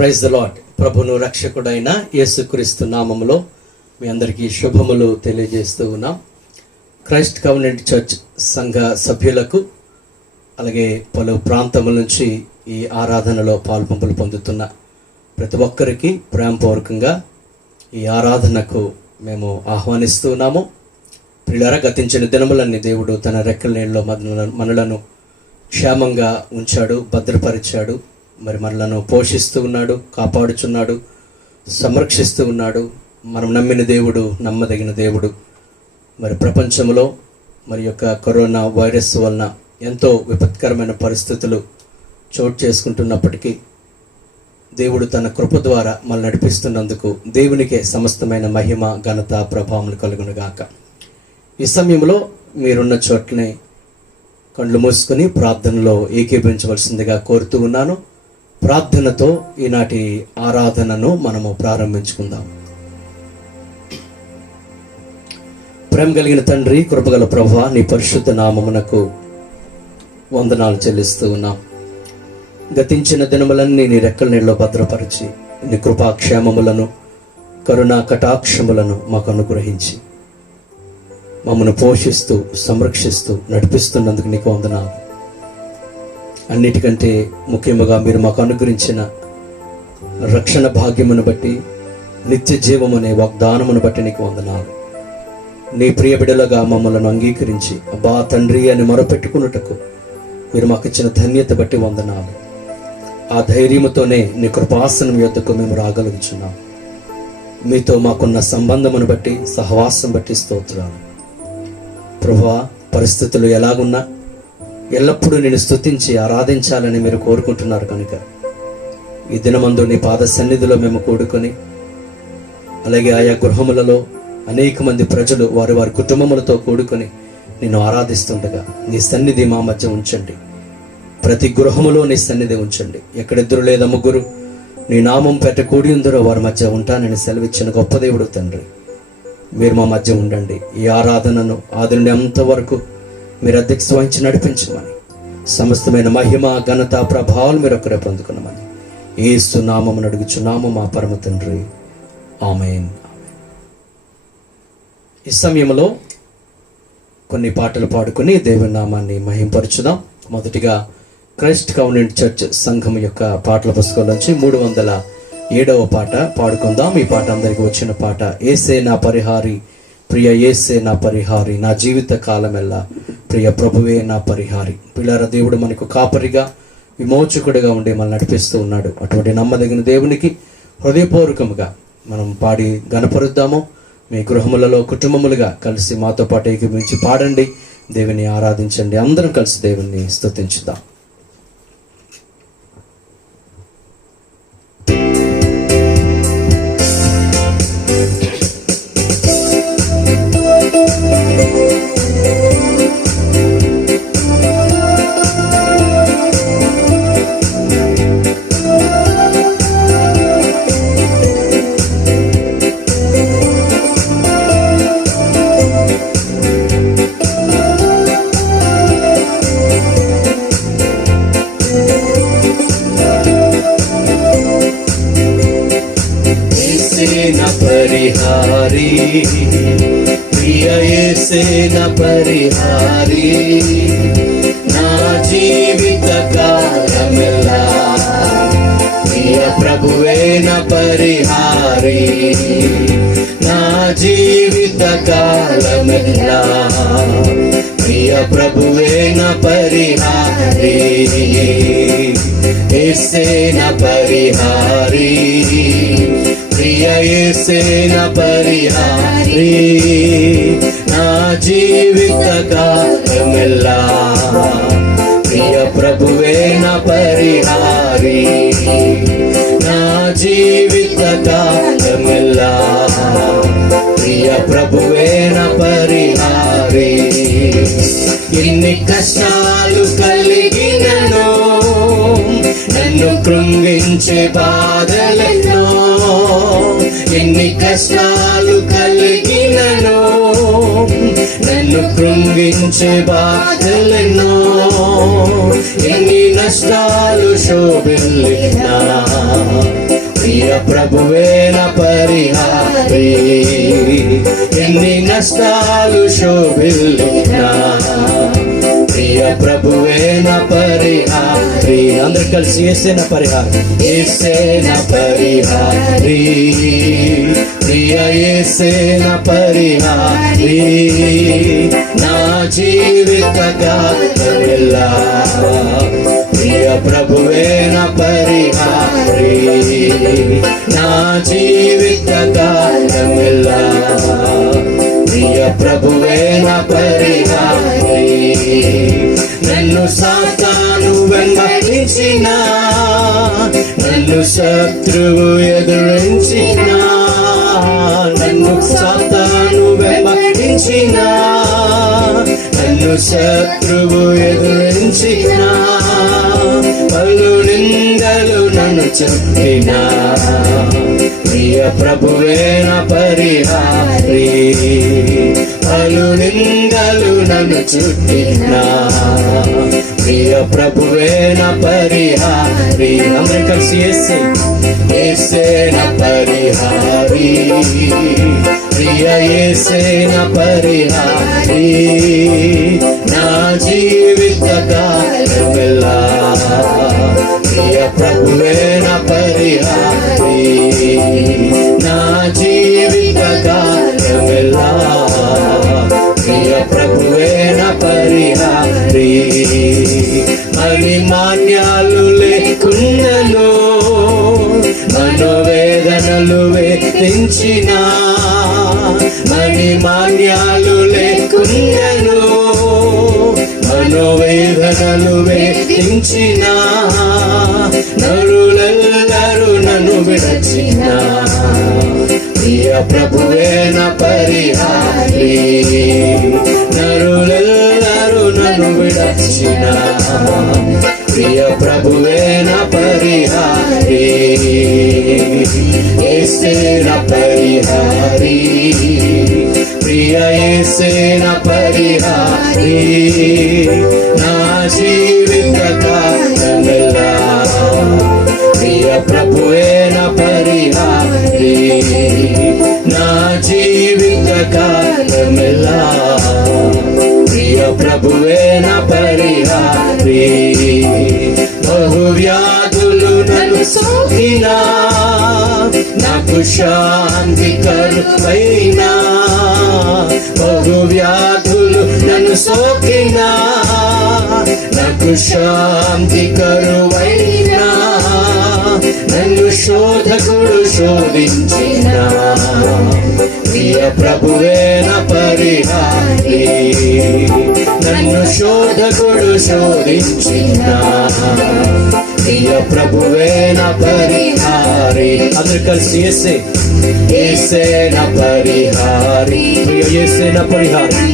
Praise the lord. ప్రభును రక్షకుడైన యేసుక్రీస్తు నామములో మీ అందరికీ శుభములు తెలియజేస్తూ ఉన్నాం. క్రైస్ట్ కవెనెంట్ చర్చ్ సంఘ సభ్యులకు, అలాగే పలు ప్రాంతముల నుంచి ఈ ఆరాధనలో పాల్పంపులు పొందుతున్న ప్రతి ఒక్కరికి ప్రేమపూర్వకంగా ఈ ఆరాధనకు మేము ఆహ్వానిస్తూ ఉన్నాము. ప్రియులారా, గతించిన దినములన్నీ దేవుడు తన రెక్కల నీళ్ళలో మనలను క్షేమంగా ఉంచాడు, భద్రపరిచాడు. మరి మనలను పోషిస్తూ ఉన్నాడు, కాపాడుచున్నాడు, సంరక్షిస్తూ ఉన్నాడు. మనం నమ్మిన దేవుడు నమ్మదగిన దేవుడు. మరి ప్రపంచంలో మరి యొక్క కరోనా వైరస్ వలన ఎంతో విపత్కరమైన పరిస్థితులు చోటు చేసుకుంటున్నప్పటికీ దేవుడు తన కృప ద్వారా మనల్ని నడిపిస్తున్నందుకు దేవునికే సమస్తమైన మహిమ, ఘనత, ప్రభావం కలుగునుగాక. ఈ సమయంలో మీరున్న చోట్లని కళ్ళు మూసుకొని ప్రార్థనలో ఏకీభవించవలసిందిగా కోరుతూ ఉన్నాను. ప్రార్థనతో ఈనాటి ఆరాధనను మనము ప్రారంభించుకుందాం. ప్రేమ కలిగిన తండ్రి, కృపగల ప్రభువా, నీ పరిశుద్ధ నామమునకు వందనాలు చెల్లిస్తూ ఉన్నాం. గతించిన దినములన్నీ నీ రెక్కల నీళ్ళలో భద్రపరిచి నీ కృపాక్షేమములను, కరుణా కటాక్షములను మాకు అనుగ్రహించి మమ్మను పోషిస్తూ సంరక్షిస్తూ నడిపిస్తున్నందుకు నీకు వందనాలు. అన్నిటికంటే ముఖ్యంగా మీరు మాకు అనుగ్రహించిన రక్షణ భాగ్యమును బట్టి, నిత్య జీవం అనే వాగ్దానమును బట్టి నీకు వందనాలు. నీ ప్రియ బిడ్డలుగా మమ్మల్ని అంగీకరించి అబ్బా తండ్రి అని మొరపెట్టుకున్నట్టుకు మీరు మాకు ఇచ్చిన ధన్యత బట్టి వందనాలు. ఆ ధైర్యముతోనే నీ కృపాసనం యొద్దకు మేము రాగలుగుచున్నాం. మీతో మాకున్న సంబంధమును బట్టి, సహవాసం బట్టి స్తోత్రాలు. ప్రభువా, పరిస్థితులు ఎలాగున్నా ఎల్లప్పుడూ నేను స్తుతించి ఆరాధించాలని మీరు కోరుకుంటున్నారు కనుక ఈ దినమందు నీ పాద సన్నిధిలో మేము కూడుకొని, అలాగే ఆయా గృహములలో అనేక మంది ప్రజలు వారి వారి కుటుంబములతో కూడుకొని నిన్ను ఆరాధిస్తుండగా నీ సన్నిధి మా మధ్య ఉంచండి. ప్రతి గృహములో నీ సన్నిధి ఉంచండి. ఎక్కడిద్దరు లేదా ముగ్గురు నీ నామం పెట్ట కూడి ఉందరో వారి మధ్య ఉంటానని సెలవిచ్చిన గొప్ప దేవుడు తండ్రి, మీరు మా మధ్య ఉండండి. ఈ ఆరాధనను ఆది నుండి అంతవరకు మీరు అధ్యక్ష వహించి నడిపించమని, సమస్తమైన మహిమ, ఘనత, ప్రభావాలు మీరు ఒక్కరే పొందుకున్నామని యేసు నామమును అడుగుచున్నాము మా పరమ తండ్రి, ఆమేన్. ఈ సమయంలో కొన్ని పాటలు పాడుకొని దేవుని నామాన్ని మహింపరచుదాం. మొదటిగా క్రైస్ట్ కవెనెంట్ చర్చ్ సంఘం యొక్క పాటల పుస్తకం నుంచి 307వ పాట పాడుకుందాం. ఈ పాట అందరికి వచ్చిన పాట. యేసే నా పరిహారి, ప్రియ యేసే నా పరిహారి, నా జీవిత కాలమెల్లా ప్రియ ప్రభువే నా పరిహారి. పిల్లార, దేవుడు మనకు కాపరిగా, విమోచకుడిగా ఉండి మనల్ని నడిపిస్తూ ఉన్నాడు. అటువంటి నమ్మదగిన దేవునికి హృదయపూర్వకముగా మనం పాడి గణపరుద్దాము. మీ గృహములలో కుటుంబములుగా కలిసి మాతో పాటు ఏకీభవించి పాడండి, దేవుని ఆరాధించండి. అందరం కలిసి దేవుని స్తుతించుదాం. పరిహారి, ప్రియ యేసే నా పరిహారి, నా జీవిత కాలమెల్లా ప్రియ ప్రభువే నా పరిహారి, నా జీవిత కాలమెల్లా ప్రియ ప్రభువే నా పరిహారి, యేసే నా పరిహారి, ప్రియ యేసే నా పరిహారి, నా జీవిత కాలమెల్లా ప్రియ ప్రభువే నా పరిహారి, నా జీవిత కాలమెల్లా ప్రియ ప్రభువే నా పరిహారి. ఎన్ని కష్టాలు కలిగినను, నన్ను కృంగించే బాధలెన్నో, ఎన్ని కష్టాలు కలిగినను, నన్ను కృంగించే బాధలెన్నో, ఎన్ని నష్టాలు శోభిల్లినా ప్రియ ప్రభువే నా పరిహారి. ఎన్ని నష్టాలు శోభిల్లినా ప్రియ ప్రభువే నా పరిహారి. అందరు కలిసి యేసే నా పరిహారి, యేసే నా పరిహారి, ప్రియ యేసే నా పరిహారి. నా జీవిత గాథమెల్లా ప్రియ ప్రభువే నా పరిహారి. నా జీవిత గాథమెల్లా ప్రియ ప్రభువే నా పరిహారి. నన్ను సాతాను వెంబడించిన, నన్ను శత్రువు ఎదురించిన, నన్ను సాతాను వెంబడించిన, నన్ను శత్రువు ఎదురించిన, పలు నిందలు నన్ను చెప్పిన ప్రియ ప్రభువే నా పరిహారి. పలు నిందలు నన్ను చుట్టిన ప్రియ ప్రభువే నా పరిహారి. అందరం కలిసి యేసే, యేసే నా పరిహారి, ప్రియ యేసే నా పరిహారి. నా జీవిత కాలమెల్లా ప్రియ ప్రభువే నా పరిహారి. నా జీవిత కాలమెల్లా ప్రియ ప్రభువే నా పరిహారి. మణిమాన్యాలు లేకున్నను, మనోవేదనలు వేధించిన, మణిమాన్యాలు లేకున్నను, మనోవేదనలు వేధించిన, నరులెల్లరూ నన్ను విడచిన ప్రియ ప్రభువే నా పరిహారి. నరులెల్లరూ నన్ను విడచిన ప్రియ ప్రభువే నా పరిహారి. యేసే నా పరిహారి, ప్రియ యేసే నా పరిహారి. నా జీవిత కాలమెల్లా ప్రియ ప్రభువే నా పరిహారి. నా జీవిత కాలమెల్లా ప్రియ ప్రభువే నా పరిహారి. బహువ్యాధులు నన్ను సోకినా, నాకు శాంతి కరువైనా, బహువ్యాధులు నన్ను సోకినా, నాకు శాంతి కరువైనా, నన్ను శోధకుడు శోధించిన ప్రియ ప్రభువే నా పరిహారి. నన్ను శోధకుడు శోధించిన ప్రియ ప్రభువే నా పరిహారి. అందరు కలిసి యేసే, యేసే నా పరిహారి, ప్రియ యేసే నా పరిహారి.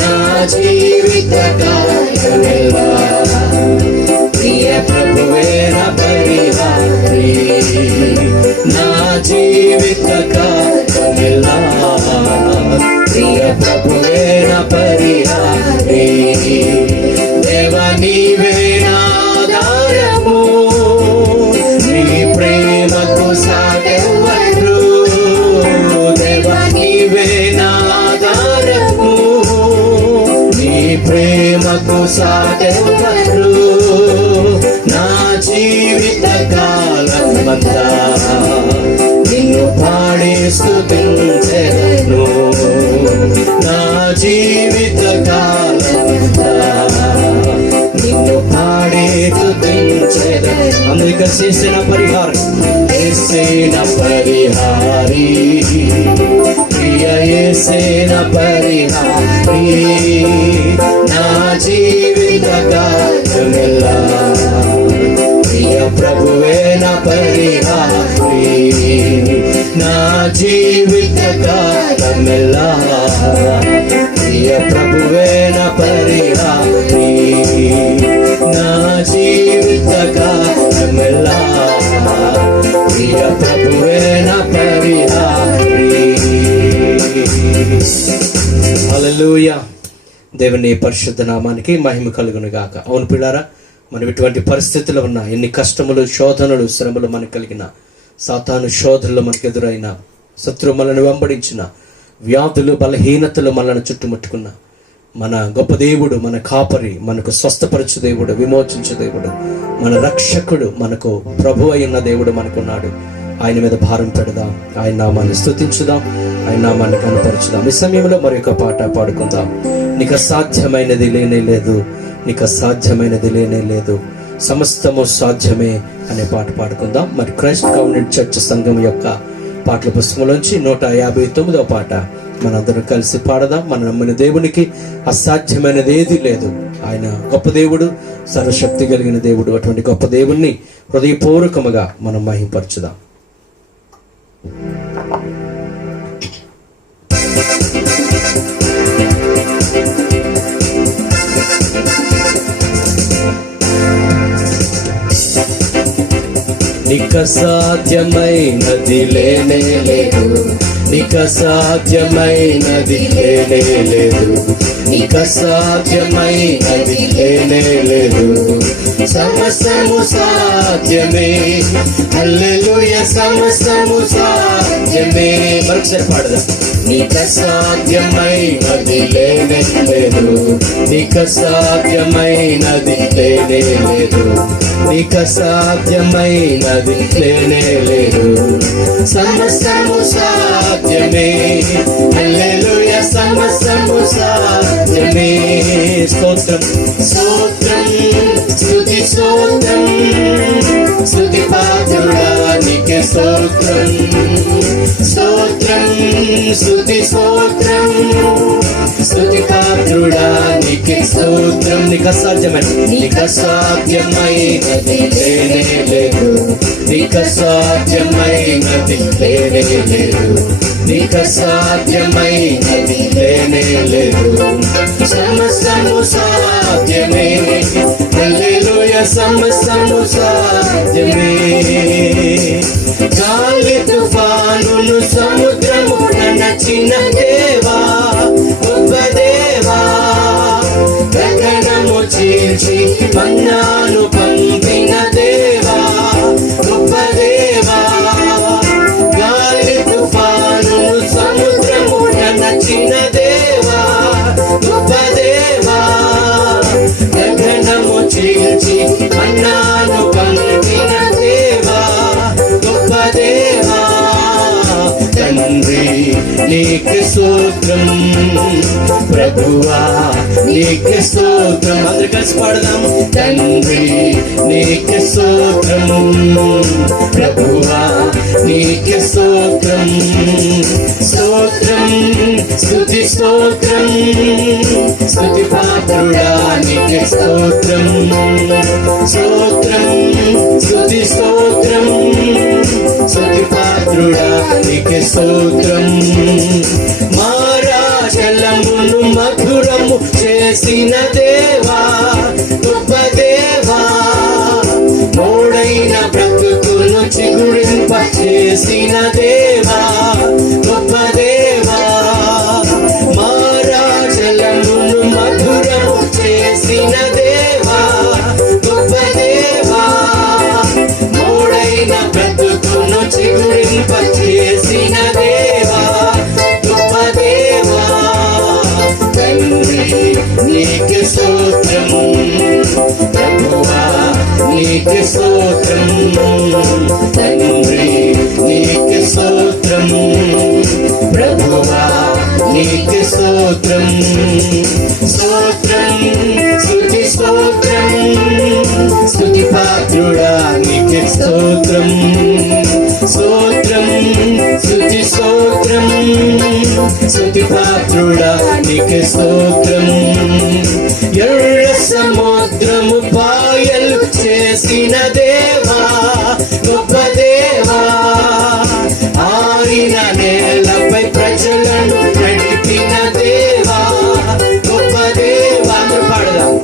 నా జీవిత కాలమెల్లా ప్రియ ప్రభువే నా పరిహారి. నా జీవిత కాలమెల్లా ప్రియ ప్రభువే నా పరిహారి. దేవా నీవే నా ఆధారము, నీ ప్రేమకు సాటెవ్వరు. దేవా నీవే నా ఆధారము, నీ ప్రేమకు సాటెవ్వరు. నా జీవిత కాలమంతా నిన్ను పాడి స్తుతించెదను. నా జీవిత కాలమంతా నిన్ను పాడి స్తుతించెదను. అందుకే యేసే నా పరిహారి, యేసే నా పరిహారి, ప్రియ యేసే నా పరిహారి. నా జీవిత కాలమెల్లా ప్రియ ప్రభువే నా పరిహారి. నా జీవిత కాలమెల్లా ప్రియ ప్రభువే నా పరిహారి. నా జీవిత కాలమెల్లా ప్రియ ప్రభువే నా పరిహారి. హల్లెలూయా. దేవుని పరిశుద్ధ నామానికి మహిమ కలుగును గాక. అవును పిల్లారా, మనం ఇటువంటి పరిస్థితుల్లో ఉన్న ఎన్ని కష్టములు, శోధనలు, శ్రమలు మనకు కలిగిన, సాతాను శోధనలు మనకు ఎదురైన, శత్రువు మనల్ని వెంబడించిన, వ్యాధులు, బలహీనతలు మనల్ని చుట్టుముట్టుకున్న మన గొప్ప దేవుడు, మన కాపరి, మనకు స్వస్థపరచు దేవుడు, విమోచించు దేవుడు, మన రక్షకుడు, మనకు ప్రభు అయిన దేవుడు మనకున్నాడు. ఆయన మీద భారం పెడదాం, ఆయన నామాన్ని స్తుతించుదాం, ఆయన నామాన్ని కనపరచుదాం. ఈ సమయంలో మరి ఒక పాట పాడుకుందాం. నీకు అసాధ్యమైనది లేనే లేదు, నీకు అసాధ్యమైనది లేనే లేదు, సమస్తము సాధ్యమే అనే పాట పాడుకుందాం. మరి క్రైస్ట్ కమ్యూనిటీ చర్చ్ సంఘం యొక్క పాటల పుస్తకంలోంచి 159వ పాట మనందరం కలిసి పాడదాం. మన నమ్మిన దేవునికి అసాధ్యమైనది ఏది లేదు. ఆయన గొప్ప దేవుడు, సర్వశక్తి కలిగిన దేవుడు. అటువంటి గొప్ప దేవుణ్ణి హృదయపూర్వకముగా మనం మహింపరచుదాం. నీకు అసాధ్యమైనది లేనే లేదు, నీకు అసాధ్యమైనది లేనే లేదు, నీకు అసాధ్యమైనది లేనే లేదు, సమస్తము సాధ్యమే. హల్లెలూయా, సమస్తము సాధ్యమే. మరొకసారి పాడదాం. నీకు అసాధ్యమైనది లేనే లేదు, నీకు అసాధ్యమైనది లేనే లేదు, నీకు అసాధ్యమైనది లేనే లేదు, సమస్తము సాధ్యమే. హల్లెలూయా, సమస్తము సాధ్యమే. స్తోత్రం, స్తోత్రం, స్తుతి స్తోత్రం, స్తుతి పాత్రుడా నీకే స్తోత్రం, స్తోత్రం, స్తుతి స్తోత్రం, స్తుతి పాత్రుడా నీకే స్తోత్రం. నీకు అసాధ్యమైనది, నీకు అసాధ్యమైనది లేనే లేదు, నీకు అసాధ్యమైనది లేనే లేదు, నీకు అసాధ్యమైనది లేనే లేదు, సమస్తము సాధ్యమే. హల్లెలూయా, సమస్తము సాధ్యమే. గాలి తుఫానును సముద్రము నడచిన దేవా, గొప్ప దేవా, గగనము చీల్చి మన్నాను పంపిన దేవా, గొప్ప దేవా, గాలి తుఫానును సముద్రము నడచిన దేవా, గొప్ప దేవా, గగనము చీల్చి మన్నాను పంపిన దేవా, గొప్ప దేవా. తండ్రి నీకు స్తోత్రం, ప్రభువా నీకు స్తోత్రం. అందరూ కలిసి పాడదాం. తండ్రి నీకు స్తోత్రం, ప్రభువా నీకు స్తోత్రం, స్తోత్రం, స్తుతి స్తోత్రం, స్తుతి పాత్రుడా నీకు స్తోత్రం, స్తోత్రం, స్తుతి స్తోత్రం, స్తుతి పాత్రుడా నీకు స్తోత్రం. మారాచలమును మధురము చేసిన దేవా, గొప్ప దేవా, మోడైన బ్రతుకును చిగురింప చేసిన దేవా, గొప్ప దేవా, మారాచలమును మధురము చేసిన దేవా, గొప్ప దేవా, మోడైన బ్రతుకును చిగురింప చేసిన దేవా, గొప్ప దేవా. తండ్రి నీకు స్తోత్రం, ప్రభువా నీకు స్తోత్రం, తండ్రి నీకు స్తోత్రం, ప్రభువా నీకు స్తోత్రం, స్తోత్రం, స్తుతి స్తోత్రం, స్తుతి పాత్రుడా నీకు స్తోత్రం, స్తోత్రం, స్తుతి స్తోత్రం, స్తుతి పాత్రుడా నీకు స్తోత్రం. ఎర్ర సముద్రము పాయలు చేసిన దేవా, గొప్ప దేవా, ఆరిన నేలపై ప్రజలను నడిపిన దేవా, గొప్ప దేవా. పాడదాం.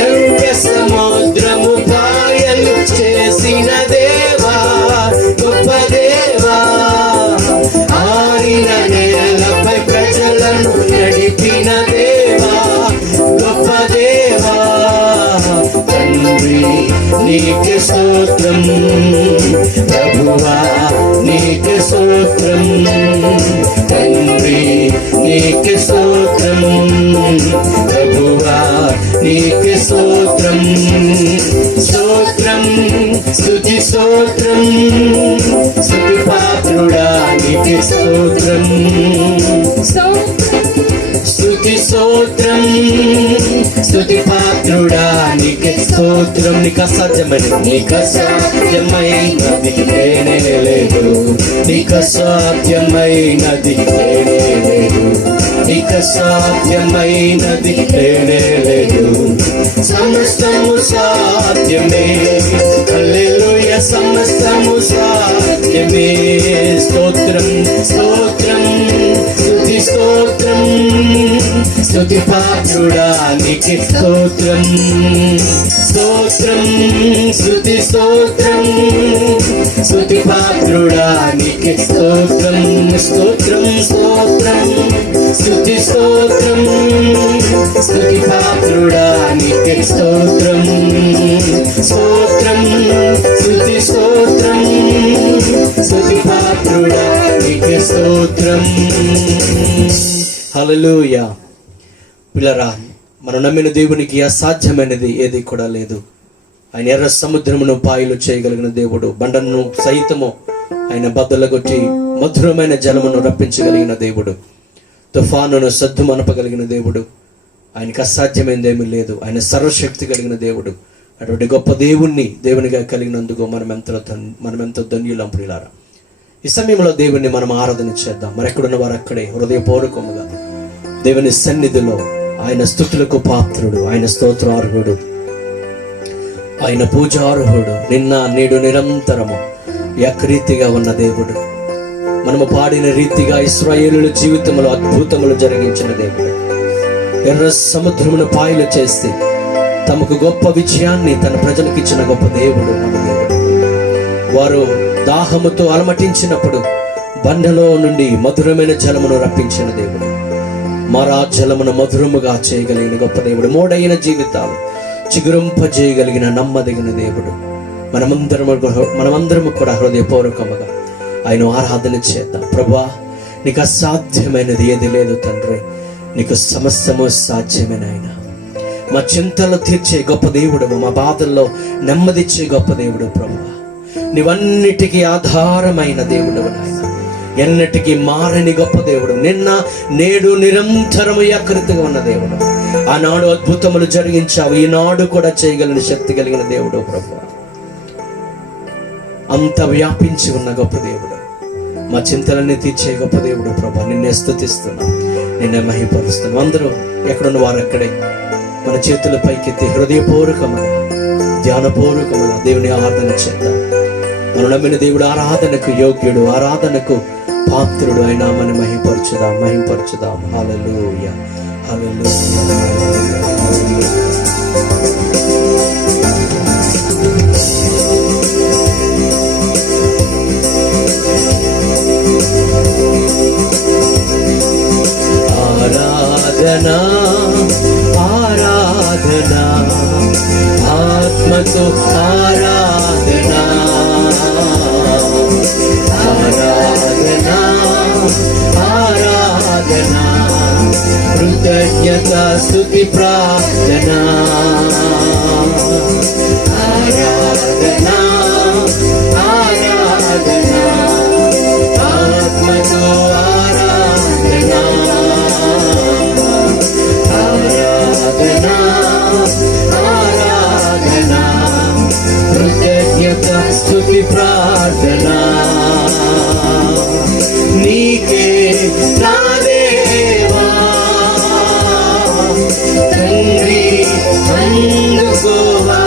ఎర్ర సముద్రము పాయలు చేసిన దేవా, గొప్ప దేవా, ఆరిన నేలపై ప్రజలను నడిపిన దేవా, గొప్ప దేవా. తండ్రి నీకే స్తోత్రం, ప్రభువా నీకే స్తోత్రం, తండ్రి నీకే స్తోత్రం, ప్రభువా నీకే స్తోత్రం, స్తోత్రం స్తుతి స్తోత్రం, స్తుతి పాత్రుడా నీకే స్తోత్రం, స్తుతి స్తోత్రం, స్తుతి పాత్రుడా నీకే స్తోత్రం. నీకు అసాధ్యమైనది, నీకు అసాధ్యమైనది లేనే లేదు, నీకు అసాధ్యమైనది లేనే లేదు, నీకు అసాధ్యమైనది లేనే లేదు. సమస్తము సాధ్యమే, హల్లెలూయా, సమస్తము సాధ్యమే. స్తోత్రం స్తోత్రం స్తుతి స్తోత్రం, స్తుతి పాత్రుడా నీకే స్తోత్రం, స్తోత్రం స్తుతి స్తోత్రం, స్తుతి పాత్రుడా నీకే స్తోత్రం, స్తోత్రం స్తోత్రం స్తుతి స్తోత్రం, స్తుతి పాత్రుడా నీకే స్తోత్రం, స్తోత్రం స్తుతి స్తోత్రం, స్తుతి పాత్రుడా నీకే స్తోత్రం. హల్లెలూయా. పిల్లరా, మనం నమ్మిన దేవునికి అసాధ్యమైనది ఏది కూడా లేదు. ఆయన ఎర్ర సముద్రమును పాయలు చేయగలిగిన దేవుడు, బండను సైతము ఆయన బద్దలగొట్టి మధురమైన జలమును రప్పించగలిగిన దేవుడు, తుఫానును సద్దుమనపగలిగిన దేవుడు. ఆయనకు అసాధ్యమైనదేమీ లేదు. ఆయన సర్వశక్తి కలిగిన దేవుడు. అటువంటి గొప్ప దేవునిగా కలిగినందుకు మనమెంతో ధన్యులం ప్రియులారా. ఈ సమయంలో దేవుణ్ణి మనం ఆరాధన చేద్దాం. మరెక్కడున్న వారు అక్కడే హృదయపూర్వకముగా దేవుని సన్నిధిలో ఆయన స్తుతులకు పాత్రుడు, ఆయన స్తోత్రార్హుడు, ఆయన పూజార్హుడు, నిన్న నేడు నిరంతరము ఏకరీతిగా ఉన్న దేవుడు. మనము పాడిన రీతిగా ఇశ్రాయేలుల జీవితంలో అద్భుతములు జరిగించిన దేవుడు. ఎర్ర సముద్రమును పాయలు చేస్తే తమకు గొప్ప విజయాన్ని తన ప్రజలకు ఇచ్చిన గొప్ప దేవుడు మన దేవుడు. వారు దాహముతో అలమటించినప్పుడు బండలో నుండి మధురమైన జలమును రప్పించిన దేవుడు. మరా జలమును మధురముగా చేయగలిగిన గొప్ప దేవుడు. మోడైన జీవితాలు చిగురింపజేయగలిగిన నమ్మదగిన దేవుడు. మనమందరము కూడా హృదయపూర్వకముగా ఆయన ఆరాధన చేద్దాం. ప్రభువా, నీకు అసాధ్యమైనది ఏది లేదు తండ్రి, నీకు సమస్తము సాధ్యమైన ఆయన. మా చింతలు తీర్చే గొప్ప దేవుడు, మా బాధల్లో నెమ్మదిచ్చే గొప్ప దేవుడు. ప్రభువా, నీవన్నిటికీ ఆధారమైన దేవుడు నాయన, ఎన్నటికీ మారని గొప్ప దేవుడు. నిన్న నేడు నిరంతరము ఏకరీతిగా ఉన్న దేవుడు. ఆనాడు అద్భుతములు జరిగించావు, ఈనాడు కూడా చేయగలిగిన శక్తి కలిగిన దేవుడు. ప్రభువా, అంత వ్యాపించి ఉన్న గొప్ప దేవుడు, మా చింతలన్నీ తీర్చే గొప్ప దేవుడు. ప్రభువా, నిన్నే స్తుతిస్తున్నాం, నిన్నే మహిమపరుస్తున్నాం. అందరూ ఎక్కడున్న వారు అక్కడే మన చేతుల పైకెత్తి హృదయపూర్వకముగా ధ్యానపూర్వకముగా దేవుని ఆరాధన చేద్దాం. మనం నమ్మిన దేవుడు ఆరాధనకు యోగ్యుడు, ఆరాధనకు పాత్రుడు. ఆయన మన మహిమపరచుదాం. హల్లెలూయా, హల్లెలూయా. ఆరాధనా ఆరాధనా ఆత్మతో ఆరాధనా, ఆరాధనా ఆరాధనా కృతజ్ఞత స్తుతి ప్రార్థనా, ఆరాధనా ఆరాధనా ఆత్మతో ఆరాధనా, ఆరాధనా ఆరాధనా కృతజ్ఞత స్తుతి ప్రార్థనా. నీకే నా దేవా తండ్రి అందుకోవా,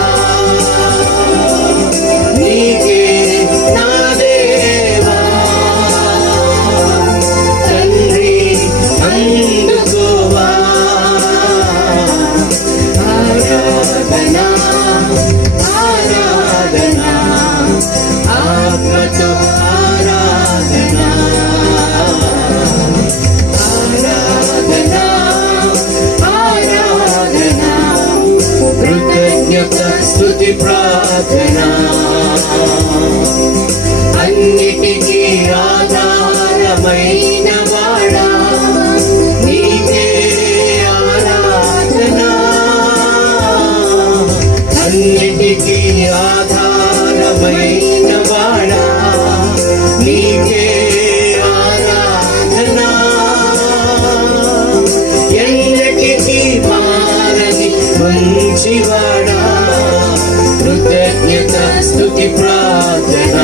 మంచివాడా, కృతజ్ఞత స్తుతి ప్రార్థన.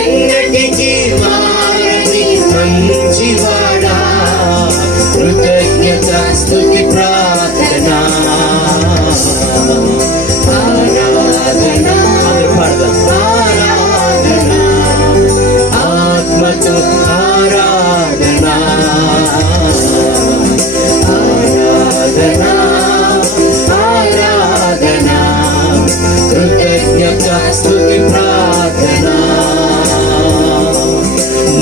ఎన్నటికీ మారని మంచివాడా, కృతజ్ఞత స్తుతి ప్రార్థన. ఆరాధన ఆరాధన ఆత్మతో ఆరాధన ఆరాధన ఆరాధన కృతజ్ఞత స్తుతి ప్రార్థన.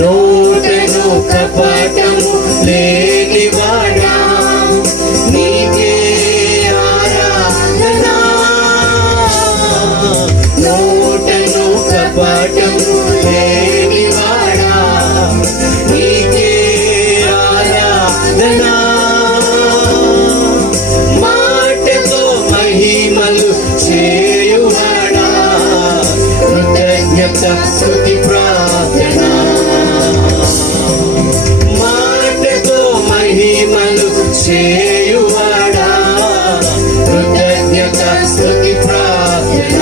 నోటను కపటము లేనివాడా, నీకే ఆరాధన. నోటను కపటము లేనివాడా, నీకే ఆరాధన. మాటతో మహిమలు చేయువాడా, కృతజ్ఞత స్తుతి ప్రార్థన. మాటతో మహిమలు చేయువాడా, కృతజ్ఞత స్తుతి ప్రార్థన.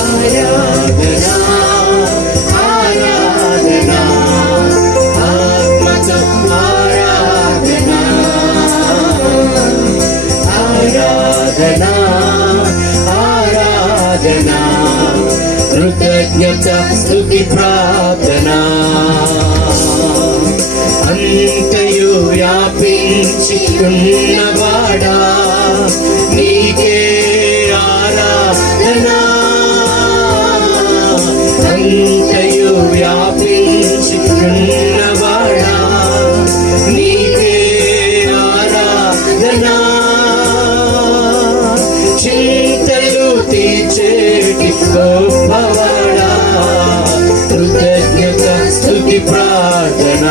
ఆరాధన ఆరాధన ఆత్మతో ఆరాధన ఆరాధన ఆరాధన కృతజ్ఞత స్తుతి ప్రార్థన. అంతయు వ్యాపించి ఉన్నవాడా, నీకే ఆరాధన. అంతయు వ్యాపించి ఉన్నవాడా, నీకే ఆరాధన. చింతలు తీర్చేటి గొప్పవాడా, కృతజ్ఞత స్తుతి ప్రార్థన.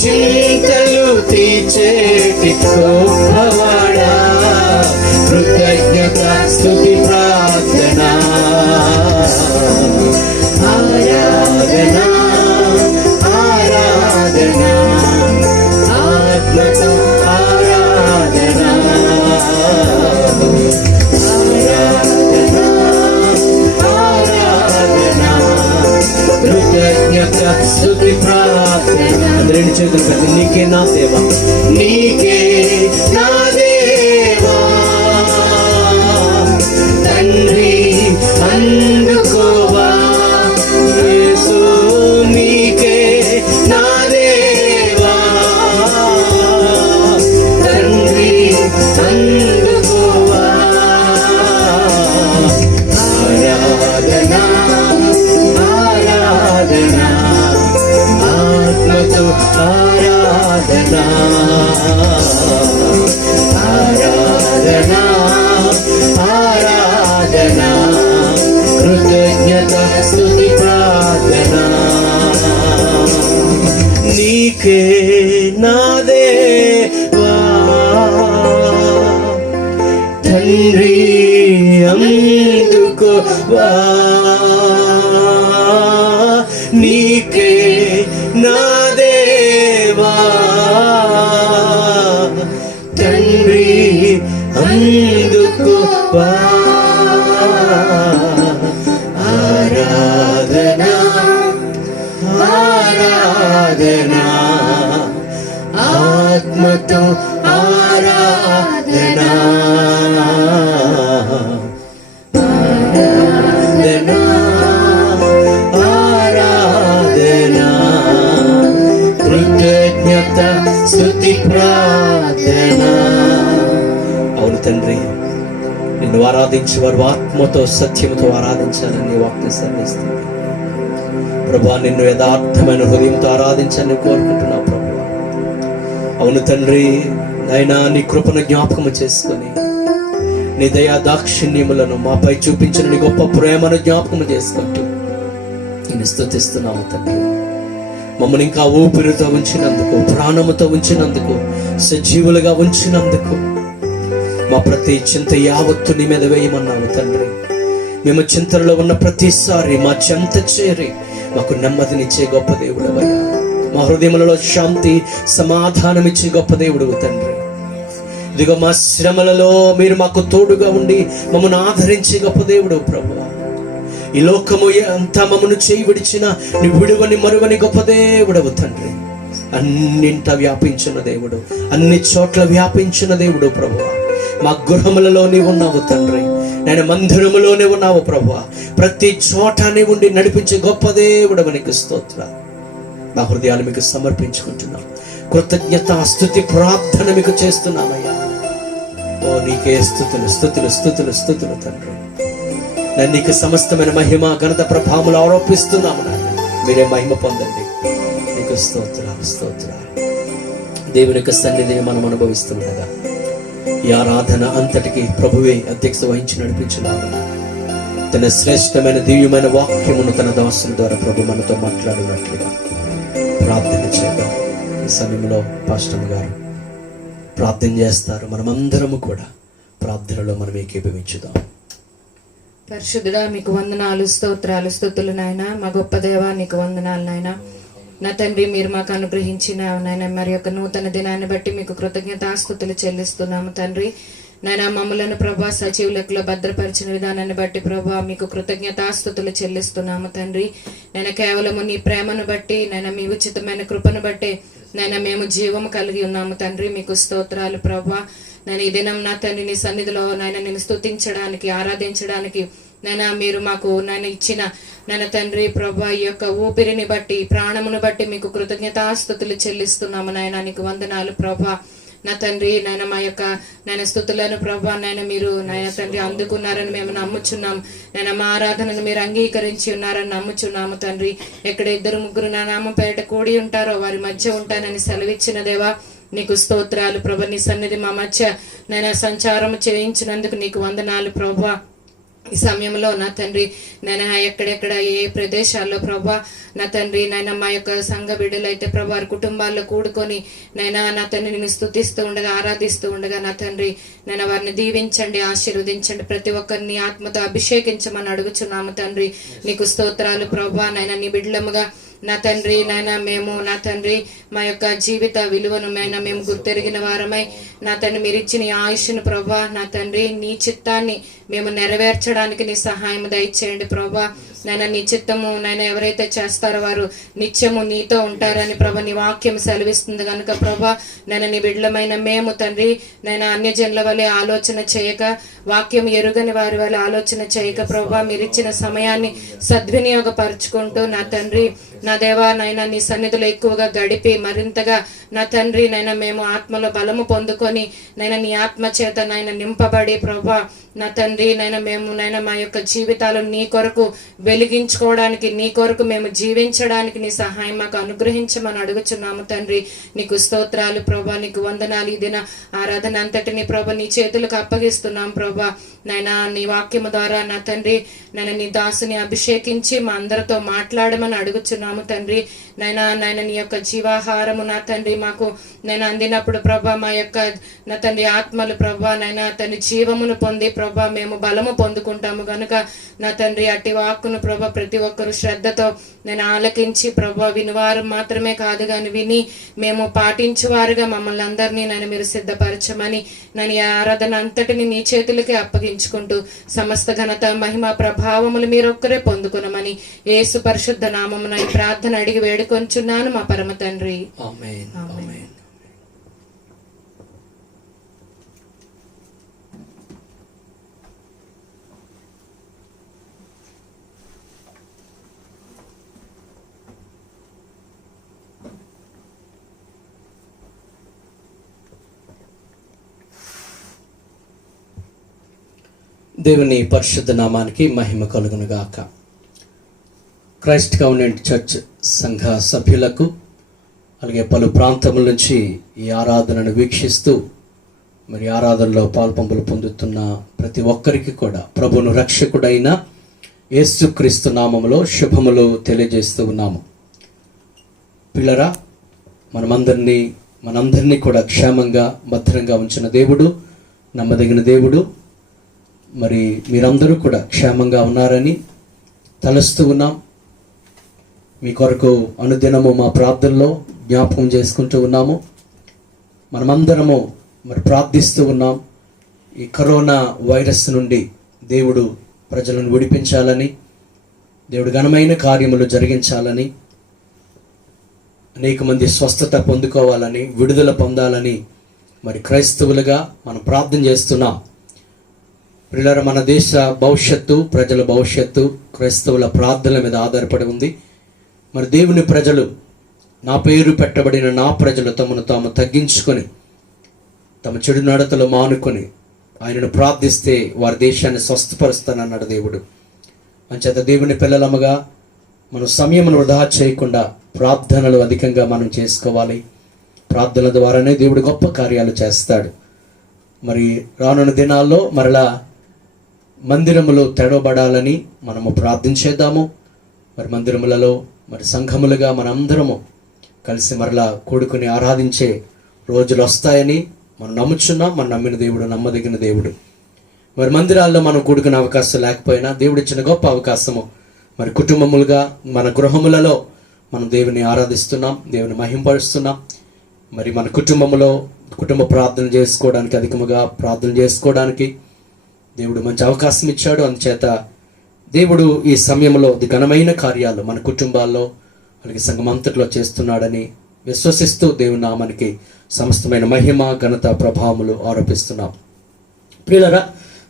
చింతలు తీర్చేటి గొప్పవాడా, కృతజ్ఞత స్తుతి ప్రార్థన. ఆరాధన ఆరాధన ఆత్మతో ఆరాధన ఆరాధన ఆరాధన కృతజ్ఞత స్తుతి ప్రార్థన. రెండు చేతులు పెట్టి నీకే నా దేవా, నీకే నా దేవా తండ్రి అందుకోవా. యేసు నీకే నా దేవా తండ్రి అందుకోవా. ఆరాధన ఆరాధన ఆత్మతో ఆరాధన ఆరాధన ఆరాధన కృతజ్ఞత స్తుతి ప్రార్థన. నీకే నా దేవా తండ్రి అందుకోవా. నీకే నా దేవా తండ్రి అందుకోవా. ఆరాధన ఆరాధన ఆత్మతో ఆరాధన ఆరాధన ఆరాధన కృతజ్ఞత స్తుతి ప్రార్థన. అవును తండ్రి, నిన్ను ఆరాధించి వారు ఆత్మతో సత్యముతో ఆరాధించాలని వాక్యం సెలవిస్తుంది. ప్రభా, నిన్ను యథార్థమైన హృదయంతో ఆరాధించాలని కోరుకుంటున్నావు ప్రభు. అవును తండ్రి, నాయనా నీ కృపను జ్ఞాపకము చేసుకొని నీ దయా దాక్షిణ్యములను మాపై చూపించిన నీ గొప్ప ప్రేమను జ్ఞాపకము చేసుకుంటూ నేను స్తుతిస్తున్నాము తండ్రి. మమ్మల్ని ఇంకా ఊపిరితో ఉంచినందుకు, ప్రాణముతో ఉంచినందుకు, సజీవులుగా ఉంచినందుకు, మా ప్రతి చింత యావత్తు నీ మీద వేయమన్నావు తండ్రి. మేము చింతలో ఉన్న ప్రతిసారి మా చెంత చేరి మాకు నెమ్మదినిచ్చే గొప్ప దేవుడవయ్యా. మా హృదయములలో శాంతి సమాధానం ఇచ్చి గొప్ప దేవుడు తండ్రి. ఇదిగో మా శ్రమలలో మీరు మాకు తోడుగా ఉండి మమ్మల్ని ఆదరించి గొప్ప దేవుడు ప్రభువా. ఈ లోకము అంతా మమ్మను చేయి విడిచిన నీ విడువని మరువని గొప్ప దేవుడవు తండ్రి. అన్నింట వ్యాపించిన దేవుడు, అన్ని చోట్ల వ్యాపించిన దేవుడు ప్రభువా. మా గృహములలో నీవు ఉన్నావు తండ్రి, నేను మందిరములోనే ఉన్నావు ప్రభువా. ప్రతి చోట నీవు ఉండి నడిపించే గొప్ప దేవుడవు, నీకు స్తోత్ర. నా హృదయాలు మీకు సమర్పించుకుంటున్నాం. కృతజ్ఞత స్తుతి ప్రార్థన మీకు చేస్తున్నామయ్యా. ఓ నీకే స్తుతులు స్తుతులు స్తుతులు స్తుతులు తండ్రి. నేను నీకు సమస్తమైన మహిమ ఘనత ప్రభావములు ఆరోపిస్తున్నాము నాయన. మీరే మహిమ పొందండి. నీకు స్తోత్రాలు స్తోత్రాలు. దేవుని యొక్క సన్నిధిని మనం అనుభవిస్తుండగా ఈ ఆరాధన అంతటికి ప్రభువే అధ్యక్షత వహించి నడిపించున్నాము. తన శ్రేష్టమైన దివ్యమైన వాక్యమును తన దాసుల ద్వారా ప్రభు మనతో మాట్లాడినట్లుగా ప్రార్థన చేద్దాం. ఈ సమయంలో పాస్టర్ గారు ప్రార్థన చేస్తారు. మనమందరము కూడా ప్రార్థనలో మనం ఏకీభవించుదాం. పరిశుద్ధుడా, మీకు వందనాలు, స్తోత్రాలు, స్తుతులు నాయన. మా గొప్ప దేవా, నీకు వందనాలు నాయన. నా తండ్రి, మీరు మాకు అనుగ్రహించిన నాయన మరి యొక్క నూతన దినాన్ని బట్టి మీకు కృతజ్ఞతాస్తుతులు చెల్లిస్తున్నాము తండ్రి. నాయన మమ్మలను ప్రభా సజీవ లెక్కలో భద్రపరిచిన విధానాన్ని బట్టి ప్రభా మీకు కృతజ్ఞతాస్తుతులు చెల్లిస్తున్నాము తండ్రి. నేను కేవలము నీ ప్రేమను బట్టి, నేను మీ ఉచితమైన కృపను బట్టి నాయన మేము జీవము కలిగి ఉన్నాము తండ్రి. మీకు స్తోత్రాలు ప్రభా. నేను ఈ దినం నా తండ్రి నీ సన్నిధిలో నాయన నేను స్తుతించడానికి, ఆరాధించడానికి నాయన మీరు మాకు నాయన ఇచ్చిన నాయన తండ్రి ప్రభా ఈ యొక్క ఊపిరిని బట్టి, ప్రాణమును బట్టి మీకు కృతజ్ఞతాస్తుతులు చెల్లిస్తున్నాము నాయన. నీకు వందనాలు ప్రభా. నా తండ్రి నాయన మా యొక్క నాయన స్తుతులను ప్రభా నాయన మీరు నాయన తండ్రి అందుకున్నారని మేము నమ్ముచున్నాం. నాయన మా ఆరాధనను మీరు అంగీకరించి ఉన్నారని నమ్ముచున్నాము తండ్రి. ఎక్కడ 2-3 నా నామం పేరిట కూడి ఉంటారో వారి మధ్య ఉంటానని సెలవిచ్చిన దేవా, నీకు స్తోత్రాలు ప్రభా. నీ సన్నిధి మా మధ్య నేను సంచారం చేయించినందుకు నీకు వందనాలు ప్రభా. ఈ సమయంలో నా తండ్రి నేను ఎక్కడెక్కడ ఏ ప్రదేశాల్లో ప్రభా నా తండ్రి నాయన మా యొక్క సంఘ బిడ్డలైతే ప్రభా వారి కుటుంబాల్లో కూడుకొని నైనా నా తండ్రి నేను స్తుతిస్తూ ఉండగా, ఆరాధిస్తూ ఉండగా నా తండ్రి నేను వారిని దీవించండి, ఆశీర్వదించండి. ప్రతి ఒక్కరిని ఆత్మతో అభిషేకించమని అడుగుచున్నాము తండ్రి. నీకు స్తోత్రాలు ప్రభా. నైనా నీ బిడ్డలముగా నా తండ్రి నాయన మేము నా తండ్రి మా యొక్క జీవిత విలువను మేము గుర్తెరిగిన వారమై నా తండ్రి మీరు ఇచ్చిన ఆయుష్ను ప్రభా నా తండ్రి నీ చిత్తాన్ని మేము నెరవేర్చడానికి నీ సహాయం దయచేయండి ప్రభా. నాయన నీ చిత్తము నాయన ఎవరైతే చేస్తారో వారు నిత్యము నీతో ఉంటారని ప్రభా నీ వాక్యం సెలవిస్తుంది కనుక ప్రభా నాయన నీ బిడ్డలమైన మేము తండ్రి నాయన అన్యజనుల వలె ఆలోచన చేయక, వాక్యం ఎరుగని వారి వలె ఆలోచన చేయక ప్రభా మీరు ఇచ్చిన సమయాన్ని సద్వినియోగపరుచుకుంటూ నా తండ్రి నా దేవా నాయన నీ సన్నిధిలో ఎక్కువగా గడిపి మరింతగా నా తండ్రి నాయన మేము ఆత్మలో బలము పొందుకొని నాయన నీ ఆత్మ చేత నాయన నింపబడి ప్రభా నా తండ్రి నాయన మేము నాయన మా యొక్క జీవితాలను నీ కొరకు వెలిగించుకోవడానికి, నీ కొరకు మేము జీవించడానికి నీ సహాయం మాకు అనుగ్రహించమని అడుగుచున్నాము తండ్రి. నీకు స్తోత్రాలు ప్రభా. నీకు వందనాలు. ఈ దిన ఆరాధన అంతటిని ప్రభా నీ చేతులకు అప్పగిస్తున్నాం ప్రభా. నాయన నీ వాక్యము ద్వారా నా తండ్రి నేను నీ దాసుని అభిషేకించి మా అందరితో మాట్లాడమని అడుగుచున్నాము తండ్రి. నాయన నీ యొక్క జీవాహారము నా తండ్రి మాకు నేను అందినప్పుడు ప్రభా మా యొక్క నా తండ్రి ఆత్మలు ప్రభా నాయన తండ్రి జీవమును పొంది ప్రభా మేము బలము పొందుకుంటాము గనుక నా తండ్రి అట్టి వాక్కును ప్రభా ప్రతి ఒక్కరు శ్రద్ధతో నేను ఆలకించి ప్రభా వినివారు మాత్రమే కాదు కానీ విని మేము పాటించువారుగా మమ్మల్ని అందరినీ నేను మీరు సిద్ధపరచమని నేను ఈ ఆరాధన అంతటిని నీ చేతులకి అప్పగించుకుంటూ సమస్త ఘనత మహిమ ప్రభావములు మీరొక్కరే పొందుకునమని యేసు పరిశుద్ధ నామమున ఈ ప్రార్థన అడిగి వేడుకొంచున్నాను మా పరమ తండ్రి. ఆమేన్. ఆమేన్. దేవుని పరిశుద్ధ నామానికి మహిమ కలుగును గాక. క్రైస్ట్ కవెనెంట్ చర్చ్ సంఘ సభ్యులకు అలాగే పలు ప్రాంతముల నుంచి ఈ ఆరాధనను వీక్షిస్తూ మరి ఆరాధనలో పాల్పంపులు పొందుతున్న ప్రతి ఒక్కరికి కూడా ప్రభువును రక్షకుడైన యేసుక్రీస్తు నామములో శుభములు తెలియజేస్తూ ఉన్నాము. పిల్లరా, మనందరినీ కూడా క్షేమంగా భద్రంగా ఉంచిన దేవుడు, నమ్మదగిన దేవుడు. మరి మీరందరూ కూడా క్షేమంగా ఉన్నారని తలస్తూ ఉన్నాం. మీ కొరకు అనుదినము మా ప్రార్థనలో జ్ఞాపకం చేసుకుంటూ ఉన్నాము. మనమందరము మరి ప్రార్థిస్తూ ఉన్నాం. ఈ కరోనా వైరస్ నుండి దేవుడు ప్రజలను విడిపించాలని, దేవుడు ఘనమైన కార్యములు జరిగించాలని, అనేక మంది స్వస్థత పొందుకోవాలని, విడుదల పొందాలని మరి క్రైస్తవులుగా మనం ప్రార్థన చేస్తున్నాం. ప్రియులారా, మన దేశ భవిష్యత్తు, ప్రజల భవిష్యత్తు క్రైస్తవుల ప్రార్థనల మీద ఆధారపడి ఉంది. మరి దేవుని ప్రజలు, నా పేరు పెట్టబడిన నా ప్రజలు తమను తాము తగ్గించుకొని తమ చెడు నడతలు మానుకొని ఆయనను ప్రార్థిస్తే వారి దేశాన్ని స్వస్థపరుస్తానన్నాడు దేవుడు. అంచేత దేవుని పిల్లలముగా మనం సమయమును వృధా చేయకుండా ప్రార్థనలు అధికంగా మనం చేసుకోవాలి. ప్రార్థనల ద్వారానే దేవుడు గొప్ప కార్యాలు చేస్తాడు. మరి రానున్న దినాల్లో మరలా మందిరములు తెరవబడాలని మనము ప్రార్థించేద్దాము. మరి మందిరములలో మరి సంఘములుగా మనందరము కలిసి మరలా కూడుకుని ఆరాధించే రోజులు వస్తాయని మనం నమ్ముచున్నాం. మనం నమ్మిన దేవుడు నమ్మదగిన దేవుడు. మరి మందిరాల్లో మనం కూడుకునే అవకాశం లేకపోయినా దేవుడు ఇచ్చిన గొప్ప అవకాశము మరి కుటుంబములుగా మన గృహములలో మనం దేవుని ఆరాధిస్తున్నాం, దేవుని మహింపరుస్తున్నాం. మరి మన కుటుంబంలో కుటుంబ ప్రార్థన చేసుకోవడానికి, అధికముగా ప్రార్థన చేసుకోవడానికి దేవుడు మంచి అవకాశం ఇచ్చాడు. అందుచేత దేవుడు ఈ సమయంలో ఘనమైన కార్యాలు మన కుటుంబాల్లో అలాగే సంఘం అంతట్లో చేస్తున్నాడని విశ్వసిస్తూ దేవుని నామానికి సమస్తమైన మహిమ, ఘనత, ప్రభావములు ఆరోపిస్తున్నాం. ప్రియులరా,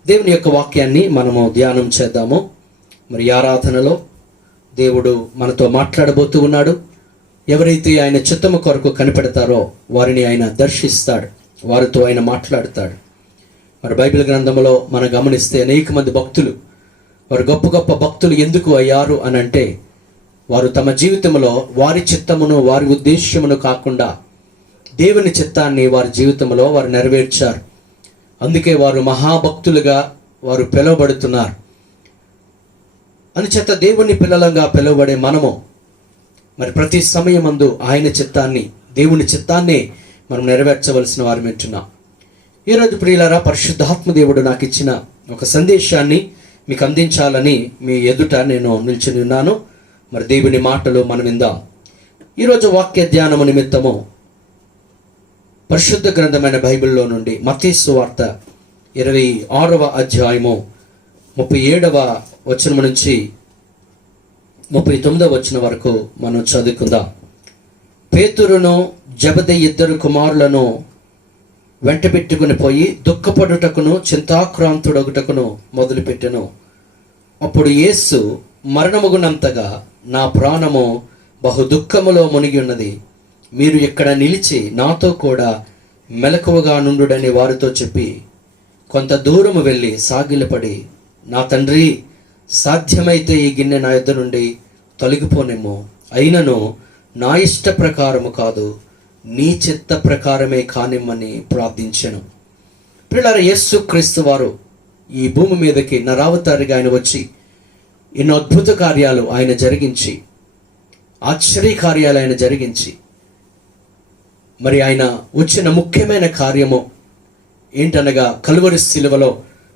దేవుని యొక్క వాక్యాన్ని మనము ధ్యానం చేద్దాము. మరి ఆరాధనలో దేవుడు మనతో మాట్లాడబోతూ ఉన్నాడు. ఎవరైతే ఆయన చిత్తము కొరకు కనిపెడతారో వారిని ఆయన దర్శిస్తాడు, వారితో ఆయన మాట్లాడతాడు. మరి బైబిల్ గ్రంథంలో మనం గమనిస్తే అనేక మంది భక్తులు, వారు గొప్ప గొప్ప భక్తులు ఎందుకు అయ్యారు అని అంటే, వారు తమ జీవితంలో వారి చిత్తమును, వారి ఉద్దేశ్యమును కాకుండా దేవుని చిత్తాన్ని వారి జీవితంలో వారు నెరవేర్చారు. అందుకే వారు మహాభక్తులుగా వారు పిలువబడుతున్నారు. అందుచేత దేవుని పిల్లలంగా పిలువబడే మనము మరి ప్రతి సమయమందు ఆయన చిత్తాన్ని, దేవుని చిత్తాన్ని మనం నెరవేర్చవలసిన వారు వింటున్నాం. ఈరోజు ప్రియులారా, పరిశుద్ధాత్మ దేవుడు నాకు ఇచ్చిన ఒక సందేశాన్ని మీకు అందించాలని మీ ఎదుట నేను నిల్చుని ఉన్నాను. మరి దేవుని మాటలు మనం విందాం. ఈరోజు వాక్య ధ్యానము నిమిత్తము పరిశుద్ధ గ్రంథమైన బైబిల్లో నుండి మత్తయి సువార్త 26వ అధ్యాయము 37వ వచనం నుంచి 39వ వచనం వరకు మనం చదువుకుందాం. పేతురును జెబెదయి ఇద్దరు కుమారులను వెంట పెట్టుకుని పోయి దుఃఖపడుటకును చింతాక్రాంతుడొకటకును మొదలుపెట్టెను. అప్పుడు యేసు మరణముగునంతగా నా ప్రాణము బహు దుఃఖములో మునిగి ఉన్నది, మీరు ఇక్కడ నిలిచి నాతో కూడా మెలకువగా నుండుడని వారితో చెప్పి కొంత దూరము వెళ్ళి సాగిలపడి, నా తండ్రి, సాధ్యమైతే ఈ గిన్నె నా యొద్ద నుండి తొలగిపోనేమో, అయినను నా ఇష్ట ప్రకారము కాదు, నీ చిత్త ప్రకారమే కానిమ్మని ప్రార్థించెను. ప్రియులారా, యేసు క్రీస్తు వారు ఈ భూమి మీదకి నరావతారిగా ఆయన వచ్చి ఎన్నో అద్భుత కార్యాలు ఆయన జరిగించి, ఆశ్చర్య కార్యాలు ఆయన జరిగించి, మరి ఆయన వచ్చిన ముఖ్యమైన కార్యము ఏంటనగా కలువరి శిలువలో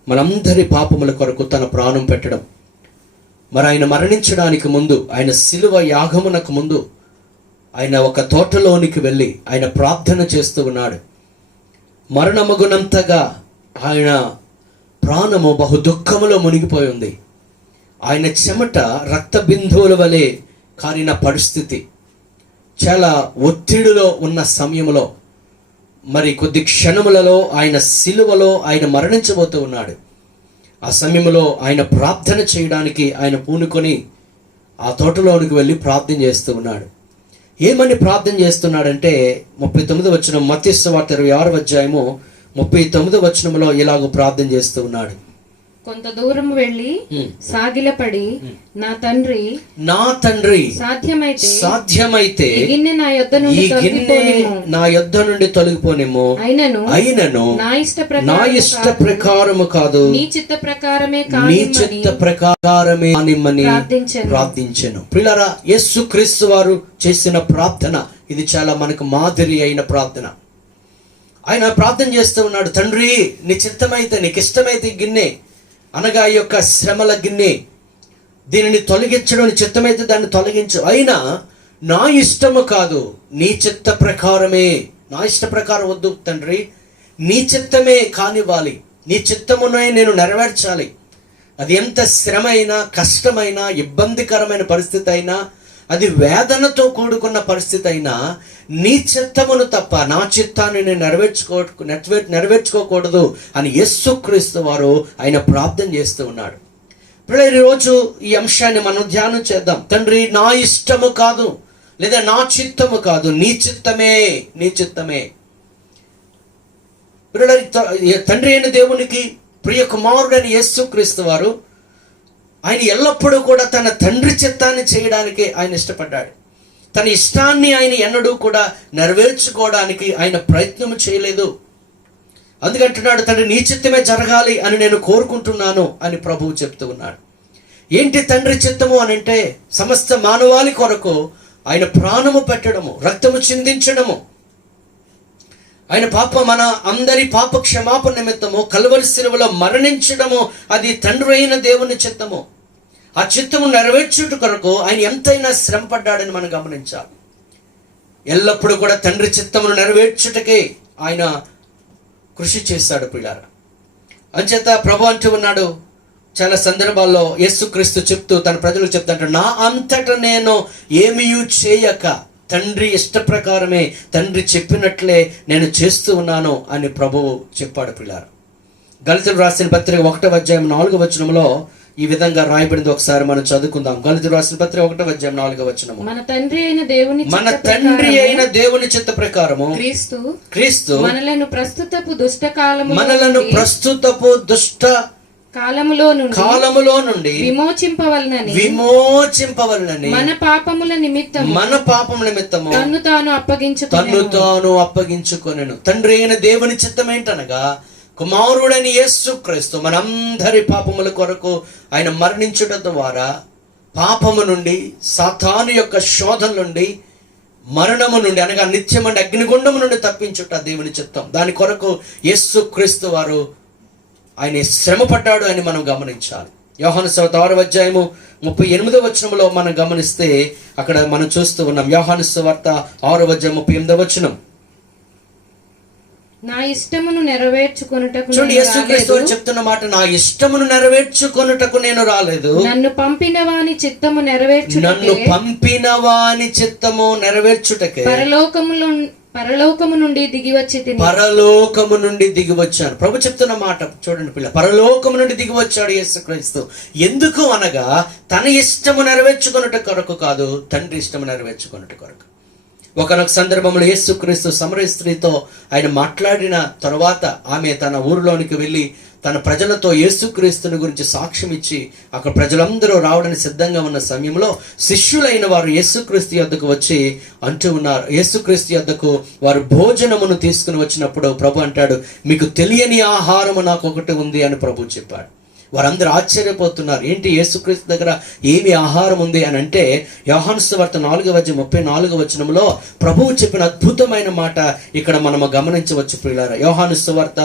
మనందరి పాపముల కొరకు తన ప్రాణం పెట్టడం. మరి ఆయన మరణించడానికి ముందు, ఆయన శిలువ యాగమునకు ముందు ఆయన ఒక తోటలోనికి వెళ్ళి ఆయన ప్రార్థన చేస్తూ ఉన్నాడు. మరణమగునంతగా ఆయన ప్రాణము బహు దుఃఖములో మునిగిపోయి ఉంది. ఆయన చెమట రక్త బిందువుల వలె కారిన పరిస్థితి. చాలా ఒత్తిడిలో ఉన్న సమయంలో మరి కొద్ది క్షణములలో ఆయన శిలువలో ఆయన మరణించబోతూ ఉన్నాడు. ఆ సమయంలో ఆయన ప్రార్థన చేయడానికి ఆయన పూనుకొని ఆ తోటలోనికి వెళ్ళి ప్రార్థన చేస్తూ ఉన్నాడు. ఏమని ప్రార్థన చేస్తున్నాడంటే 39వ వచనం, మత్తయి సువార్త 26వ అధ్యాయము 39వ వచనంలో ఇలాగ ప్రార్థన చేస్తూ ఉన్నాడు. కొంత దూరం వెళ్ళి సాగిలపడి, నా తండ్రి, సాధ్యమైతే ఈ గిన్నె నా యొద్ద నుండి తొలగిపోనేమో, అయినను నా ఇష్ట ప్రకారము కాదు, నీ చిత్త ప్రకారమే కానిమ్మని ప్రార్థించెను. ప్రియులారా, యేసు క్రీస్తు వారు చేసిన ప్రార్థన ఇది చాలా మనకు మాదిరి అయిన ప్రార్థన. ఆయన ప్రార్థన చేస్తూ ఉన్నాడు, తండ్రి, నీ చిత్తమైతే, నీకు ఇష్టమైతే ఈ గిన్నె అనగా ఈ యొక్క శ్రమల గిన్నె దీనిని తొలగించడం నీ చిత్తమైతే దాన్ని తొలగించు, అయినా నా ఇష్టము కాదు నీ చిత్త ప్రకారమే. నా ఇష్ట ప్రకారం వద్దు తండ్రి, నీ చిత్తమే కానివ్వాలి, నీ చిత్తమునే నేను నెరవేర్చాలి. అది ఎంత శ్రమ అయినా, కష్టమైనా, ఇబ్బందికరమైన పరిస్థితి అయినా, అది వేదనతో కూడుకున్న పరిస్థితి అయినా, నీ చిత్తమును తప్ప నా చిత్తాన్ని నేను నెరవేర్చుకోకూడదు అని యేసుక్రీస్తు వారు ఆయన ప్రార్థన చేస్తూ ఉన్నాడు. ఇప్పుడు ఈరోజు ఈ అంశాన్ని మనం ధ్యానం చేద్దాం. తండ్రి, నా ఇష్టము కాదు, లేదా నా చిత్తము కాదు, నీ చిత్తమే, నీ చిత్తమే. తండ్రి అయిన దేవునికి ప్రియ కుమారుడైన యేసుక్రీస్తు వారు ఆయన ఎల్లప్పుడూ కూడా తన తండ్రి చిత్తాన్ని చేయడానికి ఆయన ఇష్టపడ్డాడు. తన ఇష్టాన్ని ఆయన ఎన్నడూ కూడా నెరవేర్చుకోవడానికి ఆయన ప్రయత్నం చేయలేదు. అందుకంటున్నాడు, తండ్రి నీ చిత్తమే జరగాలి అని నేను కోరుకుంటున్నాను అని ప్రభువు చెప్తూ ఉన్నాడు. ఏంటి తండ్రి చిత్తము అని అంటే, సమస్త మానవాళి కొరకు ఆయన ప్రాణము పెట్టడము, రక్తము చిందించడము, ఆయన మన అందరి పాప క్షమాపణ నిమిత్తము కల్వరి శిలువలో మరణించడము, అది తండ్రి అయిన దేవుని చిత్తము. ఆ చిత్తము నెరవేర్చుట కొరకు ఆయన ఎంతైనా శ్రమ పడ్డాడని మనం గమనించాలి. ఎల్లప్పుడూ కూడా తండ్రి చిత్తమును నెరవేర్చుటకే ఆయన కృషి చేశాడు పిల్లారా. అంచేత ప్రభు అంటూ ఉన్నాడు చాలా సందర్భాల్లో, యేసుక్రీస్తు చెప్తూ తన ప్రజలకు చెప్తాడు, నా అంతట నేను ఏమీయూ చేయక తండ్రి ఇష్ట ప్రకారమే, తండ్రి చెప్పినట్లే నేను చేస్తూ ఉన్నాను అని ప్రభువు చెప్పాడు పిల్లారా. గళితులు రాసిన పత్రిక 1వ అధ్యాయం 4వ వచనంలో ఈ విధంగా రాయబడింది. ఒకసారి మనం చదువుకుందాం. గళితులు రాసిన పత్రిక 1వ అధ్యాయం 4వ వచనము. మన తండ్రి అయిన దేవుని చిత్త ప్రకారము క్రీస్తు మనలను ప్రస్తుతపు దుష్ట కాలములో నుండి విమోచింపవలనని మన పాపముల నిమిత్తము తన్ను తాను అప్పగించుకొనెను. తండ్రి అయిన దేవుని చిత్తం ఏంటనగా, కుమారుడని యేసుక్రీస్తు మనందరి పాపముల కొరకు ఆయన మరణించుట ద్వారా పాపము నుండి, సాతాను యొక్క శోధన నుండి, మరణము నుండి అనగా నిత్యమండి అగ్నిగుండము నుండి తప్పించుట దేవుని చిత్తం. దాని కొరకు యేసుక్రీస్తు వారు ఆయన శ్రమ పడ్డాడు అని మనం గమనించాలి. యోహాను సువార్త 6వ అధ్యాయము 38వ వచనంలో మనం గమనిస్తే అక్కడ మనం చూస్తూ ఉన్నాం. యోహాను సువార్త 6వ అధ్యాయం 38వ వచనం. నా ఇష్టమును నెరవేర్చుకొనుటకు చూడండి, యేసుక్రీస్తు చెప్తున్న మాట, నా ఇష్టమును నెరవేర్చుకొనుటకు నేను రాలేదు, నన్ను పంపిన వాని చిత్తము నెరవేర్చుటకే పరలోకము నుండి దిగి వచ్చాను. ప్రభు చెప్తున్న మాట చూడండి పిల్ల, పరలోకము నుండి దిగి వచ్చాడు యేసుక్రీస్తు. ఎందుకు అనగా తన ఇష్టము నెరవేర్చుకొనుట కొరకు కాదు, తండ్రి ఇష్టము నెరవేర్చుకొనుట కొరకు. ఒకనొక సందర్భంలో యేసుక్రీస్తు సమరయ స్త్రీతో ఆయన మాట్లాడిన తరువాత ఆమె తన ఊరిలోనికి వెళ్ళి తన ప్రజలతో యేసుక్రీస్తుని గురించి సాక్ష్యం ఇచ్చి అక్కడ ప్రజలందరూ రావడానికి సిద్ధంగా ఉన్న సమయంలో శిష్యులైన వారు యేసుక్రీస్తు యొద్దకు వచ్చి అంటూ ఉన్నారు. యేసుక్రీస్తు యొద్దకు వారు భోజనమును తీసుకుని వచ్చినప్పుడు ప్రభు అంటాడు, మీకు తెలియని ఆహారము నాకు ఒకటి ఉంది అని ప్రభు చెప్పాడు. వారందరూ ఆశ్చర్యపోతున్నారు, ఏంటి యేసుక్రీస్తు దగ్గర ఏమి ఆహారం ఉంది అని అంటే, యోహాను సువార్త 4వ అధ్యాయం 34వ వచనంలో ప్రభువు చెప్పిన అద్భుతమైన మాట ఇక్కడ మనము గమనించవచ్చు ప్రియులారా. యోహాను సువార్త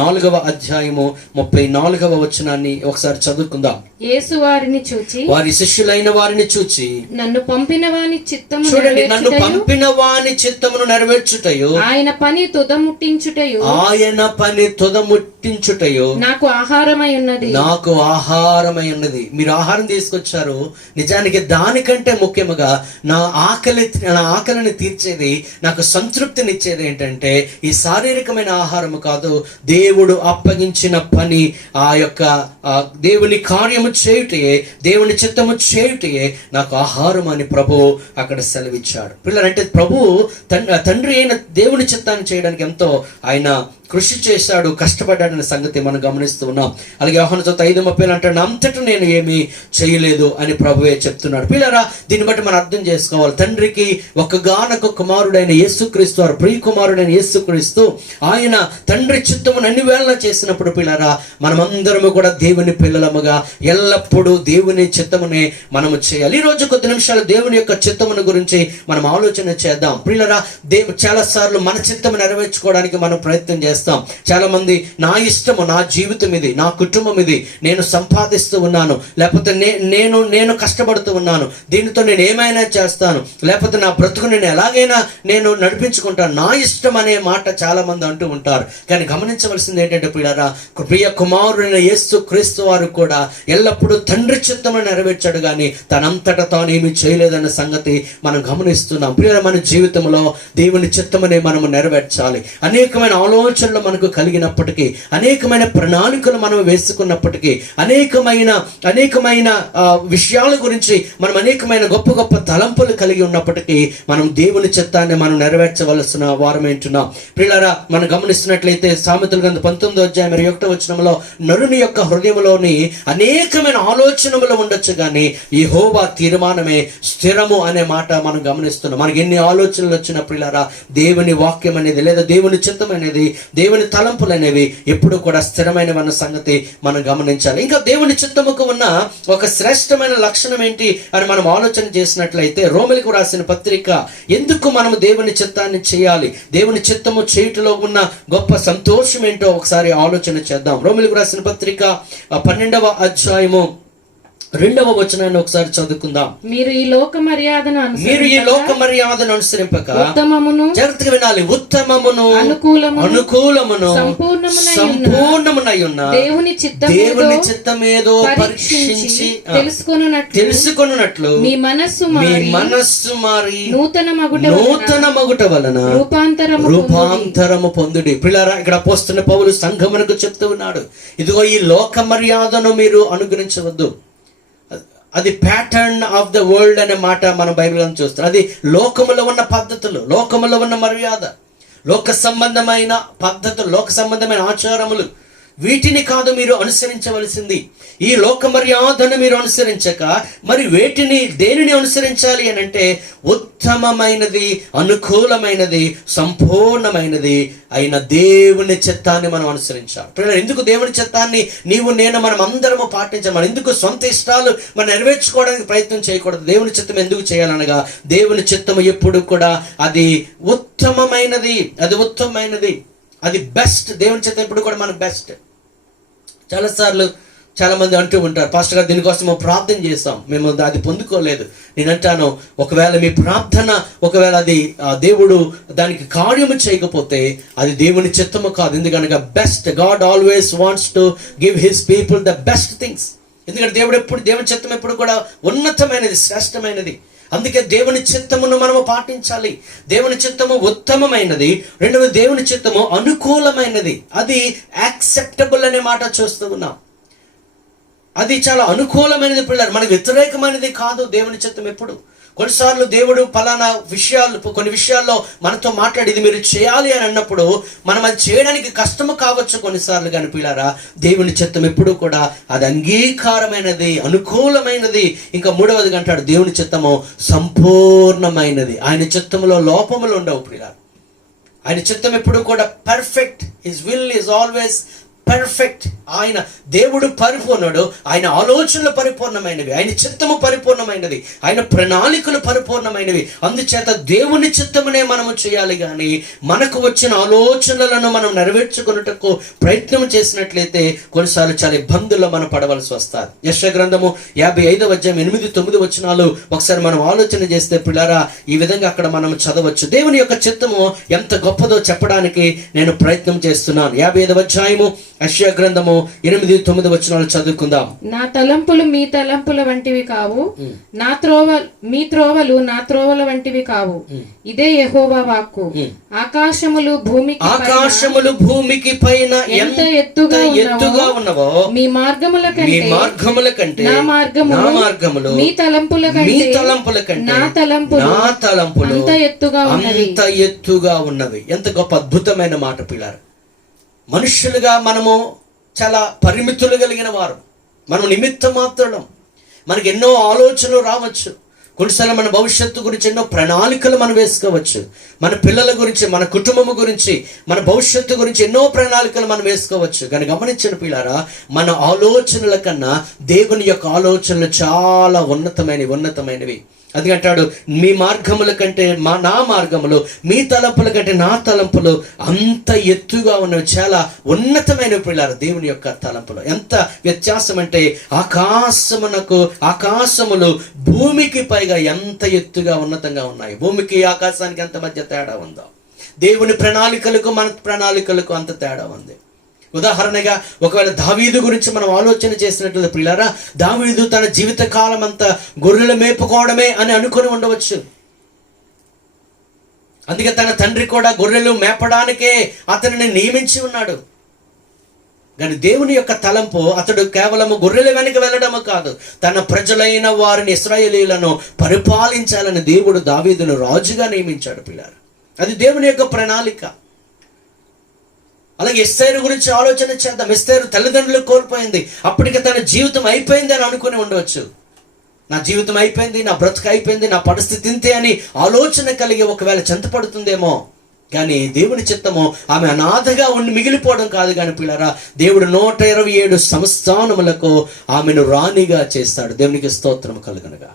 4వ అధ్యాయము 34వ వచనాన్ని ఒకసారి చదువుకుందాం. యేసు వారిని చూచి, వారి శిష్యులైన వారిని చూచి, నన్ను పంపిన వాని చిత్తము చూడండి, నన్ను పంపిన వాని చిత్తమును నెరవేర్చుటయు, ఆయన పని తుదముట్టించుటయు నాకు ఆహారమై ఉన్నది. మీరు ఆహారం తీసుకొచ్చారు, నిజానికి దానికంటే ముఖ్యముగా నా ఆకలిని తీర్చేది, నాకు సంతృప్తినిచ్చేది ఏంటంటే ఈ శారీరకమైన ఆహారము కాదు, దేవుడు అప్పగించిన పని, ఆ యొక్క దేవుని కార్యము చేయుటే, దేవుని చిత్తము చేయుటే నాకు ఆహారం అని ప్రభు అక్కడ సెలవిచ్చాడు. పిల్లలంటే ప్రభు తండ్రి అయిన దేవుని చిత్తాన్ని చేయడానికి ఎంతో ఆయన కృషి చేశాడు, కష్టపడ్డాడనే సంగతి మనం గమనిస్తూ ఉన్నాం. అలాగే యోహాను సువార్త 5:30 అంటాడు, అంతటా నేను ఏమీ చేయలేదు అని ప్రభువే చెప్తున్నాడు. పిల్లరా, దీన్ని బట్టి మనం అర్థం చేసుకోవాలి, తండ్రికి ఒక్కగానొక్క కుమారుడైన యేసుక్రీస్తు, వారు ప్రియ కుమారుడైన యేసుక్రీస్తు, ఆయన తండ్రి చిత్తమును అన్ని వేళలా చేసినప్పుడు పిల్లరా, మనమందరము కూడా దేవుని పిల్లలముగా ఎల్లప్పుడూ దేవుని చిత్తమునే మనము చేయాలి. ఈ రోజు కొద్ది నిమిషాలు దేవుని యొక్క చిత్తమును గురించి మనం ఆలోచన చేద్దాం. పిల్లరా, చాలా సార్లు మన చిత్తము నెరవేర్చుకోవడానికి మనం ప్రయత్నం చేస్తాం. చేస్తాం. చాలా మంది నా ఇష్టము, నా జీవితం ఇది, నా కుటుంబం ఇది, నేను సంపాదిస్తూ ఉన్నాను, లేకపోతే నేను కష్టపడుతూ ఉన్నాను, దీనితో నేను ఏమైనా చేస్తాను, లేకపోతే నా బ్రతుకు నేను ఎలాగైనా నేను నడిపించుకుంటాను, నా ఇష్టం అనే మాట చాలా మంది అంటూ ఉంటారు. కానీ గమనించవలసింది ఏంటంటే ప్రియులారా, ప్రియ కుమారుడైన యేసు క్రీస్తు వారు కూడా ఎల్లప్పుడూ తండ్రి చిత్తమును నెరవేర్చాడు కానీ తనంతట తాను ఏమీ చేయలేదన్న సంగతి మనం గమనిస్తున్నాం. ప్రియులారా, మన జీవితంలో దేవుని చిత్తమనే మనము నెరవేర్చాలి. అనేకమైన ఆలోచనలు మనకు కలిగినప్పటికీ, అనేకమైన ప్రణాళికలు మనం వేసుకున్నప్పటికీ, అనేకమైన విషయాల గురించి మనం అనేకమైన గొప్ప గొప్ప తలంపులు కలిగి ఉన్నప్పటికీ మనం దేవుని చిత్తాన్ని మనం నెరవేర్చవలసిన వారమేంటున్నాం. ప్రియులారా, మనం గమనిస్తున్నట్లయితే సామెతల గ్రంథం 19:21 నరుని యొక్క హృదయంలోని అనేకమైన ఆలోచనలు ఉండొచ్చు కానీ యెహోవా తీర్మానమే స్థిరము అనే మాట మనం గమనిస్తున్నాం. మనకి ఎన్ని ఆలోచనలు వచ్చినా ప్రియులారా, దేవుని వాక్యం అనేది లేదా దేవుని చిత్తం అనేది, దేవుని తలంపులు అనేవి ఎప్పుడు కూడా స్థిరమైనవన్న సంగతి మనం గమనించాలి. ఇంకా దేవుని చిత్తముకు ఉన్న ఒక శ్రేష్టమైన లక్షణం ఏంటి అని మనం ఆలోచన చేసినట్లయితే, రోమీయులకు రాసిన పత్రిక, ఎందుకు మనము దేవుని చిత్తాన్ని చేయాలి, దేవుని చిత్తము చేయుటలో ఉన్న గొప్ప సంతోషం ఏంటో ఒకసారి ఆలోచన చేద్దాం. రోమీయులకు రాసిన పత్రిక 12వ అధ్యాయము 2వ వచనాన్ని ఒకసారి చదువుకుందాం. మీరు ఈ లోక మర్యాదను అనుసరింపక ఉత్తమమును, జాగ్రత్తగా వినాలి, ఉత్తమమును, అనుకూలమును, సంపూర్ణమునై ఉన్న దేవుని చిత్తమేదో పరీక్షించి తెలుసుకొనున్నట్లు మీ మనస్సు మారి నూతన మగుట వలన రూపాంతరము పొందుడి. ప్రియులారా, ఇక్కడ అపోస్తలుడైన పౌలు సంఘమునకు చెప్తూ ఉన్నాడు, ఇదిగో ఈ లోక మర్యాదను మీరు అనుగ్రహించవద్దు. అది ప్యాటర్న్ ఆఫ్ ద వరల్డ్ అనే మాట మనం బైబిల్లో చూస్తాం. అది లోకములో ఉన్న పద్ధతులు, లోకములో ఉన్న మర్యాద, లోక సంబంధమైన పద్ధతులు, లోక సంబంధమైన ఆచారములు, వీటిని కాదు మీరు అనుసరించవలసింది. ఈ లోక మర్యాదను మీరు అనుసరించక మరి దేనిని అనుసరించాలి అని అంటే, ఉత్తమమైనది, అనుకూలమైనది, సంపూర్ణమైనది అయిన దేవుని చిత్తాన్ని మనం అనుసరించాలి. ఎందుకు దేవుని చిత్తాన్ని మనం అందరము పాటించాలి? మనం ఎందుకు సొంత ఇష్టాలు మనం నెరవేర్చుకోవడానికి ప్రయత్నం చేయకూడదు? దేవుని చిత్తం ఎందుకు చేయాలనగా, దేవుని చిత్తము ఎప్పుడు కూడా అది ఉత్తమమైనది, అది బెస్ట్. దేవుని చిత్తం ఎప్పుడు కూడా మనకు బెస్ట్. చాలాసార్లు చాలా మంది అంటూ ఉంటారు, పాస్టర్ గారు దీనికోసం మేము ప్రార్థన చేస్తాం, మేము అది పొందుకోలేదు. నేను అంటాను, ఒకవేళ మీ ప్రార్థన అది దేవుడు దానికి కార్యము చేయకపోతే అది దేవుని చిత్తము కాదు. ఎందుకనగా best, God always wants to give his people the best things. ఎందుకంటే దేవుని చిత్తం ఎప్పుడు కూడా ఉన్నతమైనది, శ్రేష్టమైనది. అందుకే దేవుని చిత్తమును మనము పాటించాలి. దేవుని చిత్తము ఉత్తమమైనది, రెండవది దేవుని చిత్తము అనుకూలమైనది. అది యాక్సెప్టబుల్ అనే మాట చూస్తూ ఉన్నాం. అది చాలా అనుకూలమైనది పిల్లలు, మనకు వ్యతిరేకమైనది కాదు దేవుని చిత్తం ఎప్పుడు. కొన్నిసార్లు దేవుడు కొన్ని విషయాల్లో మనతో మాట్లాడి ఇది మీరు చేయాలి అని అన్నప్పుడు మనం అది చేయడానికి కష్టము కావచ్చు కొన్నిసార్లు. కానీ పిల్లారా, దేవుని చిత్తం ఎప్పుడు కూడా అది అంగీకారమైనది, అనుకూలమైనది. ఇంకా 3వదిగా అంటాడు, దేవుని చిత్తము సంపూర్ణమైనది. ఆయన చిత్తములో లోపములు ఉండవు పిల్లారా. ఆయన చిత్తం ఎప్పుడు కూడా perfect. His will is always perfect. ఆయన దేవుడు పరిపూర్ణుడు, ఆయన ఆలోచనలు పరిపూర్ణమైనవి, ఆయన చిత్తము పరిపూర్ణమైనది, ఆయన ప్రణాళికలు పరిపూర్ణమైనవి. అందుచేత దేవుని చిత్తమునే మనము చేయాలి. కానీ మనకు వచ్చిన ఆలోచనలను మనం నెరవేర్చుకున్నట్టుకు ప్రయత్నం చేసినట్లయితే కొన్నిసార్లు చాలా ఇబ్బందుల్లో మనం పడవలసి వస్తారు. యెషయా గ్రంథము 55వ అధ్యాయం 8-9 వచనాలు ఒకసారి మనం ఆలోచన చేస్తే పిల్లారా, ఈ విధంగా అక్కడ మనం చదవచ్చు. దేవుని యొక్క చిత్తము ఎంత గొప్పదో చెప్పడానికి నేను ప్రయత్నం చేస్తున్నాను. 55వ అధ్యాయము యెషయా గ్రంథము 8-9 వచనాలు చదువుకుందాం. నా తలంపులు మీ తలంపుల వంటివి కావు, మీ త్రోవలు నా త్రోవల వంటివి కావు. ఇదే యెహోవా వాక్కు. ఆకాశములు భూమికి పైన ఎంత ఎత్తుగా ఉన్నవో మీ మార్గముల కంటే నా మార్గములు మీ తలంపుల కంటే నా తలంపులు అంత ఎత్తుగా ఉన్నవి. ఎంత గొప్ప అద్భుతమైన మాట పిల్లారు. మనుషులుగా మనము చాలా పరిమితులు కలిగిన వారు, మనం నిమిత్త మాత్రం. మనకి ఎన్నో ఆలోచనలు రావచ్చు. కొన్నిసార్లు మన భవిష్యత్తు గురించి ఎన్నో ప్రణాళికలు మనం వేసుకోవచ్చు. మన పిల్లల గురించి, మన కుటుంబం గురించి, మన భవిష్యత్తు గురించి ఎన్నో ప్రణాళికలు మనం వేసుకోవచ్చు. కానీ గమనించిన పిల్లారా, మన ఆలోచనల కన్నా దేవుని యొక్క ఆలోచనలు చాలా ఉన్నతమైనవి. అది అంటాడు, మీ మార్గముల కంటే నా మార్గములు, మీ తలంపుల కంటే నా తలంపులు అంత ఎత్తుగా ఉన్నవి, చాలా ఉన్నతమైన పిల్లలు. దేవుని యొక్క తలంపులు ఎంత వ్యత్యాసం అంటే ఆకాశములు భూమికి పైగా ఎంత ఎత్తుగా ఉన్నతంగా ఉన్నాయి. భూమికి ఆకాశానికి ఎంత మధ్య తేడా ఉందో, దేవుని ప్రణాళికలకు మన ప్రణాళికలకు అంత తేడా ఉంది. ఉదాహరణగా ఒకవేళ దావీదు గురించి మనం ఆలోచన చేసినట్లయితే పిల్లారా, దావీదు తన జీవిత కాలం అంతా గొర్రెలు మేపుకోవడమే అని అనుకుని ఉండవచ్చు. అందుకే తన తండ్రి కూడా గొర్రెలు మేపడానికే అతనిని నియమించి ఉన్నాడు. కానీ దేవుని యొక్క తలంపు అతడు కేవలము గొర్రెల వెనక వెళ్ళడము కాదు, తన ప్రజలైన వారిని, ఇశ్రాయేలీయులను పరిపాలించాలని దేవుడు దావీదును రాజుగా నియమించాడు పిల్లారా. అది దేవుని యొక్క ప్రణాళిక. అలాగే ఎస్తేరు గురించి ఆలోచన చేద్దాం. ఎస్తేరు తల్లిదండ్రులు కోల్పోయింది, అప్పటికి తన జీవితం అయిపోయింది అని అనుకుని ఉండవచ్చు. నా జీవితం అయిపోయింది, నా బ్రతుకు అయిపోయింది, నా పరిస్థితి ఇంతే అని ఆలోచన కలిగి ఒకవేళ చింతపడుతుందేమో. కానీ దేవుని చిత్తము ఆమె అనాథగా ఉండి మిగిలిపోవడం కాదు. కానీ పిల్లరా, దేవుడు 127 సంస్థానములకు ఆమెను రాణిగా చేస్తాడు. దేవునికి స్తోత్రం కలుగునుగా.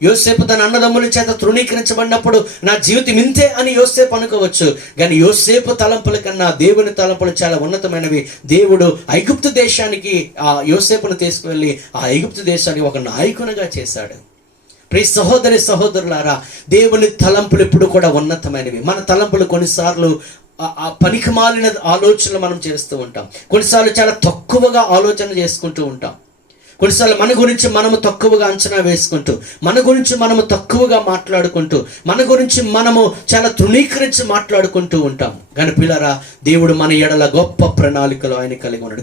యోసేపు తన అన్నదమ్ముల చేత తృణీకరించబడినప్పుడు నా జీవితం ఇంతే అని యోసేపు అనుకోవచ్చు. కానీ యోసేపు తలంపుల కన్నా దేవుని తలంపులు చాలా ఉన్నతమైనవి. దేవుడు ఐగుప్తు దేశానికి ఆ యోసేపును తీసుకువెళ్ళి ఆ ఐగుప్తు దేశానికి ఒక నాయకునిగా చేశాడు. ప్రియ సహోదరి సహోదరులారా, దేవుని తలంపులు ఎప్పుడు కూడా ఉన్నతమైనవి. మన తలంపులు కొన్నిసార్లు ఆ పనికిమాలిన ఆలోచనలు మనం చేస్తూ ఉంటాం. కొన్నిసార్లు చాలా తక్కువగా ఆలోచన చేసుకుంటూ ఉంటాం. కొన్నిసార్లు మన గురించి మనము తక్కువగా అంచనా వేసుకుంటూ, మన గురించి మనము తక్కువగా మాట్లాడుకుంటూ, మన గురించి మనము చాలా తృణీకరించి మాట్లాడుకుంటూ ఉంటాం. కానీ పిల్లరా, దేవుడు మన ఎడల గొప్ప ప్రణాళికలు ఆయన కలిగి ఉన్నాడు.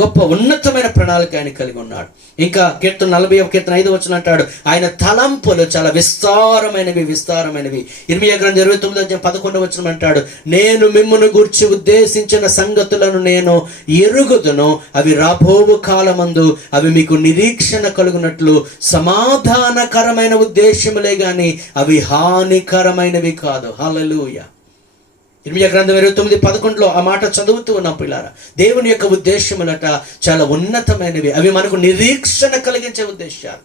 గొప్ప ఉన్నతమైన ప్రణాళిక ఆయన కలిగి ఉన్నాడు. ఇంకా కీర్తన 40:5 అంటాడు, ఆయన తలంపులు చాలా విస్తారమైనవి. ఇర్మీయా గ్రంథం 29:11 అంటాడు, నేను మిమ్మును గూర్చి ఉద్దేశించిన సంగతులను నేను ఎరుగుదును, అవి రాబోవు కాలమందు అవి మీకు నిరీక్షణ కలుగునట్లు సమాధానకరమైన ఉద్దేశములే గాని అవి హానికరమైనవి కాదు. హల్లెలూయా. ఇర్మీయా గ్రంథం 29:11 ఆ మాట చదువుతూ ఉన్నాం పిల్లారా. దేవుని యొక్క ఉద్దేశములట చాలా ఉన్నతమైనవి. అవి మనకు నిరీక్షణ కలిగించే ఉద్దేశాలు,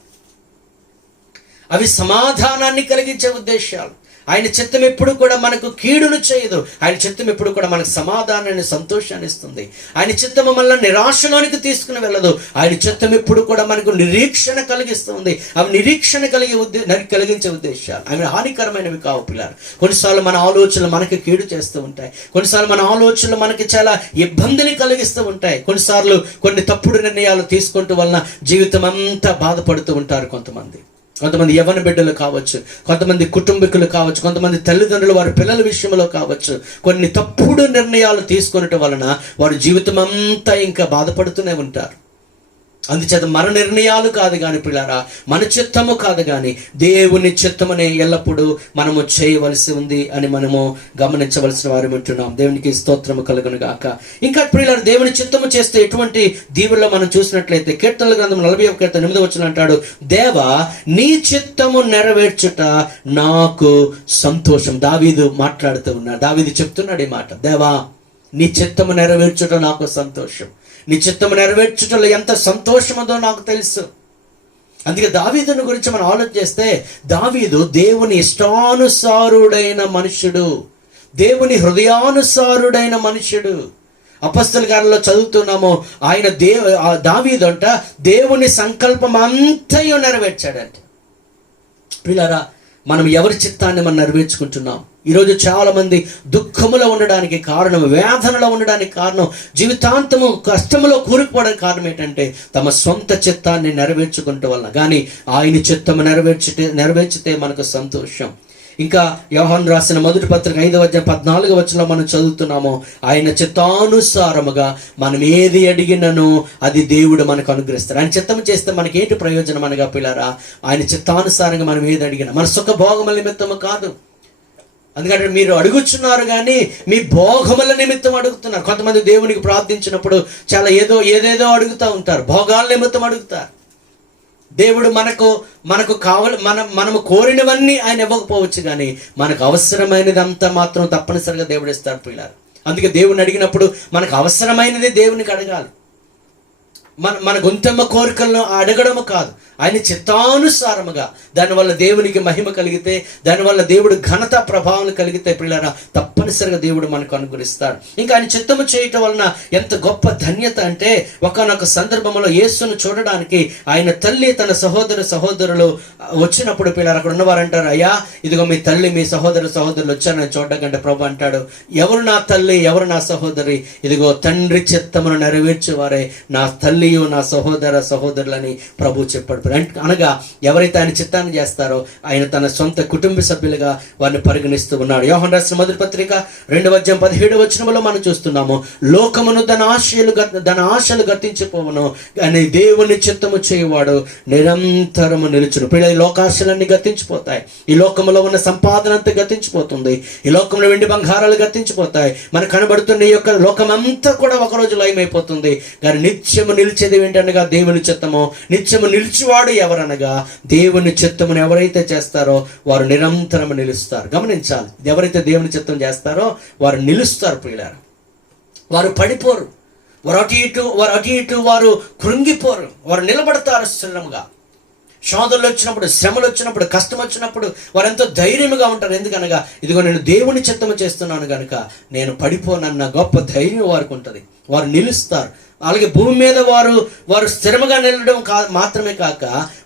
అవి సమాధానాన్ని కలిగించే ఉద్దేశాలు. ఆయన చిత్తం ఎప్పుడు కూడా మనకు కీడును చేయదు. ఆయన చిత్తం ఎప్పుడు కూడా మనకు సమాధానాన్ని, సంతోషాన్ని ఇస్తుంది. ఆయన చిత్తము మనల్ని నిరాశలోనికి తీసుకుని వెళ్ళదు. ఆయన చిత్తం ఎప్పుడు కూడా మనకు నిరీక్షణ కలిగిస్తుంది. అవి నిరీక్షణ కలిగించే ఉద్దేశాలు, అవి హానికరమైనవి కావు పిల్లలు. కొన్నిసార్లు మన ఆలోచనలు మనకి కీడు చేస్తూ ఉంటాయి. కొన్నిసార్లు మన ఆలోచనలు మనకి చాలా ఇబ్బందిని కలిగిస్తూ ఉంటాయి. కొన్నిసార్లు కొన్ని తప్పుడు నిర్ణయాలు తీసుకుంటూ వలన జీవితం అంతా బాధపడుతూ ఉంటారు. కొంతమంది యవ్వన బిడ్డలు కావచ్చు, కొంతమంది కుటుంబీకులు కావచ్చు, కొంతమంది తల్లిదండ్రులు వారి పిల్లల విషయంలో కావచ్చు, కొన్ని తప్పుడు నిర్ణయాలు తీసుకునటం వలన వారి జీవితం అంతా ఇంకా బాధపడుతూనే ఉంటారు. అందుచేత మన నిర్ణయాలు కాదు కానీ పిల్లారా, మన చిత్తము కాదు కానీ దేవుని చిత్తమనే ఎల్లప్పుడూ మనము చేయవలసి ఉంది అని మనము గమనించవలసిన వారు ఉంటున్నాం. దేవునికి స్తోత్రము కలుగును గాక. ఇంకా పిల్లారా, దేవుని చిత్తము చేస్తే ఎటువంటి దీవుల్లో మనం చూసినట్లయితే కీర్తనల గ్రంథం 41:8 అంటాడు, దేవా నీ చిత్తము నెరవేర్చుట నాకు సంతోషం. దావీదు మాట్లాడుతూ ఉన్నాడు, దావీదు చెప్తున్నాడు ఈ మాట, దేవా నీ చిత్తము నెరవేర్చుట నాకు సంతోషం. నీ చిత్తము నెరవేర్చుటలో ఎంత సంతోషముందో నాకు తెలుసు. అందుకే దావీదుని గురించి మనం ఆలోచన చేస్తే, దావీదు దేవుని ఇష్టానుసారుడైన మనుష్యుడు, దేవుని హృదయానుసారుడైన మనుష్యుడు. అపొస్తలుల కార్యాల్లో చదువుతున్నాము, ఆయన దావీదు అంట దేవుని సంకల్పం అంతయు నెరవేర్చాడంట. పిల్లరా, మనం ఎవరి చిత్తాన్ని మనం నెరవేర్చుకుంటున్నాం? ఈరోజు చాలా మంది దుఃఖములో ఉండడానికి కారణం, వేదనలో ఉండడానికి కారణం, జీవితాంతము కష్టములో కూరుకుపోవడానికి కారణం ఏంటంటే తమ సొంత చిత్తాన్ని నెరవేర్చుకుంటూ వలన. కానీ ఆయన చిత్తము నెరవేర్చితే మనకు సంతోషం. ఇంకా యోహాను రాసిన మొదటి పత్రిక 5:14 మనం చదువుతున్నాము, ఆయన చిత్తానుసారముగా మనం ఏది అడిగినను అది దేవుడు మనకు అనుగ్రహిస్తాడు. ఆయన చిత్తం చేస్తే మనకి ఏంటి ప్రయోజనం అనగా పిల్లారా, ఆయన చిత్తానుసారంగా మనం ఏది అడిగినా మన సుఖ భోగముల నిమిత్తము కాదు. అందుకంటే మీరు అడుగుచున్నారు కానీ మీ భోగముల నిమిత్తం అడుగుతున్నారు. కొంతమంది దేవునికి ప్రార్థించినప్పుడు చాలా ఏదేదో అడుగుతూ ఉంటారు, భోగాల నిమిత్తం అడుగుతారు. దేవుడు మనకు మనము కోరినవన్నీ ఆయన ఇవ్వకపోవచ్చు, కానీ మనకు అవసరమైనదంతా మాత్రం తప్పనిసరిగా దేవుడు ఇస్తాడు పిల్లలు. అందుకే దేవుని అడిగినప్పుడు మనకు అవసరమైనది దేవునికి అడగాలి. మన గొంతెమ్మ కోరికలను అడగడము కాదు, ఆయన చిత్తానుసారముగా దానివల్ల దేవునికి మహిమ కలిగితే, దానివల్ల దేవుడు ఘనత ప్రభావం కలిగితే ప్రియులారా తప్పనిసరిగా దేవుడు మనకు అనుగ్రహిస్తాడు. ఇంకా ఆయన చిత్తము చేయటం వలన ఎంత గొప్ప ధన్యత అంటే, ఒకానొక సందర్భంలో యేసును చూడడానికి ఆయన తల్లి తన సహోదరులు వచ్చినప్పుడు పిల్లలు అక్కడ ఉన్నవారు అంటారు, అయ్యా ఇదిగో మీ తల్లి మీ సహోదరులు వచ్చారని చూడకంటే ప్రభు అంటాడు, ఎవరు నా తల్లి ఎవరు నా సహోదరి, ఇదిగో తండ్రి చిత్తమును నెరవేర్చేవారే నా తల్లియు నా సహోదరులని ప్రభు చెప్పాడు. అనగా ఎవరైతే ఆయన చిత్తాన్ని చేస్తారో ఆయన తన సొంత కుటుంబ సభ్యులుగా వారిని పరిగణిస్తూ ఉన్నాడు. యోహాను రాసిన మొదటి పత్రిక 2:17 మనం చూస్తున్నాము, లోకమును దాని ఆశలు గతించిపోవును కానీ దేవుని చిత్తము చేయవాడు నిరంతరము నిలుచును. పిల్లలు లోకాశలన్నీ గతించిపోతాయి, ఈ లోకంలో ఉన్న సంపాదన అంతా గతించిపోతుంది, ఈ లోకంలో వెండి బంగారాలు గతించిపోతాయి, మనకు కనబడుతున్న ఈ యొక్క లోకం అంతా కూడా ఒకరోజు లయమైపోతుంది. కానీ నిత్యము నిలిచేది ఏంటనగా దేవుని చిత్తము. నిత్యము నిలిచివాడు ఎవరనగా దేవుని చిత్తమును ఎవరైతే చేస్తారో వారు నిరంతరము నిలుస్తారు. గమనించాలి, ఎవరైతే దేవుని చిత్తం చేస్తారో వారు నిలుస్తారు ప్రియులారా. వారు పడిపోరు, వారు అటు ఇటు వారు కృంగిపోరు, వారు నిలబడతారు స్థిరంగా. శోధనలు వచ్చినప్పుడు, శ్రమలు వచ్చినప్పుడు, కష్టం వచ్చినప్పుడు వారు ఎంతో ధైర్యంగా ఉంటారు. ఎందుకనగా ఇదిగో నేను దేవుని చిత్తము చేస్తున్నాను కనుక నేను పడిపోనన్న గొప్ప ధైర్యం వారికి ఉంటుంది. వారు నిలుస్తారు. అలాగే భూమి మీద వారు స్థిరముగా నిలడం మాత్రమే కాక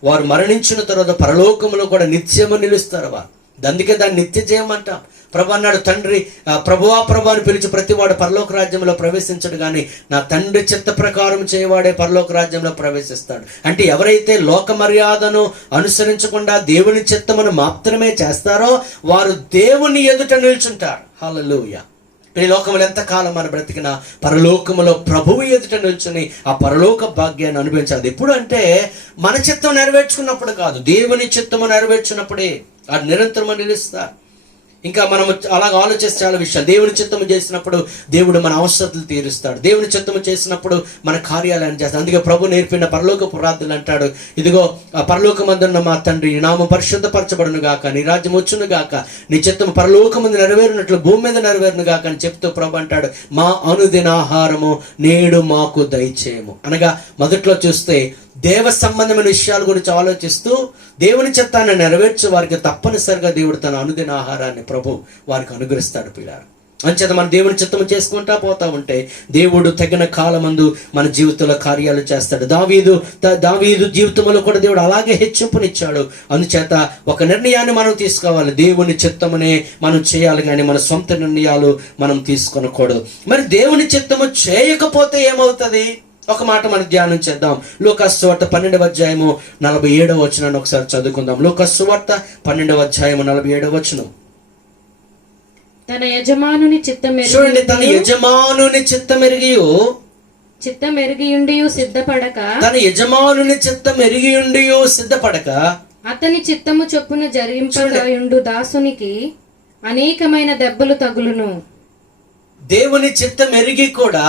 వారు మరణించిన తర్వాత పరలోకములో కూడా నిత్యము నిలుస్తారు వారు. అందుకే దాన్ని నిత్య జయం అంటాం. ప్రభు అన్నాడు, తండ్రి ప్రభువా ప్రభు అని పిలిచి ప్రతివాడు పరలోక రాజ్యంలో ప్రవేశించడు కానీ నా తండ్రి చిత్త ప్రకారం చేయవాడే పరలోక రాజ్యంలో ప్రవేశిస్తాడు. అంటే ఎవరైతే లోక మర్యాదను అనుసరించకుండా దేవుని చిత్తమును మాత్రమే చేస్తారో వారు దేవుని ఎదుట నిల్చుంటారు. హల్లెలూయా. ఈ లోకములు ఎంతకాలం మన బ్రతికిన పరలోకములో ప్రభువు ఎదుట నిల్చుని ఆ పరలోక భాగ్యాన్ని అనుభవించాలి. ఎప్పుడు అంటే మన చిత్తం నెరవేర్చుకున్నప్పుడు కాదు, దేవుని చిత్తము నెరవేర్చినప్పుడే ఆ నిరంతరము నిలుస్తారు. ఇంకా మనం అలాగ ఆలోచిస్తే చాలా విషయాలు. దేవుని చిత్తము చేసినప్పుడు దేవుడు మన అవసరతలు తీరుస్తాడు. దేవుని చిత్తము చేసినప్పుడు మన కార్యాలయాన్ని చేస్తాడు. అందుకే ప్రభు నేర్పిన పరలోకపు ప్రార్థనలు అంటాడు, ఇదిగో ఆ పరలోకమందున్న మా తండ్రి నీ నామం పరిశుద్ధపరచబడును గాక, నీ రాజ్యం వచ్చును గాక, నీ చిత్తము పరలోకమందు నెరవేరినట్లు భూమి మీద నెరవేరును గాక అని చెప్తూ ప్రభు అంటాడు, మా అనుదిన ఆహారము నేడు మాకు దయచేయము. అనగా మొదట్లో చూస్తే దేవ సంబంధమైన విషయాల గురించి ఆలోచిస్తూ దేవుని చిత్తాన్ని నెరవేర్చే వారికి తప్పనిసరిగా దేవుడు తన అనుదిన ఆహారాన్ని ప్రభు వారికి అనుగ్రహిస్తాడు పిల్లారు. అంచేత మన దేవుని చిత్తము చేసుకుంటా పోతా ఉంటే దేవుడు తగిన కాలమందు మన జీవితంలో కార్యాలు చేస్తాడు. దావీదు జీవితంలో కూడా దేవుడు అలాగే హెచ్చింపునిచ్చాడు. అందుచేత ఒక నిర్ణయాన్ని మనం తీసుకోవాలి, దేవుని చిత్తమునే మనం చేయాలి కానీ మన సొంత నిర్ణయాలు మనం తీసుకొనకూడదు. మరి దేవుని చిత్తము చేయకపోతే ఏమవుతుంది? ఒక మాట మనం ధ్యానం చేద్దాం. లూకాసు సువార్త 12:47 ఒకసారి చదువుకుందాం. లూకాసు సువార్త 12:47. తన యజమానుని చిత్తమెరిగి చూడండి, తన యజమానుని చిత్తమెరిగియుండియు సిద్ధపడక, తన యజమానుని చిత్తమెరిగియుండియు సిద్ధపడక అతని చిత్తము చొప్పున జరిగింపయుండు దాసునికి అనేకమైన దెబ్బలు తగులును. దేవుని చిత్తం ఎరిగి కూడా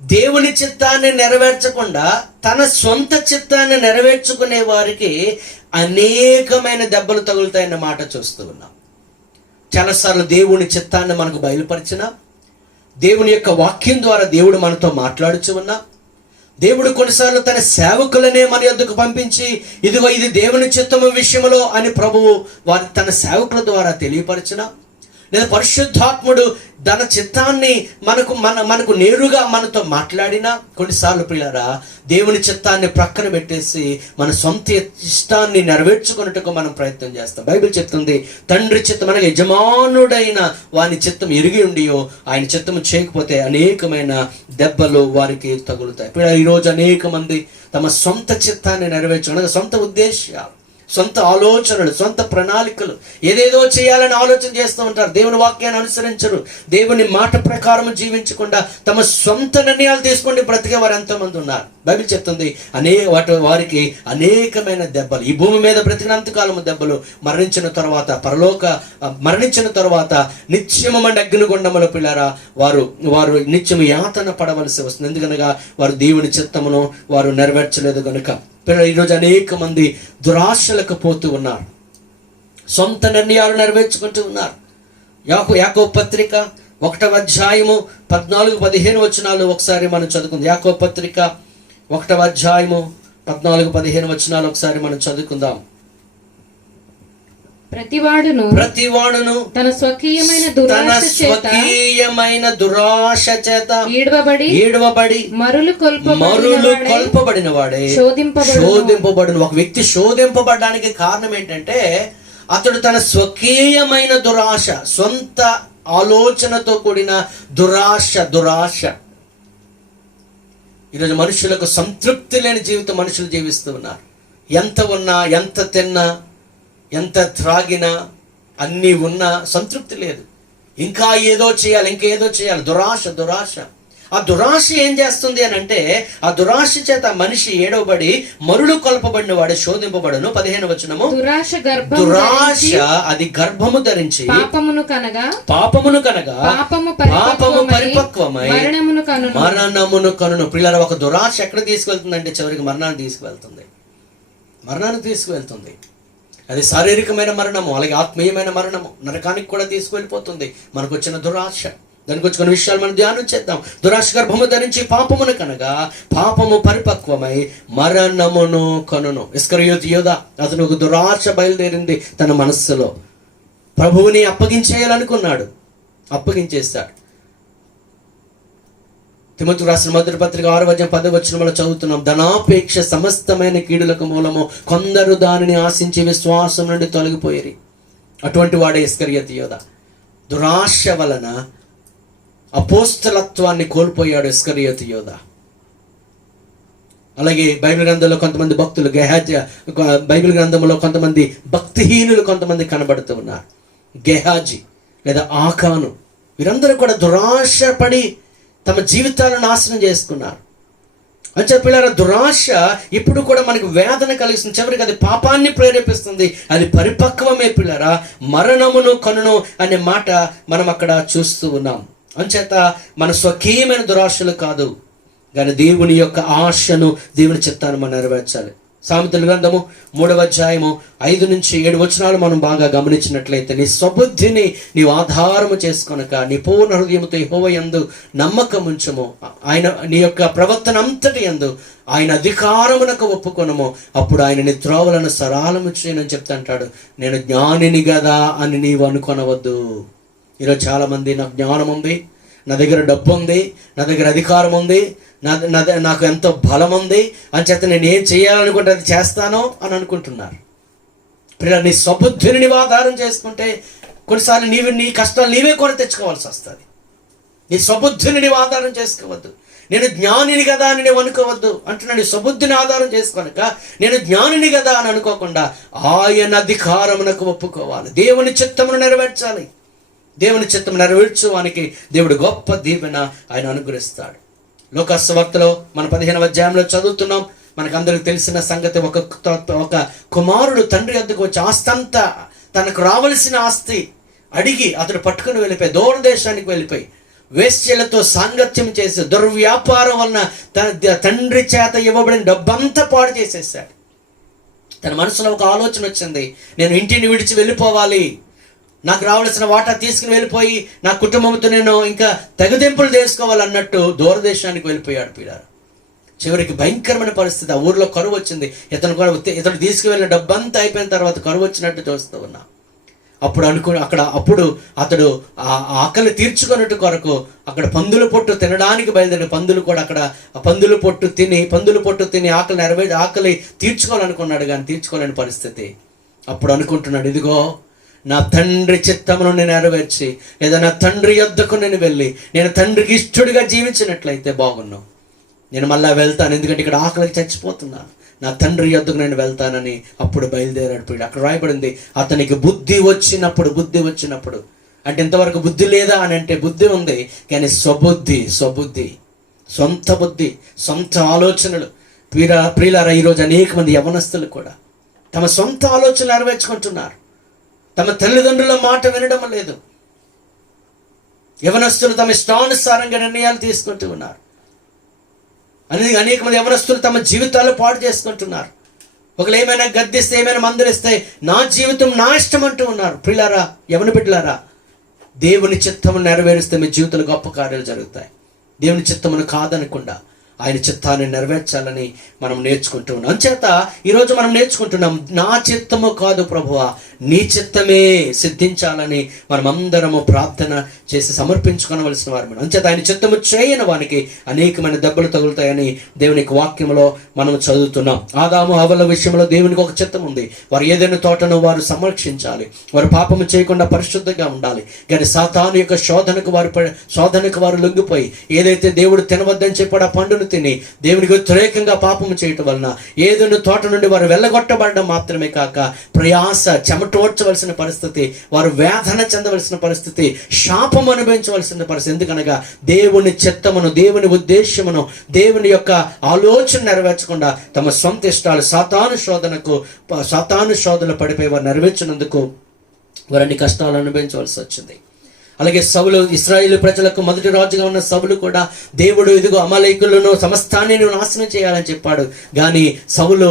దేవుని చిత్తాన్ని నెరవేర్చకుండా తన సొంత చిత్తాన్ని నెరవేర్చుకునే వారికి అనేకమైన దెబ్బలు తగులుతాయన్న మాట చూస్తూ ఉన్నాం. చాలాసార్లు దేవుని చిత్తాన్ని మనకు బయలుపరిచిన, దేవుని యొక్క వాక్యం ద్వారా దేవుడు మనతో మాట్లాడుచు ఉన్నా, దేవుడు కొన్నిసార్లు తన సేవకులనే మన యొద్దకు పంపించి ఇదిగో ఇది దేవుని చిత్తము విషయంలో అని ప్రభువు వారి తన సేవకుల ద్వారా తెలియపరిచిన, లేదా పరిశుద్ధాత్ముడు తన చిత్తాన్ని మనకు నేరుగా మనతో మాట్లాడినా, కొన్నిసార్లు పిల్లరా దేవుని చిత్తాన్ని ప్రక్కన పెట్టేసి మన సొంత ఇష్టాన్ని నెరవేర్చుకున్నట్టుగా మనం ప్రయత్నం చేస్తాం. బైబిల్ చెప్తుంది, తండ్రి చిత్తం అనగా యజమానుడైన వాని చిత్తం ఎరిగి ఉండియో ఆయన చిత్తము చేయకపోతే అనేకమైన దెబ్బలు వారికి తగులుతాయి. ఇప్పుడు ఈరోజు అనేక మంది తమ సొంత చిత్తాన్ని నెరవేర్చుకున్న సొంత ఉద్దేశాలు, సొంత ఆలోచనలు, సొంత ప్రణాళికలు ఏదేదో చేయాలని ఆలోచన చేస్తూ ఉంటారు. దేవుని వాక్యాన్ని అనుసరించరు, దేవుని మాట ప్రకారం జీవించకుండా తమ సొంత నిర్ణయాలు తీసుకొని బ్రతికే వారు ఎంతోమంది ఉన్నారు. బైబిల్ చెప్తుంది వారికి అనేకమైన దెబ్బలు, ఈ భూమి మీద బ్రతికినంతకాలము దెబ్బలు, మరణించిన తర్వాత నిత్యమైన అగ్నిగుండముల పిల్లరా వారు నిత్యము యాతన పడవలసి వస్తుంది. ఎందుకనగా వారు దేవుని చిత్తమును వారు నెరవేర్చలేదు కనుక. ఈరోజు అనేక మంది దురాశలకు పోతూ ఉన్నారు, సొంత నిర్ణయాలు నెరవేర్చుకుంటూ ఉన్నారు. యాకోబు పత్రిక 1:14-15 ఒకసారి మనం చదువుకుంది. యాకోబు పత్రిక 1వ అధ్యాయము 14-15 వచనాలు ఒకసారి మనం చదువుకుందాం. ప్రతివాడును తన స్వకీయమైన దురాశ చేత ఈడవబడి మరులు కొల్పబడిన వాడే శోధింపబడును. ఒక వ్యక్తి శోధింపబడడానికి కారణం ఏంటంటే అతడు తన స్వకీయమైన దురాశ, సొంత ఆలోచనతో కూడిన దురాశ. ఈరోజు మనుషులకు సంతృప్తి లేని జీవితం మనుషులు జీవిస్తూ ఉన్నారు. ఎంత ఉన్నా, ఎంత తిన్నా, ఎంత త్రాగినా, అన్నీ ఉన్నా సంతృప్తి లేదు. ఇంకా ఏదో చేయాలి. దురాశ. ఆ దురాశ ఏం చేస్తుంది అని అంటే, ఆ దురాశ చేత మనిషి ఏడవబడి మరుడు కొల్పబడిన వాడు శోధింపబడును. 15వ వచనము, దురాశ అది గర్భము ధరించి పాపమును కనగా పాపము పరిపక్వమై మరణమును కనును. పిల్లల, ఒక దురాశ ఎక్కడ తీసుకెళ్తుందంటే చివరికి మరణాన్ని తీసుకువెళ్తుంది. అది శారీరకమైన మరణము, అలాగే ఆత్మీయమైన మరణము, నరకానికి కూడా తీసుకువెళ్ళిపోతుంది. మనకు వచ్చిన దురాశ, దానికి వచ్చిన విషయాలు మనం ధ్యానం చేద్దాం. దురాశ గర్భము ధరించి పాపమును కనగా పాపము పరిపక్వమై మరణమును కనును. ఇస్కరియోతు యోధ, అతను ఒక దురాశ బయలుదేరింది తన మనస్సులో. ప్రభువుని అప్పగించేయాలనుకున్నాడు, అప్పగించేస్తాడు. తిమోతికి రాసిన మొదటి పత్రిక 6:10 చదువుతున్నాం. ధనాపేక్ష సమస్తమైన కీడులకు మూలము, కొందరు దానిని ఆశించి విశ్వాసం నుండి తొలగిపోయేరి. అటువంటి వాడే ఇస్కరియోతు యోధ. దురాశ వలన అపోస్తలత్వాన్ని కోల్పోయాడు ఇస్కరియోతు యోధ. అలాగే బైబిల్ గ్రంథంలో కొంతమంది భక్తులు, బైబిల్ గ్రంథంలో కొంతమంది భక్తిహీనులు కొంతమంది కనబడుతూ ఉన్నారు. గెహాజీ లేదా ఆకాను, వీరందరూ కూడా దురాశ పడి తమ జీవితాలను నాశనం చేసుకున్నారు. అని చెప్పినారా, దురాశ ఇప్పుడు కూడా మనకు వేదన కలిగిస్తుంది. చివరికి అది పాపాన్ని ప్రేరేపిస్తుంది. అది పరిపక్వమే పిల్లరా, మరణమును కనును అనే మాట మనం అక్కడ చూస్తూ ఉన్నాం. అంచేత మన స్వకీయమైన దురాశలు కాదు, కానీ దేవుని యొక్క ఆశను, దేవుని చిత్తాన్ని మనం నెరవేర్చాలి. సామెతల గ్రంథము 3వ అధ్యాయము 5-7 వచనాలు మనం బాగా గమనించినట్లయితే, నీ స్వబుద్ధిని నీవు ఆధారము చేసుకొనక నీ పూర్ణ హృదయముతో యెహోవా యందు నమ్మకం ఉంచుము. ఆయన నీ యొక్క ప్రవర్తన అంతటి యందు ఆయన అధికారమునకు ఒప్పుకొనము. అప్పుడు ఆయన నీ త్రోవలను సరళము చేయనని చెప్తా అంటాడు. నేను జ్ఞానిని కదా అని నీవు అనుకొనవద్దు. ఈరోజు చాలామంది, నాకు జ్ఞానం ఉంది, నా దగ్గర డబ్బు ఉంది, నా దగ్గర అధికారం ఉంది, నాకు ఎంతో బలం ఉంది, అని చేత నేను ఏం చేయాలనుకుంటే అది చేస్తాను అని అనుకుంటున్నారు. పిల్లలు, నీ స్వబుద్ధిని నీవు ఆధారం చేసుకుంటే కొన్నిసార్లు నీ కష్టాలు నీవే కొని తెచ్చుకోవాల్సి వస్తుంది. నీ స్వబుద్ధిని నీవు ఆధారం చేసుకోవద్దు. నేను జ్ఞానిని కదా అని నీవు అనుకోవద్దు అంటున్నా. నీ స్వబుద్ధిని ఆధారం చేసుకోనక నేను జ్ఞానిని కదా అని అనుకోకుండా ఆయన అధికారమునకు ఒప్పుకోవాలి. దేవుని చిత్తమును నెరవేర్చాలి. దేవుని చిత్తం నెరవేర్చువానికి దేవుడు గొప్ప దీవెన ఆయన అనుగ్రహిస్తాడు. లోకాసు వార్తలో మన 15వ అధ్యాయంలో చదువుతున్నాం. మనకందరికి తెలిసిన సంగతి, ఒక కుమారుడు తండ్రి వద్దకు వచ్చి ఆస్తంతా, తనకు రావలసిన ఆస్తి అడిగి అతడు పట్టుకుని వెళ్ళిపోయి దూరదేశానికి వెళ్ళిపోయి వేశ్యలతో సాంగత్యం చేసి దుర్వ్యాపారం వలన తన తండ్రి చేత ఇవ్వబడిన డబ్బంతా పాడు చేసేసాడు. తన మనసులో ఒక ఆలోచన వచ్చింది, నేను ఇంటిని విడిచి వెళ్ళిపోవాలి, నాకు రావాల్సిన వాటా తీసుకుని వెళ్ళిపోయి నా కుటుంబంతో నేను ఇంకా తెగదెంపులు చేసుకోవాలన్నట్టు దూరదేశానికి వెళ్ళిపోయాడు పిల్లారు. చివరికి భయంకరమైన పరిస్థితి, ఆ ఊర్లో కరువు వచ్చింది. ఇతను తీసుకువెళ్ళిన డబ్బంతా అయిపోయిన తర్వాత కరువు వచ్చినట్టు చూస్తూ ఉన్నా. అప్పుడు అతడు ఆ ఆకలి తీర్చుకున్నట్టు కొరకు అక్కడ పందుల పొట్టు తినడానికి బయలుదేరి పందులు కూడా అక్కడ పందుల పొట్టు తిని ఆకలి తీర్చుకోవాలనుకున్నాడు, కానీ తీర్చుకోలేని పరిస్థితి. అప్పుడు అనుకుంటున్నాడు, ఇదిగో నా తండ్రి చిత్తమును నేను నెరవేర్చి, లేదా నా తండ్రి యొద్దకు నేను వెళ్ళి నేను తండ్రికి ఇష్టడుగా జీవించినట్లయితే బాగున్నాను, నేను మళ్ళా వెళ్తాను, ఎందుకంటే ఇక్కడ ఆకలికి చచ్చిపోతున్నాను, నా తండ్రి యొద్దకు నేను వెళ్తానని అప్పుడు బయలుదేరాడు. అక్కడ రాయబడింది, అతనికి బుద్ధి వచ్చినప్పుడు అంటే ఇంతవరకు బుద్ధి లేదా అని అంటే బుద్ధి ఉంది, కానీ స్వబుద్ధి, సొంత బుద్ధి, సొంత ఆలోచనలు. ప్రియులారా, ఈరోజు అనేక మంది యవనస్తులు కూడా తమ సొంత ఆలోచనలు నెరవేర్చుకుంటున్నారు, తమ తల్లిదండ్రుల మాట వినడం లేదు. యవనస్తులు తమ ఇష్టానుసారంగా నిర్ణయాలు తీసుకుంటూ ఉన్నారు. అనేక మంది యవనస్తులు తమ జీవితాలు పాడు చేసుకుంటున్నారు. ఒకళ్ళు ఏమైనా గద్దిస్తే, ఏమైనా మందలిస్తే నా జీవితం నా ఇష్టం అంటూ ఉన్నారు. పిల్లారా, యవన బిడ్డలారా, దేవుని చిత్తమును నెరవేరిస్తే మీ జీవితంలో గొప్ప కార్యాలు జరుగుతాయి. దేవుని చిత్తమును కాదనకుండా ఆయన చిత్తాన్ని నెరవేర్చాలని మనం నేర్చుకుంటూ ఉన్నాం. అంచేత ఈరోజు మనం నేర్చుకుంటున్నాం, నా చిత్తము కాదు ప్రభువా, నీ చిత్తమే సిద్ధించాలని మనం అందరము ప్రార్థన చేసి సమర్పించుకోవలసిన వారు. అంచేత ఆయన చిత్తము చేయని వానికి అనేకమైన దెబ్బలు తగులుతాయని దేవునికి వాక్యంలో మనం చదువుతున్నాం. ఆదాము హవ్వల విషయంలో దేవునికి ఒక చిత్తం ఉంది. వారు ఏదైనా తోటను వారు సంరక్షించాలి, వారు పాపము చేయకుండా పరిశుద్ధంగా ఉండాలి. కానీ సాతాను యొక్క శోధనకు వారు లొంగిపోయి ఏదైతే దేవుడు తినవద్దని చెప్పాడు ఆ పండును తిని దేవునికి వ్యతిరేకంగా పాపము చేయటం వలన ఏదైనా తోట నుండి వారు వెళ్ళగొట్టబడడం మాత్రమే కాక ప్రయాస చెమటోడ్చవలసిన పరిస్థితి, వారు వేదన చెందవలసిన పరిస్థితి, శాపం అనుభవించవలసిన పరిస్థితి. ఎందుకనగా దేవుని చిత్తమును, దేవుని ఉద్దేశమును, దేవుని యొక్క ఆలోచన నెరవేర్చకుండా తమ సొంత ఇష్టాలు సాతాను శోధనలు పడిపోయి వారు నెరవేర్చినందుకు వారిని కష్టాలు అనుభవించవలసి వచ్చింది. అలాగే సౌలు, ఇశ్రాయేలు ప్రజలకు మొదటి రాజుగా ఉన్న సౌలు కూడా దేవుడు ఇదిగో అమాలేకులను సమస్తాన్ని నాశనం చేయాలని చెప్పాడు. కానీ సౌలు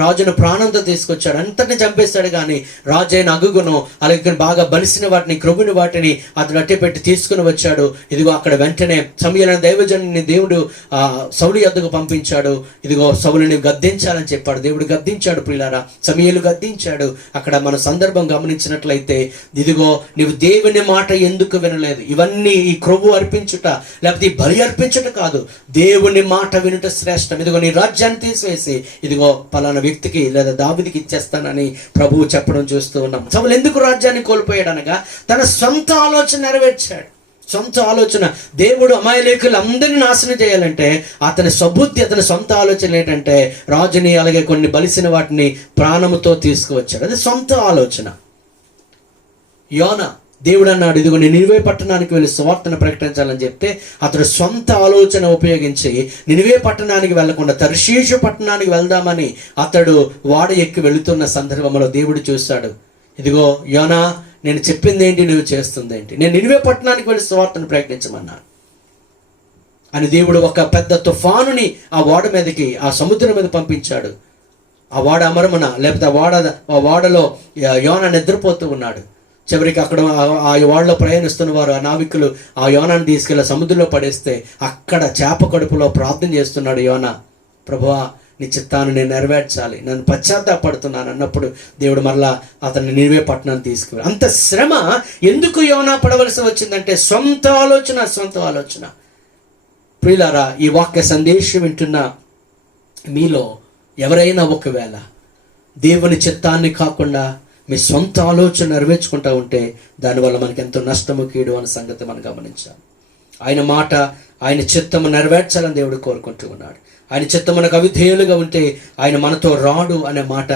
రాజును ప్రాణంతో తీసుకొచ్చాడు, అంతటిని చంపేస్తాడు. కానీ రాజైన అగుగును అలాగే బాగా బలిసిన వాటిని, క్రొవ్వుని వాటిని అతను అట్టి పెట్టి తీసుకుని వచ్చాడు. ఇదిగో అక్కడ వెంటనే సమూయేలు దైవజనుని దేవుడు సౌలు యొద్దకు పంపించాడు. ఇదిగో సౌలుని గద్దించాలని చెప్పాడు. దేవుడు గద్దించాడు. ప్రియులారా, సమూయేలు గద్దించాడు. అక్కడ మన సందర్భం గమనించినట్లయితే ఇదిగో నీవు దేవుని మాట ఎందుకు వినలేదు? ఇవన్నీ ఈ క్రొవ్వు అర్పించుట లేకపోతే ఈ బలి అర్పించుట కాదు, దేవుని మాట వినుట శ్రేష్టం. ఇదిగో నీ రాజ్యాన్ని తీసివేసి ఇదిగో పలానా వ్యక్తికి లేదా దావీదుకి ఇచ్చేస్తానని ప్రభువు చెప్పడం చూస్తూ ఉన్నాం. సౌలు ఎందుకు రాజ్యాన్ని కోల్పోయాడు అనగా తన సొంత ఆలోచన నెరవేర్చాడు. సొంత ఆలోచన. దేవుడు అమాయలేకులు అందరినీ నాశనం చేయాలంటే అతని సబుద్ధి, అతని సొంత ఆలోచన ఏంటంటే రాజుని అలాగే కొన్ని బలిసిన వాటిని ప్రాణముతో తీసుకువచ్చాడు. అది సొంత ఆలోచన. యోనా, దేవుడు అన్నాడు ఇదిగో నేను నినివే పట్టణానికి వెళ్ళి సువార్తను ప్రకటించాలని చెప్తే అతడు సొంత ఆలోచన ఉపయోగించి నినివే పట్టణానికి వెళ్లకుండా తర్షీషు పట్టణానికి వెళ్దామని అతడు వాడ ఎక్కి వెళుతున్న సందర్భంలో దేవుడు చూశాడు. ఇదిగో యోనా, నేను చెప్పింది ఏంటి, నువ్వు చేస్తుంది ఏంటి? నేను నినివే పట్టణానికి వెళ్ళి సువార్తను ప్రకటించమన్నాను అని దేవుడు ఒక పెద్ద తుఫానుని ఆ ఓడ మీదకి, ఆ సముద్రం మీద పంపించాడు. ఆ ఓడ అమరమున లేకపోతే ఆ ఓడలో యోనా నిద్రపోతూ ఉన్నాడు. చివరికి అక్కడ ఆ ఓడలో ప్రయాణిస్తున్న వారు, ఆ నావికులు ఆ యోనాన్ని తీసుకెళ్ళి సముద్రంలో పడేస్తే అక్కడ చేప కడుపులో ప్రార్థన చేస్తున్నాడు యోనా, ప్రభువా నీ చిత్తాన్ని నేను నెరవేర్చాలి, నన్ను పశ్చాత్తాపడుతున్నాను అన్నప్పుడు దేవుడు మరలా అతన్ని నినివే పట్టణాన్ని తీసుకువెళ్ళి. అంత శ్రమ ఎందుకు యోనా పడవలసి వచ్చిందంటే సొంత ఆలోచన. ప్రియులారా, ఈ వాక్య సందేశం వింటున్న మీలో ఎవరైనా ఒకవేళ దేవుని చిత్తాన్ని కాకుండా మీ సొంత ఆలోచన నెరవేర్చుకుంటా ఉంటే దానివల్ల మనకి ఎంతో నష్టము కీడు అనే సంగతి మనం గమనించాలి. ఆయన మాట, ఆయన చిత్తము నెరవేర్చాలని దేవుడు కోరుకుంటూ ఉన్నాడు. ఆయన చిత్తమునకు అవిధేయులుగా ఉంటే ఆయన మనతో రాడు అనే మాట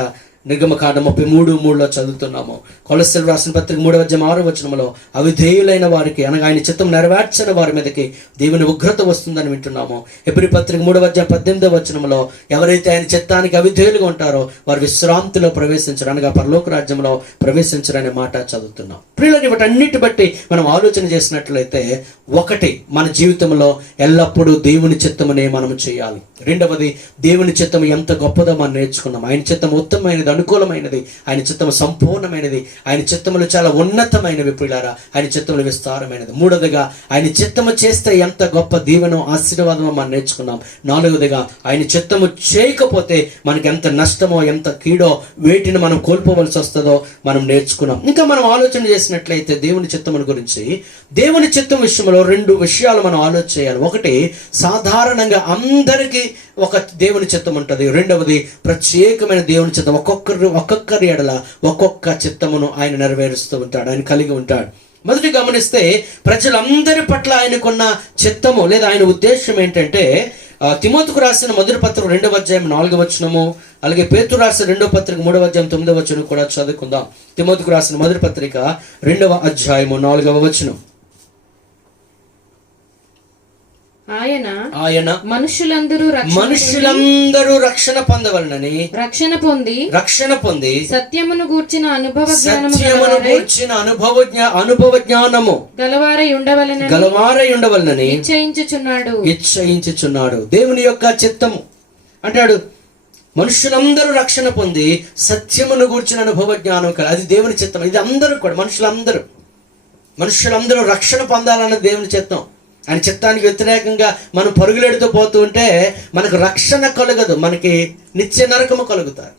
నిర్గమకాండం 33:3 చదువుతున్నాము. కొలస్సీయులకు రాసిన పత్రిక 3:6 అవిధేయులైన వారికి అనగా ఆయన చిత్తం నెరవేర్చని వారి మీదకి దేవుని ఉగ్రత వస్తుందని వింటున్నాము. హెబ్రీ పత్రిక 3:18 ఎవరైతే ఆయన చిత్తానికి అవిధేయులుగా ఉంటారో వారు విశ్రాంతిలో ప్రవేశించరు, అనగా పరలోక రాజ్యంలో ప్రవేశించరు అనే మాట చదువుతున్నాం. ప్రియులని వాటన్నిటి బట్టి మనం ఆలోచన చేసినట్లయితే, ఒకటి, మన జీవితంలో ఎల్లప్పుడూ దేవుని చిత్తమునే మనం చేయాలి. రెండవది, దేవుని చిత్తము ఎంత గొప్పదో మనం నేర్చుకున్నాం. ఆయన చిత్తం ఉత్తమమైనది, అనుకూలమైనది, ఆయన చిత్తము సంపూర్ణమైనది, ఆయన చిత్తములు చాలా ఉన్నతమైనవి. ప్రియులారా, ఆయన చిత్తములు విస్తారమైనది. మూడవదిగా, ఆయన చిత్తము చేస్తే ఎంత గొప్ప దీవెనో ఆశీర్వాదమో మనం నేర్చుకున్నాం. నాలుగవదిగా, ఆయన చిత్తము చేయకపోతే మనకి ఎంత నష్టమో ఎంత కీడో వేటిని మనం కోల్పోవలసి వస్తుందో మనం నేర్చుకున్నాం. ఇంకా మనం ఆలోచన చేసినట్లయితే దేవుని చిత్తముల గురించి, దేవుని చిత్తం విషయంలో 2 విషయాలు మనం ఆలోచన చేయాలి. ఒకటి, సాధారణంగా అందరికీ ఒక దేవుని చిత్తం ఉంటుంది. రెండవది, ప్రత్యేకమైన దేవుని చిత్తం. ఒక్కొక్కరి ఎడల ఒక్కొక్క చిత్తమును ఆయన నెరవేరుస్తూ ఉంటాడు, ఆయన కలిగి ఉంటాడు. మొదటి గమనిస్తే, ప్రజలందరి పట్ల ఆయనకున్న చిత్తము లేదా ఆయన ఉద్దేశం ఏంటంటే, తిమోతికు రాసిన మొదటి పత్రిక 2:4 అలాగే పేతురు రాసిన 2వ పత్రిక 3:9 కూడా చదువుకుందాం. తిమోతికు రాసిన మొదటి పత్రిక 2:4 ఆయన మనుషులందరూ రక్షణ పొందవలనని రక్షణ పొంది సత్యమును గూర్చిన అనుభవ జ్ఞానము గలవారై ఉండవలనని ఇచ్చయించుచున్నాడు. దేవుని యొక్క చిత్తము అంటాడు, మనుషులందరూ రక్షణ పొంది సత్యమును గూర్చిన అనుభవ జ్ఞానం అది దేవుని చిత్తం. ఇది అందరూ కూడా మనుషులందరూ రక్షణ పొందాలన్నది దేవుని చిత్తం. ఆయన చిత్తానికి వ్యతిరేకంగా మనం పరుగులెడుతూ పోతూ ఉంటే మనకు రక్షణ కలగదు, మనకి నిత్య నరకము కలుగుతారు.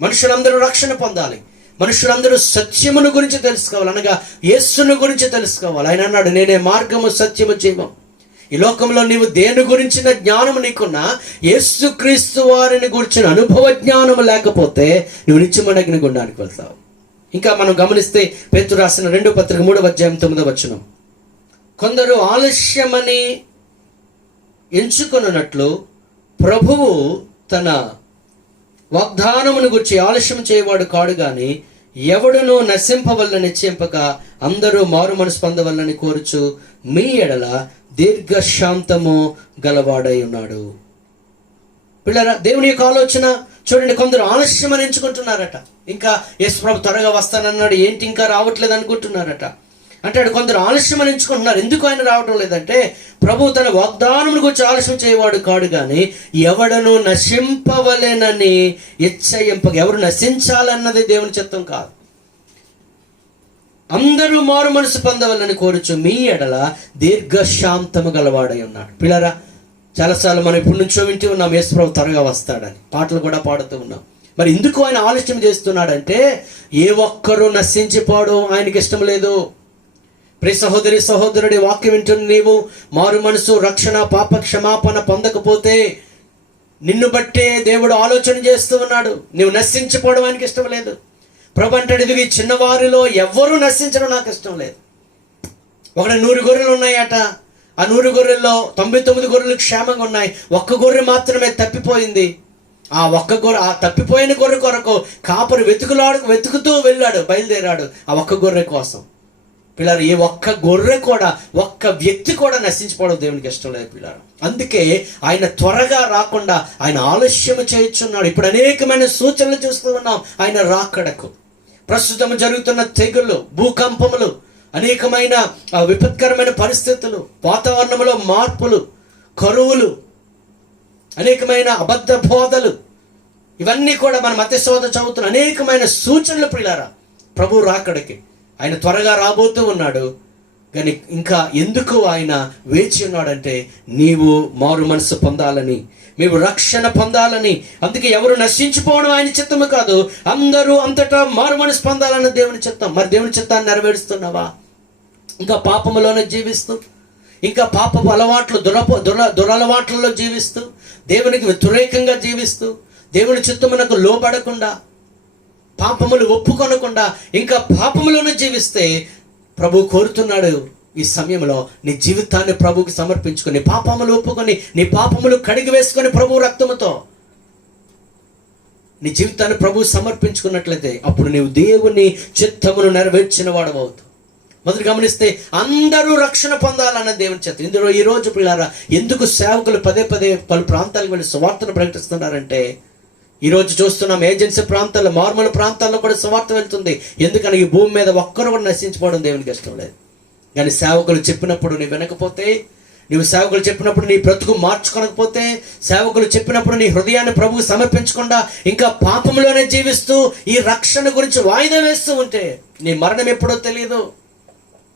మనుషులందరూ రక్షణ పొందాలి, మనుషులందరూ సత్యమును గురించి తెలుసుకోవాలి, అనగా యేసును గురించి తెలుసుకోవాలి. ఆయన అన్నాడు, నేనే మార్గము సత్యము జీవం. ఈ లోకంలో నీవు దేని గురించిన జ్ఞానము నీకున్నా, యేసుక్రీస్తు వారిని గురించిన అనుభవ జ్ఞానము లేకపోతే నువ్వు నిత్యమైన గుండానికి వెళ్తావు. ఇంకా మనం గమనిస్తే పేతురు రాసిన 2వ పత్రిక 3వ అధ్యాయం 9వ వచనం, కొందరు ఆలస్యమని ఎంచుకొనున్నట్లు ప్రభువు తన వాగ్దానమును గురించి ఆలస్యం చేయవాడు కాడు గాని ఎవడునూ నశింపవల్లని నిశ్చయింపక అందరూ మారు మనసు పొందవల్లని కోరుచు మీ ఎడల దీర్ఘశాంతము గలవాడై ఉన్నాడు. పిల్లరా, దేవుని యొక్క ఆలోచన చూడండి, కొందరు ఆలస్యం అని ఎంచుకుంటున్నారట. ఇంకా యేసు ప్రభు త్వరగా వస్తానన్నాడు, ఏంటి ఇంకా రావట్లేదు అనుకుంటున్నారట. అంటే కొందరు ఆలస్యం అని ఎంచుకుంటున్నారు. ఎందుకు ఆయన రావడం లేదంటే, ప్రభు తన వాగ్దానమును గురించి ఆలస్యం చేయవాడు కాడు కానీ ఎవడను నశింపవలెనని ఇచ్చయింపక, ఎవరు నశించాలన్నది దేవుని చిత్తం కాదు. అందరూ మారు మనసు పొందవలని కోరుచు మీ ఎడల దీర్ఘశాంతము గలవాడై ఉన్నాడు. పిల్లరా, చాలాసార్లు మనం ఇప్పటి నుంచో వింటూ ఉన్నాం యేసు ప్రభు త్వరగా వస్తాడని, పాటలు కూడా పాడుతూ ఉన్నాం. మరి ఎందుకు ఆయన ఆలస్యం చేస్తున్నాడంటే, ఏ ఒక్కరూ నశించిపోవడం ఆయనకి ఇష్టం లేదు. ప్రియ సహోదరి సహోదరుడి, వాక్యం వింటున్న నీవు మారు మనసు, రక్షణ, పాప క్షమాపణ పొందకపోతే నిన్ను బట్టే దేవుడు ఆలోచన చేస్తూ ఉన్నాడు. నీవు నశించిపోవడం ఆయనకి ఇష్టం లేదు. ప్రభు అంటాడు, ఇది చిన్నవారిలో ఎవ్వరూ నశించడం నాకు ఇష్టం లేదు. ఒకటి 100 గొర్రెలు ఉన్నాయట, ఆ 100 గొర్రెల్లో 99 గొర్రెలు క్షేమంగా ఉన్నాయి, ఒక్క గొర్రె మాత్రమే తప్పిపోయింది. ఆ తప్పిపోయిన గొర్రె కొరకు కాపరి వెతుకుతూ వెళ్ళాడు, బయలుదేరాడు ఆ ఒక్క గొర్రె కోసం. పిల్లలు, ఏ ఒక్క గొర్రె కూడా, ఒక్క వ్యక్తి కూడా నశించిపోవడం దేవునికి ఇష్టం లేదు పిల్లలు. అందుకే ఆయన త్వరగా రాకుండా ఆయన ఆలస్యం చేయుచున్నాడు. ఇప్పుడు అనేకమైన సూచనలు చూస్తూ ఉన్నాం ఆయన రాకడకు. ప్రస్తుతం జరుగుతున్న తెగుళ్ళు, భూకంపములు, అనేకమైన విపత్కరమైన పరిస్థితులు, వాతావరణంలో మార్పులు, కరువులు, అనేకమైన అబద్ధ బోధలు, ఇవన్నీ కూడా మన మధ్యశోధ చదువుతున్న అనేకమైన సూచనలు పిల్లారా ప్రభు రాకడికి. ఆయన త్వరగా రాబోతూ ఉన్నాడు. కానీ ఇంకా ఎందుకు ఆయన వేచి ఉన్నాడంటే, నీవు మారు మనసు పొందాలని, మేము రక్షణ పొందాలని. అందుకే ఎవరు నశించిపోవడం ఆయన చిత్తము కాదు, అందరూ అంతటా మారు మనసు పొందాలని దేవుని చిత్తం. మరి దేవుని చిత్తాన్ని నెరవేరుస్తున్నావా? ఇంకా పాపములోనే జీవిస్తూ, ఇంకా పాపపు అలవాట్లు, దురలవాట్లలో జీవిస్తూ, దేవునికి వ్యతిరేకంగా జీవిస్తూ, దేవుని చిత్తమునకు లోబడకుండా, పాపములు ఒప్పుకొనకుండా ఇంకా పాపములను జీవిస్తే ప్రభు కోరుతున్నాడు, ఈ సమయంలో నీ జీవితాన్ని ప్రభువుకి సమర్పించుకొని, పాపములు ఒప్పుకొని, నీ పాపములు కడిగి వేసుకొని ప్రభు రక్తముతో నీ జీవితాన్ని ప్రభు సమర్పించుకున్నట్లయితే అప్పుడు నీవు దేవుని చిత్తమును నెరవేర్చిన వాడు అవుతావు. మొదటి గమనిస్తే అందరూ రక్షణ పొందాలన్న దేవుని చిత్తం. ఇందులో ఈ రోజు పిల్లారా, ఎందుకు సేవకులు పదే పలు ప్రాంతాలకు వెళ్ళి సువార్తను ప్రకటిస్తున్నారంటే, ఈరోజు చూస్తున్నాం ఏజెన్సీ ప్రాంతాల్లో, మార్మల్ ప్రాంతాల్లో కూడా సువార్త వెళ్తుంది. ఎందుకని ఈ భూమి మీద ఒక్కరు కూడా నశించిపోవడం దేవునికి ఇష్టం లేదు. కానీ సేవకులు చెప్పినప్పుడు నీ వినకపోతే, నీవు సేవకులు చెప్పినప్పుడు నీ బ్రతుకు మార్చుకోనకపోతే, సేవకులు చెప్పినప్పుడు నీ హృదయాన్ని ప్రభువు సమర్పించకుండా ఇంకా పాపంలోనే జీవిస్తూ ఈ రక్షణ గురించి వాయిదా వేస్తూ ఉంటే నీ మరణం ఎప్పుడో తెలియదు.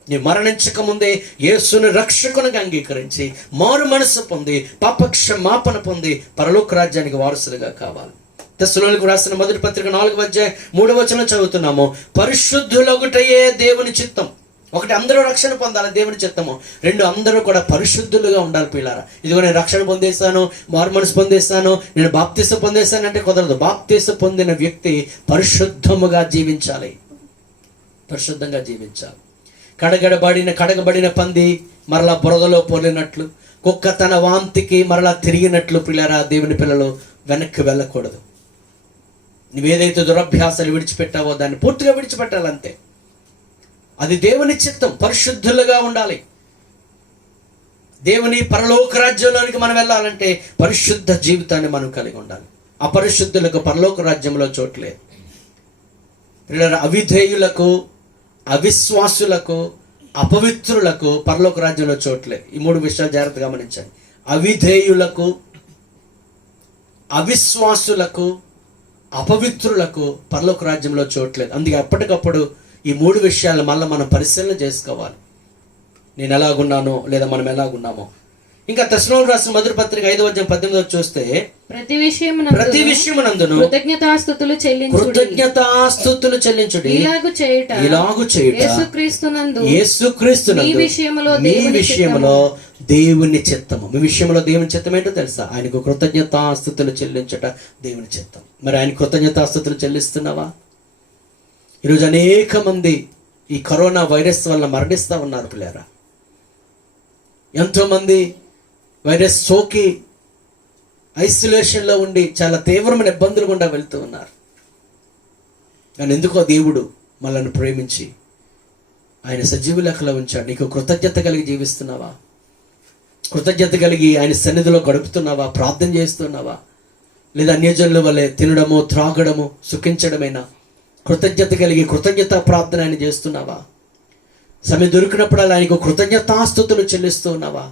నీ మరణించక ముందే యేసుని రక్షకునిగా అంగీకరించి మారు మనసు పొంది పాపక్షమాపణ పొంది పరలోక రాజ్యానికి వారసులుగా కావాలి. తెస్సలోనికు రాసిన మొదటి పత్రిక 4వ అధ్యాయం 3వ వచనం చదువుతున్నాము. పరిశుద్ధులొకటయే దేవుని చిత్తం. ఒకటి, అందరూ రక్షణ పొందాలి, దేవుని చిత్తము. 2, అందరూ కూడా పరిశుద్ధులుగా ఉండాలి పిల్లారా. ఇదిగో నేను రక్షణ పొందేశాను, మారు మనసు పొందేశాను, నేను బాప్తిసం పొందేశాను అంటే కుదరదు. బాప్తిసం పొందిన వ్యక్తి పరిశుద్ధముగా జీవించాలి, పరిశుద్ధంగా జీవించాలి. కడగబడిన పంది మరలా బురదలో పోలినట్లు, కుక్క తన వాంతికి మరలా తిరిగినట్లు పిల్లరా దేవుని పిల్లలు వెనక్కి వెళ్ళకూడదు. నువ్వేదైతే దురభ్యాసాలు విడిచిపెట్టావో దాన్ని పూర్తిగా విడిచిపెట్టాలంతే. అది దేవుని చిత్తం. పరిశుద్ధులుగా ఉండాలి. దేవుని పరలోక రాజ్యంలోనికి మనం వెళ్ళాలంటే పరిశుద్ధ జీవితాన్ని మనం కలిగి ఉండాలి. అపరిశుద్ధులకు పరలోక రాజ్యంలో చోట్లేదు. పిల్లరా, అవిధేయులకు, అవిశ్వాసులకు, అపవిత్రులకు పరలోక రాజ్యంలో చోట్లేదు. ఈ 3 విషయాలు జాగ్రత్తగా గమనించండి. అవిధేయులకు, అవిశ్వాసులకు, అపవిత్రులకు పరలోక రాజ్యంలో చోట్లేదు. అందుకే ఎప్పటికప్పుడు ఈ 3 విషయాలు మళ్ళీ మనం పరిశీలన చేసుకోవాలి. నేను ఎలాగున్నానో లేదా మనం ఎలాగున్నామో. ఇంకా తెస్సలోనికీయులకు రాసిన మొదటి పత్రిక 5:18 చూస్తే ప్రతి విషయమునందును కృతజ్ఞతాస్తుతులు చెల్లించుడి. ఇలాగు చేయుట యేసుక్రీస్తునందు మీ విషయములో దేవుని చిత్తము. మీ విషయంలో దేవుని చిత్తం ఏంటో తెలుసా? ఆయనకు కృతజ్ఞతాస్తుతులు చెల్లించుట దేవుని చిత్తం. మరి ఆయన కృతజ్ఞతాస్తుతులు చెల్లిస్తున్నావా? ఈరోజు అనేక మంది ఈ కరోనా వైరస్ వల్ల మరణిస్తూ ఉన్నారు పిల్లారా. ఎంతోమంది వైరస్ సోకి ఐసోలేషన్లో ఉండి చాలా తీవ్రమైన ఇబ్బందులు గుండా వెళ్తూ ఉన్నారు. కానీ ఎందుకో దేవుడు మనల్ని ప్రేమించి ఆయన సజీవ లెక్కలో ఉంచాడు. నీకు కృతజ్ఞత కలిగి జీవిస్తున్నావా? కృతజ్ఞత కలిగి ఆయన సన్నిధిలో గడుపుతున్నావా? ప్రార్థన చేస్తున్నావా? లేదా అన్యజనుల వల్లే తినడము, త్రాగడము, సుఖించడమైనా కృతజ్ఞత కలిగి కృతజ్ఞత ప్రార్థన ఆయన చేస్తున్నావా? సమయం దొరికినప్పుడు ఆయనకు కృతజ్ఞతాస్తుతులు చెల్లిస్తూ ఉన్నావా?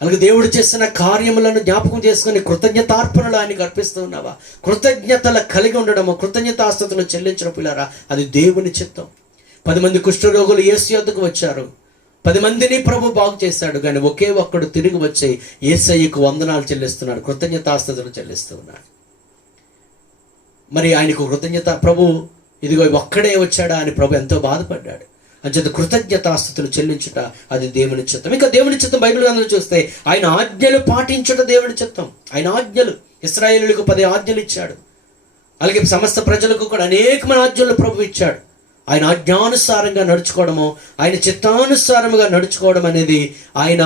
అలాగే దేవుడు చేసిన కార్యములను జ్ఞాపకం చేసుకుని కృతజ్ఞతార్పణలు ఆయనకు అర్పిస్తూ ఉన్నావా? కృతజ్ఞతలు కలిగి ఉండడము, కృతజ్ఞతాస్తుతులు చెల్లించడం పిల్లారా, అది దేవుని చిత్తం. 10 మంది కుష్ఠరోగులు యేసు యొద్దకు వచ్చారు. 10 మందిని ప్రభు బాగు చేశాడు. కానీ ఒకే ఒక్కడు తిరిగి వచ్చి యేసయ్యకు వందనాలు చెల్లిస్తున్నాడు, కృతజ్ఞతాస్తుతులు చెల్లిస్తూ ఉన్నాడు. మరి ఆయనకు కృతజ్ఞత ప్రభు ఇదిగో ఒక్కడే వచ్చాడా అని ప్రభు ఎంతో బాధపడ్డాడు. అంచేత కృతజ్ఞతాస్తుతులు చెల్లించుట అది దేవుని చిత్తం. ఇంకా దేవుని చిత్తం బైబిల్ గ్రంథంలో చూస్తే ఆయన ఆజ్ఞలు పాటించుట దేవుని చిత్తం. ఆయన ఆజ్ఞలు, ఇశ్రాయేలులకు 10 ఆజ్ఞలు ఇచ్చాడు. అలాగే సమస్త ప్రజలకు కూడా అనేకమైన ఆజ్ఞలు ప్రభు ఇచ్చాడు. ఆయన ఆజ్ఞానుసారంగా నడుచుకోవడము, ఆయన చిత్తానుసారముగా నడుచుకోవడం అనేది ఆయన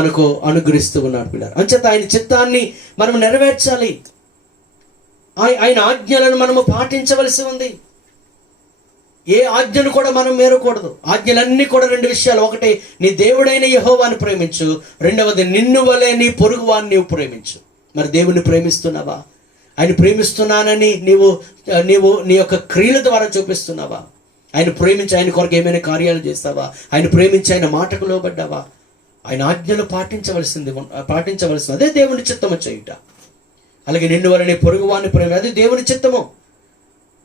మనకు అనుగ్రహిస్తూ ఉన్నాడు పిల్లలు. అంచేత ఆయన చిత్తాన్ని మనం నెరవేర్చాలి. ఆయన ఆజ్ఞలను మనము పాటించవలసి ఉంది. ఏ ఆజ్ఞను కూడా మనం మేరకూడదు. ఆజ్ఞలన్నీ కూడా 2 విషయాలు. ఒకటి, నీ దేవుడైన యెహోవాను ప్రేమించు. రెండవది, నిన్ను వలె నీ పొరుగువాన్ని నీవు ప్రేమించు. మరి దేవుని ప్రేమిస్తున్నావా? ఆయన ప్రేమిస్తున్నానని నీవు నీ యొక్క క్రియల ద్వారా చూపిస్తున్నావా? ఆయన ప్రేమించి ఆయన కొరకు ఏమైనా కార్యాలు చేస్తావా? ఆయన ప్రేమించి ఆయన మాటకు లోబడ్డావా? ఆయన ఆజ్ఞలు పాటించవలసింది. అదే దేవుని చిత్తము చేయుట. అలాగే నిన్ను వలె నీ పొరుగువాన్ని ప్రేమ, అది దేవుని చిత్తము.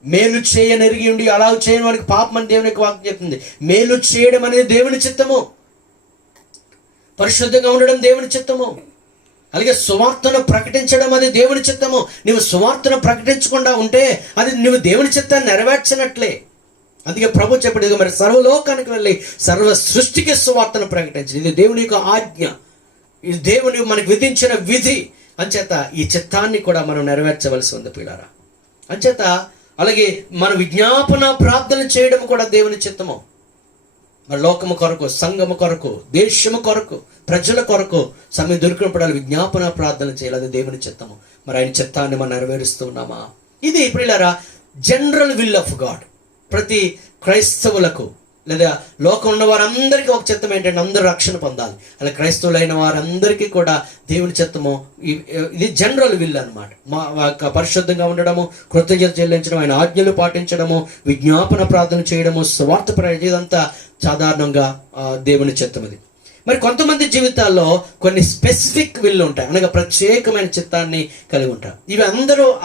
మేలు చేయనెరిగి ఉండి అలా చేయని వాడికి పాపం అని దేవుని యొక్క వాక్యం చెప్తుంది. మేలు చేయడం అనేది దేవుని చిత్తము. పరిశుద్ధంగా ఉండడం దేవుని చిత్తము. అలాగే సువార్తను ప్రకటించడం అది దేవుని చిత్తము. నువ్వు సువార్తను ప్రకటించకుండా ఉంటే అది నువ్వు దేవుని చిత్తాన్ని నెరవేర్చినట్లే. అందుకే ప్రభు చెప్పేది, మరి సర్వలోకానికి వెళ్ళి సర్వ సృష్టికి సువార్తను ప్రకటించింది. ఇది దేవుని యొక్క ఆజ్ఞ, ఇది దేవుని మనకు విధించిన విధి. అంచేత ఈ చిత్తాన్ని కూడా మనం నెరవేర్చవలసి ఉంది పిల్లారా. అంచేత అలాగే మన విజ్ఞాపన ప్రార్థన చేయడం కూడా దేవుని చిత్తము. మన లోకము కొరకు, సంఘము కొరకు, దేశము కొరకు, ప్రజల కొరకు సమయం దొరికినప్పుడు విజ్ఞాపన ప్రార్థన చేయాలి. అది దేవుని చిత్తము. మరి ఆయన చిత్తాన్ని మనం నెరవేరుస్తూ ఉన్నామా? ఇది పిల్లారా జనరల్ విల్ ఆఫ్ గాడ్. ప్రతి క్రైస్తవులకు లేదా లోకం ఉన్న వారందరికీ ఒక చిత్తం ఏంటంటే అందరూ రక్షణ పొందాలి. అలా క్రైస్తవులైన వారందరికీ కూడా దేవుని చిత్తము. ఇది జనరల్ విల్ అనమాట. పరిశుద్ధంగా ఉండడము, కృతజ్ఞత చెల్లించడం, ఆయన ఆజ్ఞలు పాటించడము, విజ్ఞాపన ప్రార్థన చేయడము, స్వార్థ ఇదంతా సాధారణంగా దేవుని చిత్తం. ఇది మరి కొంతమంది జీవితాల్లో కొన్ని స్పెసిఫిక్ విల్ ఉంటాయి, అనగా ప్రత్యేకమైన చిత్తాన్ని కలిగి ఉంటారు. ఇవి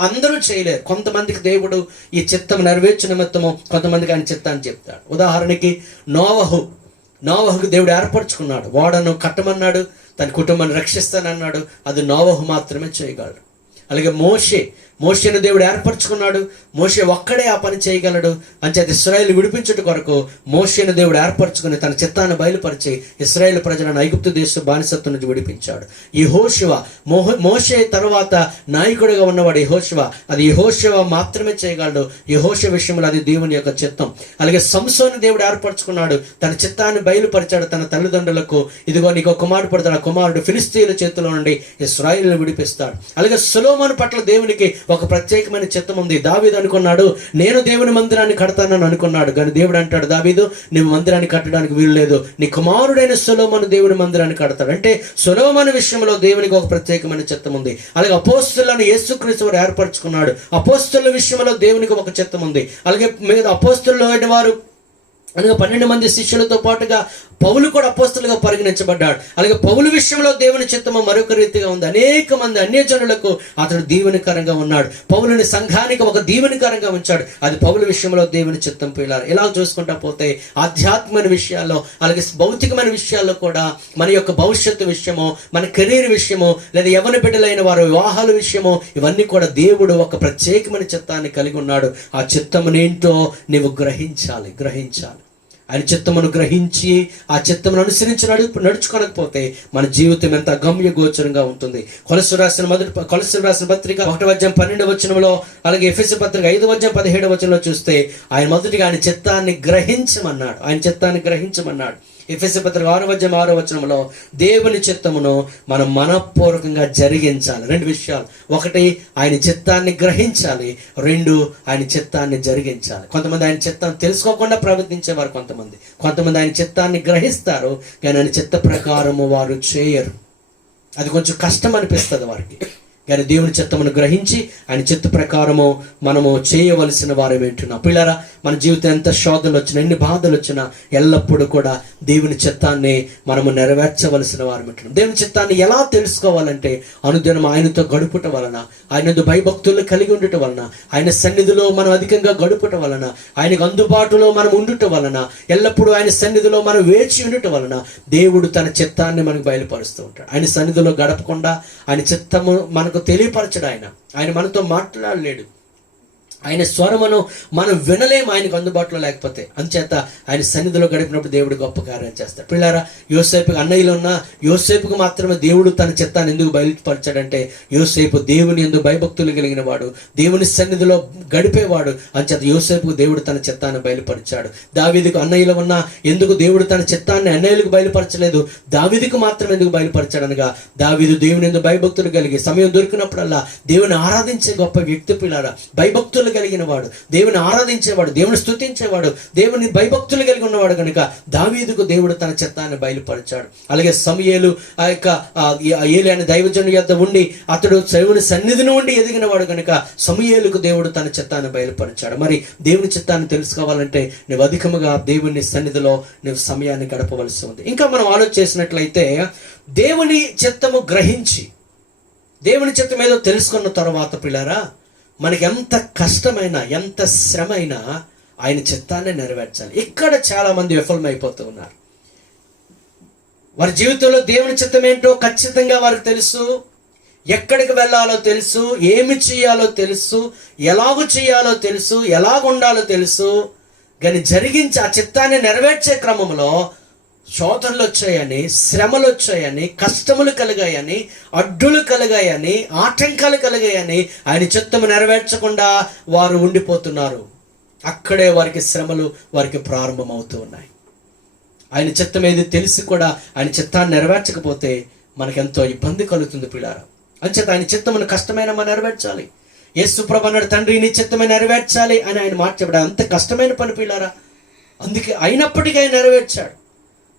అందరూ చేయలేరు. కొంతమందికి దేవుడు ఈ చిత్తం నెరవేర్చు నిమిత్తము కొంతమందికి ఆయన చిత్తాన్ని చెప్తాడు. ఉదాహరణకి నోవహుకు దేవుడు ఏర్పరచుకున్నాడు. ఓడను కట్టమన్నాడు, తన కుటుంబాన్ని రక్షిస్తానన్నాడు. అది నోవహు మాత్రమే చేయగలడు. అలాగే మోషేను దేవుడు ఏర్పరచుకున్నాడు. మోషే ఒక్కడే ఆ పని చేయగలడు. అంచేత ఇశ్రాయేలు విడిపించుట కొరకు మోషేను దేవుడు ఏర్పరచుకుని తన చిత్తాన్ని బయలుపరిచి ఇశ్రాయేలు ప్రజలను ఐగుప్తు దేశ బానిసత్వం నుంచి విడిపించాడు. యెహోషువ, మోషే తర్వాత నాయకుడిగా ఉన్నవాడు యెహోషువ. అది యెహోషువ మాత్రమే చేయగలడు. యెహోషువ విషయంలో అది దేవుని యొక్క చిత్తం. అలాగే సంసోను దేవుడు ఏర్పరచుకున్నాడు. తన చిత్తాన్ని బయలుపరిచాడు తన తల్లిదండ్రులకు. ఇదిగో నీకు కుమారుడు పుడతాడు, ఆ కుమారుడు ఫిలిస్తీయుల చేతిలో నుండి ఇశ్రాయేలును విడిపిస్తాడు. అలాగే సొలొమోను పట్ల దేవునికి ఒక ప్రత్యేకమైన చిత్తం ఉంది. దావీదు అనుకున్నాడు, నేను దేవుని మందిరాన్ని కడతానని అనుకున్నాడు. కానీ దేవుడు అంటాడు, దావీదు నువ్వు మందిరాన్ని కట్టడానికి వీలు లేదు, నీ కుమారుడైన సొలొమోను దేవుని మందిరాన్ని కడతాడు. అంటే సొలొమోను విషయంలో దేవునికి ఒక ప్రత్యేకమైన చిత్తం ఉంది. అలాగే అపోస్తలులను యేసుక్రీస్తు వారు ఏర్పరచుకున్నాడు. అపోస్తలుల విషయంలో దేవునికి ఒక చిత్తం ఉంది. అలాగే మీద అపోస్తలులు అయిన వారు అనగా 12 మంది శిష్యులతో పాటుగా పౌలు కూడా అపోస్తలుగా పరిగణించబడ్డాడు. అలాగే పౌలు విషయంలో దేవుని చిత్తము మరొక రీతిగా ఉంది. అనేక మంది అన్యజనులకు అతడు దీవెనకరంగా ఉన్నాడు. పౌలుని సంఘానికి ఒక దీవెనకరంగా ఉంచాడు. అది పౌలు విషయంలో దేవుని చిత్తం. పిల్లలు ఇలా చూసుకుంటా పోతే ఆధ్యాత్మికమైన విషయాల్లో, అలాగే భౌతికమైన విషయాల్లో కూడా, మన యొక్క భవిష్యత్తు విషయమో, మన కెరీర్ విషయమో, లేదా యవ్వన బిడ్డలైన వారి వివాహాల విషయమో, ఇవన్నీ కూడా దేవుడు ఒక ప్రత్యేకమైన చిత్తాన్ని కలిగి ఉన్నాడు. ఆ చిత్తమునేంటో నీవు గ్రహించాలి. ఆయన చిత్తమును గ్రహించి ఆ చిత్తమును అనుసరించి నడుచుకోనకపోతే మన జీవితం ఎంత అగమ్య గోచరంగా ఉంటుంది. కొలస్సు రాసిన పత్రిక 1:12 అలాగే ఎఫెసు పత్రిక 5:17 చూస్తే ఆయన మొదటిగా ఆయన చిత్తాన్ని గ్రహించమన్నాడు. ఎఫెసు పత్రిక 6:6 దేవుని చిత్తమును మనం మనపూర్వకంగా జరిగించాలి. 2 విషయాలు. 1 ఆయన చిత్తాన్ని గ్రహించాలి, 2 ఆయన చిత్తాన్ని జరిగించాలి. కొంతమంది ఆయన చిత్తాన్ని తెలుసుకోకుండా ప్రవర్తించేవారు, కొంతమంది ఆయన చిత్తాన్ని గ్రహిస్తారు కానీ ఆయన చిత్త ప్రకారము వారు చేయరు. అది కొంచెం కష్టం అనిపిస్తుంది వారికి. కానీ దేవుని చిత్తమును గ్రహించి ఆయన చిత్త ప్రకారము మనము చేయవలసిన వారు ఏంటున్నాం. పిల్లరా, మన జీవితం ఎంత శోధనలు వచ్చినా, ఎన్ని బాధలు వచ్చినా ఎల్లప్పుడూ కూడా దేవుని చిత్తాన్ని మనము నెరవేర్చవలసిన వారు ఏంటున్నాం. దేవుని చిత్తాన్ని ఎలా తెలుసుకోవాలంటే అనుదినం ఆయనతో గడుపుట వలన, ఆయన భయభక్తులు కలిగి ఉండటం వలన, ఆయన సన్నిధిలో మనం అధికంగా గడుపుట వలన, ఆయనకు అందుబాటులో మనం ఉండుట వలన, ఎల్లప్పుడూ ఆయన సన్నిధిలో మనం వేచి ఉండటం వలన దేవుడు తన చిత్తాన్ని మనకు బయలుపరుస్తూ ఉంటాడు. ఆయన సన్నిధిలో గడపకుండా ఆయన చిత్తము మనకు తెలియపరచడు. ఆయన మనతో మాట్లాడలేడు. ఆయన స్వరమును మనం వినలేము ఆయనకు అందుబాటులో లేకపోతే. అంచేత ఆయన సన్నిధిలో గడిపినప్పుడు దేవుడు గొప్ప కార్యం చేస్తాడు. పిల్లారా, యోసేపుకి అన్నయ్యలు ఉన్న యోసేపుకు మాత్రమే దేవుడు తన చిత్తాన్ని ఎందుకు బయలుపరచాడంటే, యోసేపు దేవుని యందు భయభక్తులు కలిగిన వాడు, దేవుని సన్నిధిలో గడిపేవాడు. అంచేత యోసేపుకు దేవుడు తన చిత్తాన్ని బయలుపరిచాడు. దావీదుకు అన్నయ్యలు ఉన్న ఎందుకు దేవుడు తన చిత్తాన్ని అన్నయ్యలకు బయలుపరచలేదు, దావీదుకు మాత్రం ఎందుకు బయలుపరిచాడు అనగా, దావీదు దేవుని యందు భయభక్తులు కలిగి సమయం దొరికినప్పుడల్లా దేవుని ఆరాధించే గొప్ప వ్యక్తి. పిల్లారా, భయభక్తులు కలిగిన వాడు, దేవుని ఆరాధించేవాడు, దేవుని స్తుతించేవాడు, దేవుని భయభక్తులు కలిగి ఉన్నవాడు కనుక దావీదుకు దేవుడు తన చిత్తాన్ని బయలుపరిచాడు. అలాగే సమూయేలు ఆ యొక్క ఏలి అనే దైవజనుడి యొద్ద ఉండి అతడు దేవుని సన్నిధిని ఉండి ఎదిగిన వాడు కనుక సమూయేలుకు దేవుడు తన చిత్తాన్ని బయలుపరిచాడు. మరి దేవుని చిత్తాన్ని తెలుసుకోవాలంటే నువ్వు అధికముగా దేవుని సన్నిధిలో నువ్వు సమయాన్ని గడపవలసి ఉంది. ఇంకా మనం ఆలోచించినట్లయితే దేవుని చిత్తము గ్రహించి దేవుని చిత్తం ఏదో తెలుసుకున్న తర్వాత పిల్లారా, మనకి ఎంత కష్టమైనా ఎంత శ్రమ అయినా ఆయన చిత్తాన్ని నెరవేర్చాలి. ఇక్కడ చాలా మంది విఫలమైపోతూ ఉన్నారు. వారి జీవితంలో దేవుని చిత్తం ఏంటో ఖచ్చితంగా వారికి తెలుసు, ఎక్కడికి వెళ్ళాలో తెలుసు, ఏమి చేయాలో తెలుసు, ఎలాగూ చేయాలో తెలుసు, ఎలాగుండాలో తెలుసు. కానీ జరిగించి ఆ చిత్తాన్ని నెరవేర్చే క్రమంలో శోధనలు వచ్చాయని, శ్రమలు వచ్చాయని, కష్టములు కలిగాయని, అడ్డులు కలిగాయని, ఆటంకాలు కలిగాయని ఆయన చిత్తము నెరవేర్చకుండా వారు ఉండిపోతున్నారు. అక్కడే వారికి శ్రమలు వారికి ప్రారంభమవుతూ ఉన్నాయి. ఆయన చిత్తం ఏది తెలిసి కూడా ఆయన చిత్తాన్ని నెరవేర్చకపోతే మనకెంతో ఇబ్బంది కలుగుతుంది పిల్లారా. అంచేత ఆయన చిత్తమును కష్టమైన మనం నెరవేర్చాలి. యేసు ప్రభు అన్నాడు, తండ్రి నీ చిత్తమే నెరవేర్చాలి అని ఆయన మాట చెప్పాడు. అంత కష్టమైన పని పిల్లారా. అందుకే అయినప్పటికీ ఆయన నెరవేర్చాడు.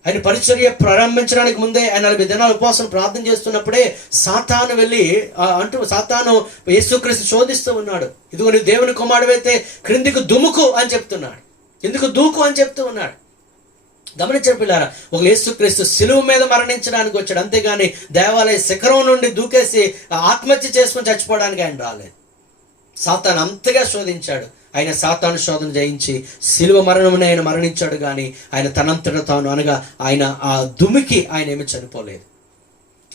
ఆయన పరిచర్య ప్రారంభించడానికి ముందే ఆయన 40 దినాల ఉపవాసం ప్రార్థన చేస్తున్నప్పుడే సాతాను వెళ్ళి సాతాను యేసుక్రీస్తు శోధిస్తూ ఉన్నాడు. ఇదిగో నువ్వు దేవుని కుమారుడైతే క్రిందికి దుముకు అని చెప్తున్నాడు, ఎందుకు దూకు అని చెప్తూ ఉన్నాడు. గమనించారు పిల్లారా, ఒక యేసుక్రీస్తు సిలువ మీద మరణించడానికి వచ్చాడు, అంతేగాని దేవాలయ శిఖరం నుండి దూకేసి ఆత్మహత్య చేసుకొని చచ్చిపోవడానికి ఆయన రాలేదు. సాతాను అంతగా శోధించాడు. ఆయన సాతాను శోధన జయించి సిలువ మరణమునే ఆయన మరణించాడు, కానీ ఆయన తనంతట తాను అనగా ఆయన ఆ దుమికి ఆయన ఏమి చనిపోలేదు.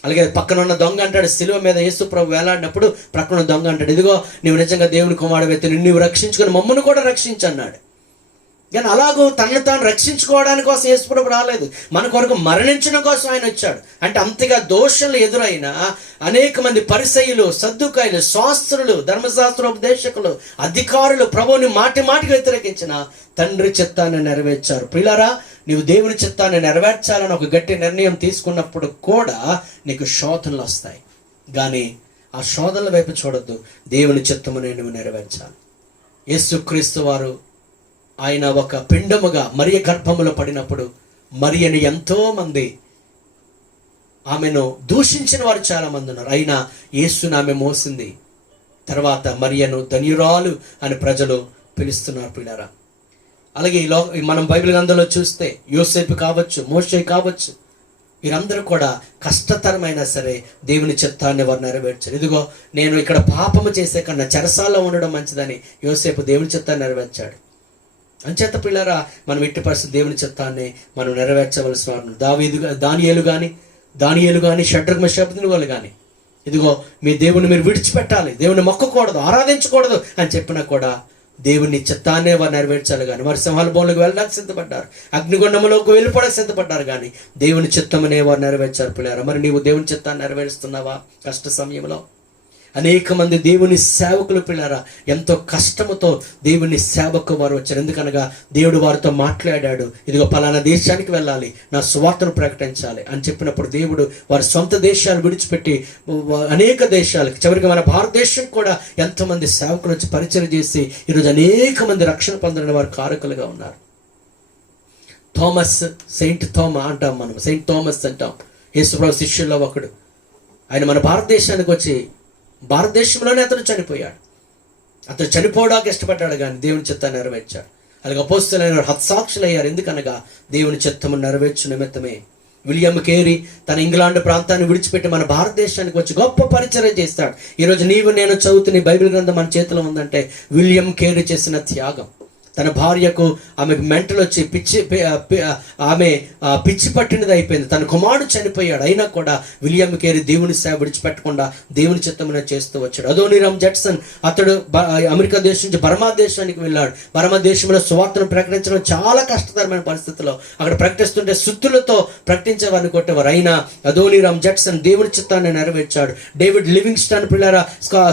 అలాగే పక్కన ఉన్న దొంగ అంటాడు, సిలువ మీద యేసు ప్రభు వేలాడినప్పుడు ప్రక్కన దొంగ అంటాడు, ఇదిగో నీవు నిజంగా దేవుని కుమారుడైతే నిన్ను రక్షించుకొని మమ్మల్ని కూడా రక్షించన్నాడు. కానీ అలాగూ తనను తాను రక్షించుకోవడానికి కోసం యేసు ప్రభు రాలేదు, మన కొరకు మరణించడం కోసం ఆయన వచ్చాడు. అంటే అంతగా దోషులు ఎదురైన అనేక మంది పరిసయ్యులు, సద్దుకాయలు, శాస్త్రులు, ధర్మశాస్త్రోపదేశకులు, అధికారులు ప్రభువుని మాటి మాటికి వ్యతిరేకించిన తండ్రి చిత్తాన్ని నెరవేర్చారు. ప్రియులారా, నీవు దేవుని చిత్తాన్ని నెరవేర్చాలని ఒక గట్టి నిర్ణయం తీసుకున్నప్పుడు కూడా నీకు శోధనలు వస్తాయి, కానీ ఆ శోధనల వైపు చూడొద్దు. దేవుని చిత్తమునే నువ్వు నెరవేర్చాలి. యేసుక్రీస్తు వారు ఆయన ఒక పిండముగా మరియ గర్భములో పడినప్పుడు మరియని ఎంతో మంది ఆమెను దూషించిన వారు చాలా మంది ఉన్నారు. అయినా యేసును ఆమె మోసింది. తర్వాత మరియను ధన్యురాలు అని ప్రజలు పిలుస్తున్నారు. పిల్లరా, అలాగే మనం బైబిల్ గ్రంథంలో చూస్తే యోసేపు కావచ్చు, మోషే కావచ్చు, వీరందరూ కూడా కష్టతరమైనా సరే దేవుని చిత్తాన్ని వారు నెరవేర్చారు. ఇదిగో నేను ఇక్కడ పాపము చేసే కన్నా చెరసాల్లో ఉండడం మంచిదని యోసేపు దేవుని చిత్తాన్ని నెరవేర్చాడు. అంచేత పిల్లరా, మనం ఎట్టి పరిస్థితి దేవుని చిత్తాన్ని మనం నెరవేర్చవలసిన వారు. దానియేలు కానీ షడ్రక్ మెషక్ వాళ్ళు కానీ ఇదిగో మీ దేవుని మీరు విడిచిపెట్టాలి, దేవుని మొక్కకూడదు, ఆరాధించకూడదు అని చెప్పినా కూడా దేవుని చిత్తాన్నే వారు నెరవేర్చాలి. కానీ వారు సింహాల బోన్లకు వెళ్ళడానికి సిద్ధపడ్డారు, అగ్నిగుండంలోకి వెళ్ళిపోవడానికి సిద్ధపడ్డారు, కానీ దేవుని చిత్తమనే వారు నెరవేర్చారు. పిల్లారా, మరి నీవు దేవుని చిత్తాన్ని నెరవేరుస్తున్నావా? కష్ట సమయంలో అనేక మంది దేవుని సేవకులు పిల్లారా ఎంతో కష్టముతో దేవుని సేవకు వారు వచ్చారు. ఎందుకనగా దేవుడు వారితో మాట్లాడాడు, ఇదిగో పలానా దేశానికి వెళ్ళాలి, నా సువార్తను ప్రకటించాలి అని చెప్పినప్పుడు దేవుడు వారి సొంత దేశాలు విడిచిపెట్టి అనేక దేశాలకు, చివరికి మన భారతదేశం కూడా ఎంతోమంది సేవకులు వచ్చి పరిచయం చేసి ఈరోజు అనేక మంది రక్షణ పొందిన వారు కారకులుగా ఉన్నారు. సెయింట్ థోమా అంటాం, మనం సెయింట్ థామస్ అంటాం, యేసుప్రభు శిష్యుల్లో ఒకడు. ఆయన మన భారతదేశానికి వచ్చి భారతదేశంలోనే అతను చనిపోయాడు. అతను చనిపోవడానికి ఇష్టపడ్డాడు, కానీ దేవుని చిత్తాన్ని నెరవేర్చాడు. అలాగే అపోస్తలులైన హతసాక్షులు అయ్యారు. ఎందుకనగా దేవుని చిత్తము నెరవేర్చు నిమిత్తమే. విలియం కేరీ తన ఇంగ్లాండ్ ప్రాంతాన్ని విడిచిపెట్టి మన భారతదేశానికి వచ్చి గొప్ప పరిచయం చేస్తాడు. ఈరోజు నీవు నేను చదువుతున్న బైబిల్ గ్రంథం మన చేతిలో ఉందంటే విలియం కేరీ చేసిన త్యాగం. తన భార్యకు ఆమెకు మెంటల్ వచ్చి ఆమె పిచ్చి పట్టినది అయిపోయింది. తన కుమారుడు చనిపోయాడు, అయినా కూడా విలియం కేరీ దేవుని సేవ విడిచిపెట్టకుండా దేవుని చిత్తమున చేస్తూ వచ్చాడు. అదోనీరామ్ జడ్సన్ అతడు అమెరికా దేశం నుంచి బర్మా దేశానికి వెళ్ళాడు. బర్మా దేశంలో సువార్తను ప్రకటించడం చాలా కష్టతరమైన పరిస్థితుల్లో అక్కడ ప్రకటిస్తుంటే సుత్తులతో ప్రకటించే వారిని కొట్టేవారు. అయినా అదోనీరామ్ జడ్సన్ దేవుని చిత్తాన్ని నెరవేర్చాడు. డేవిడ్ లివింగ్స్టన్ పిల్లరా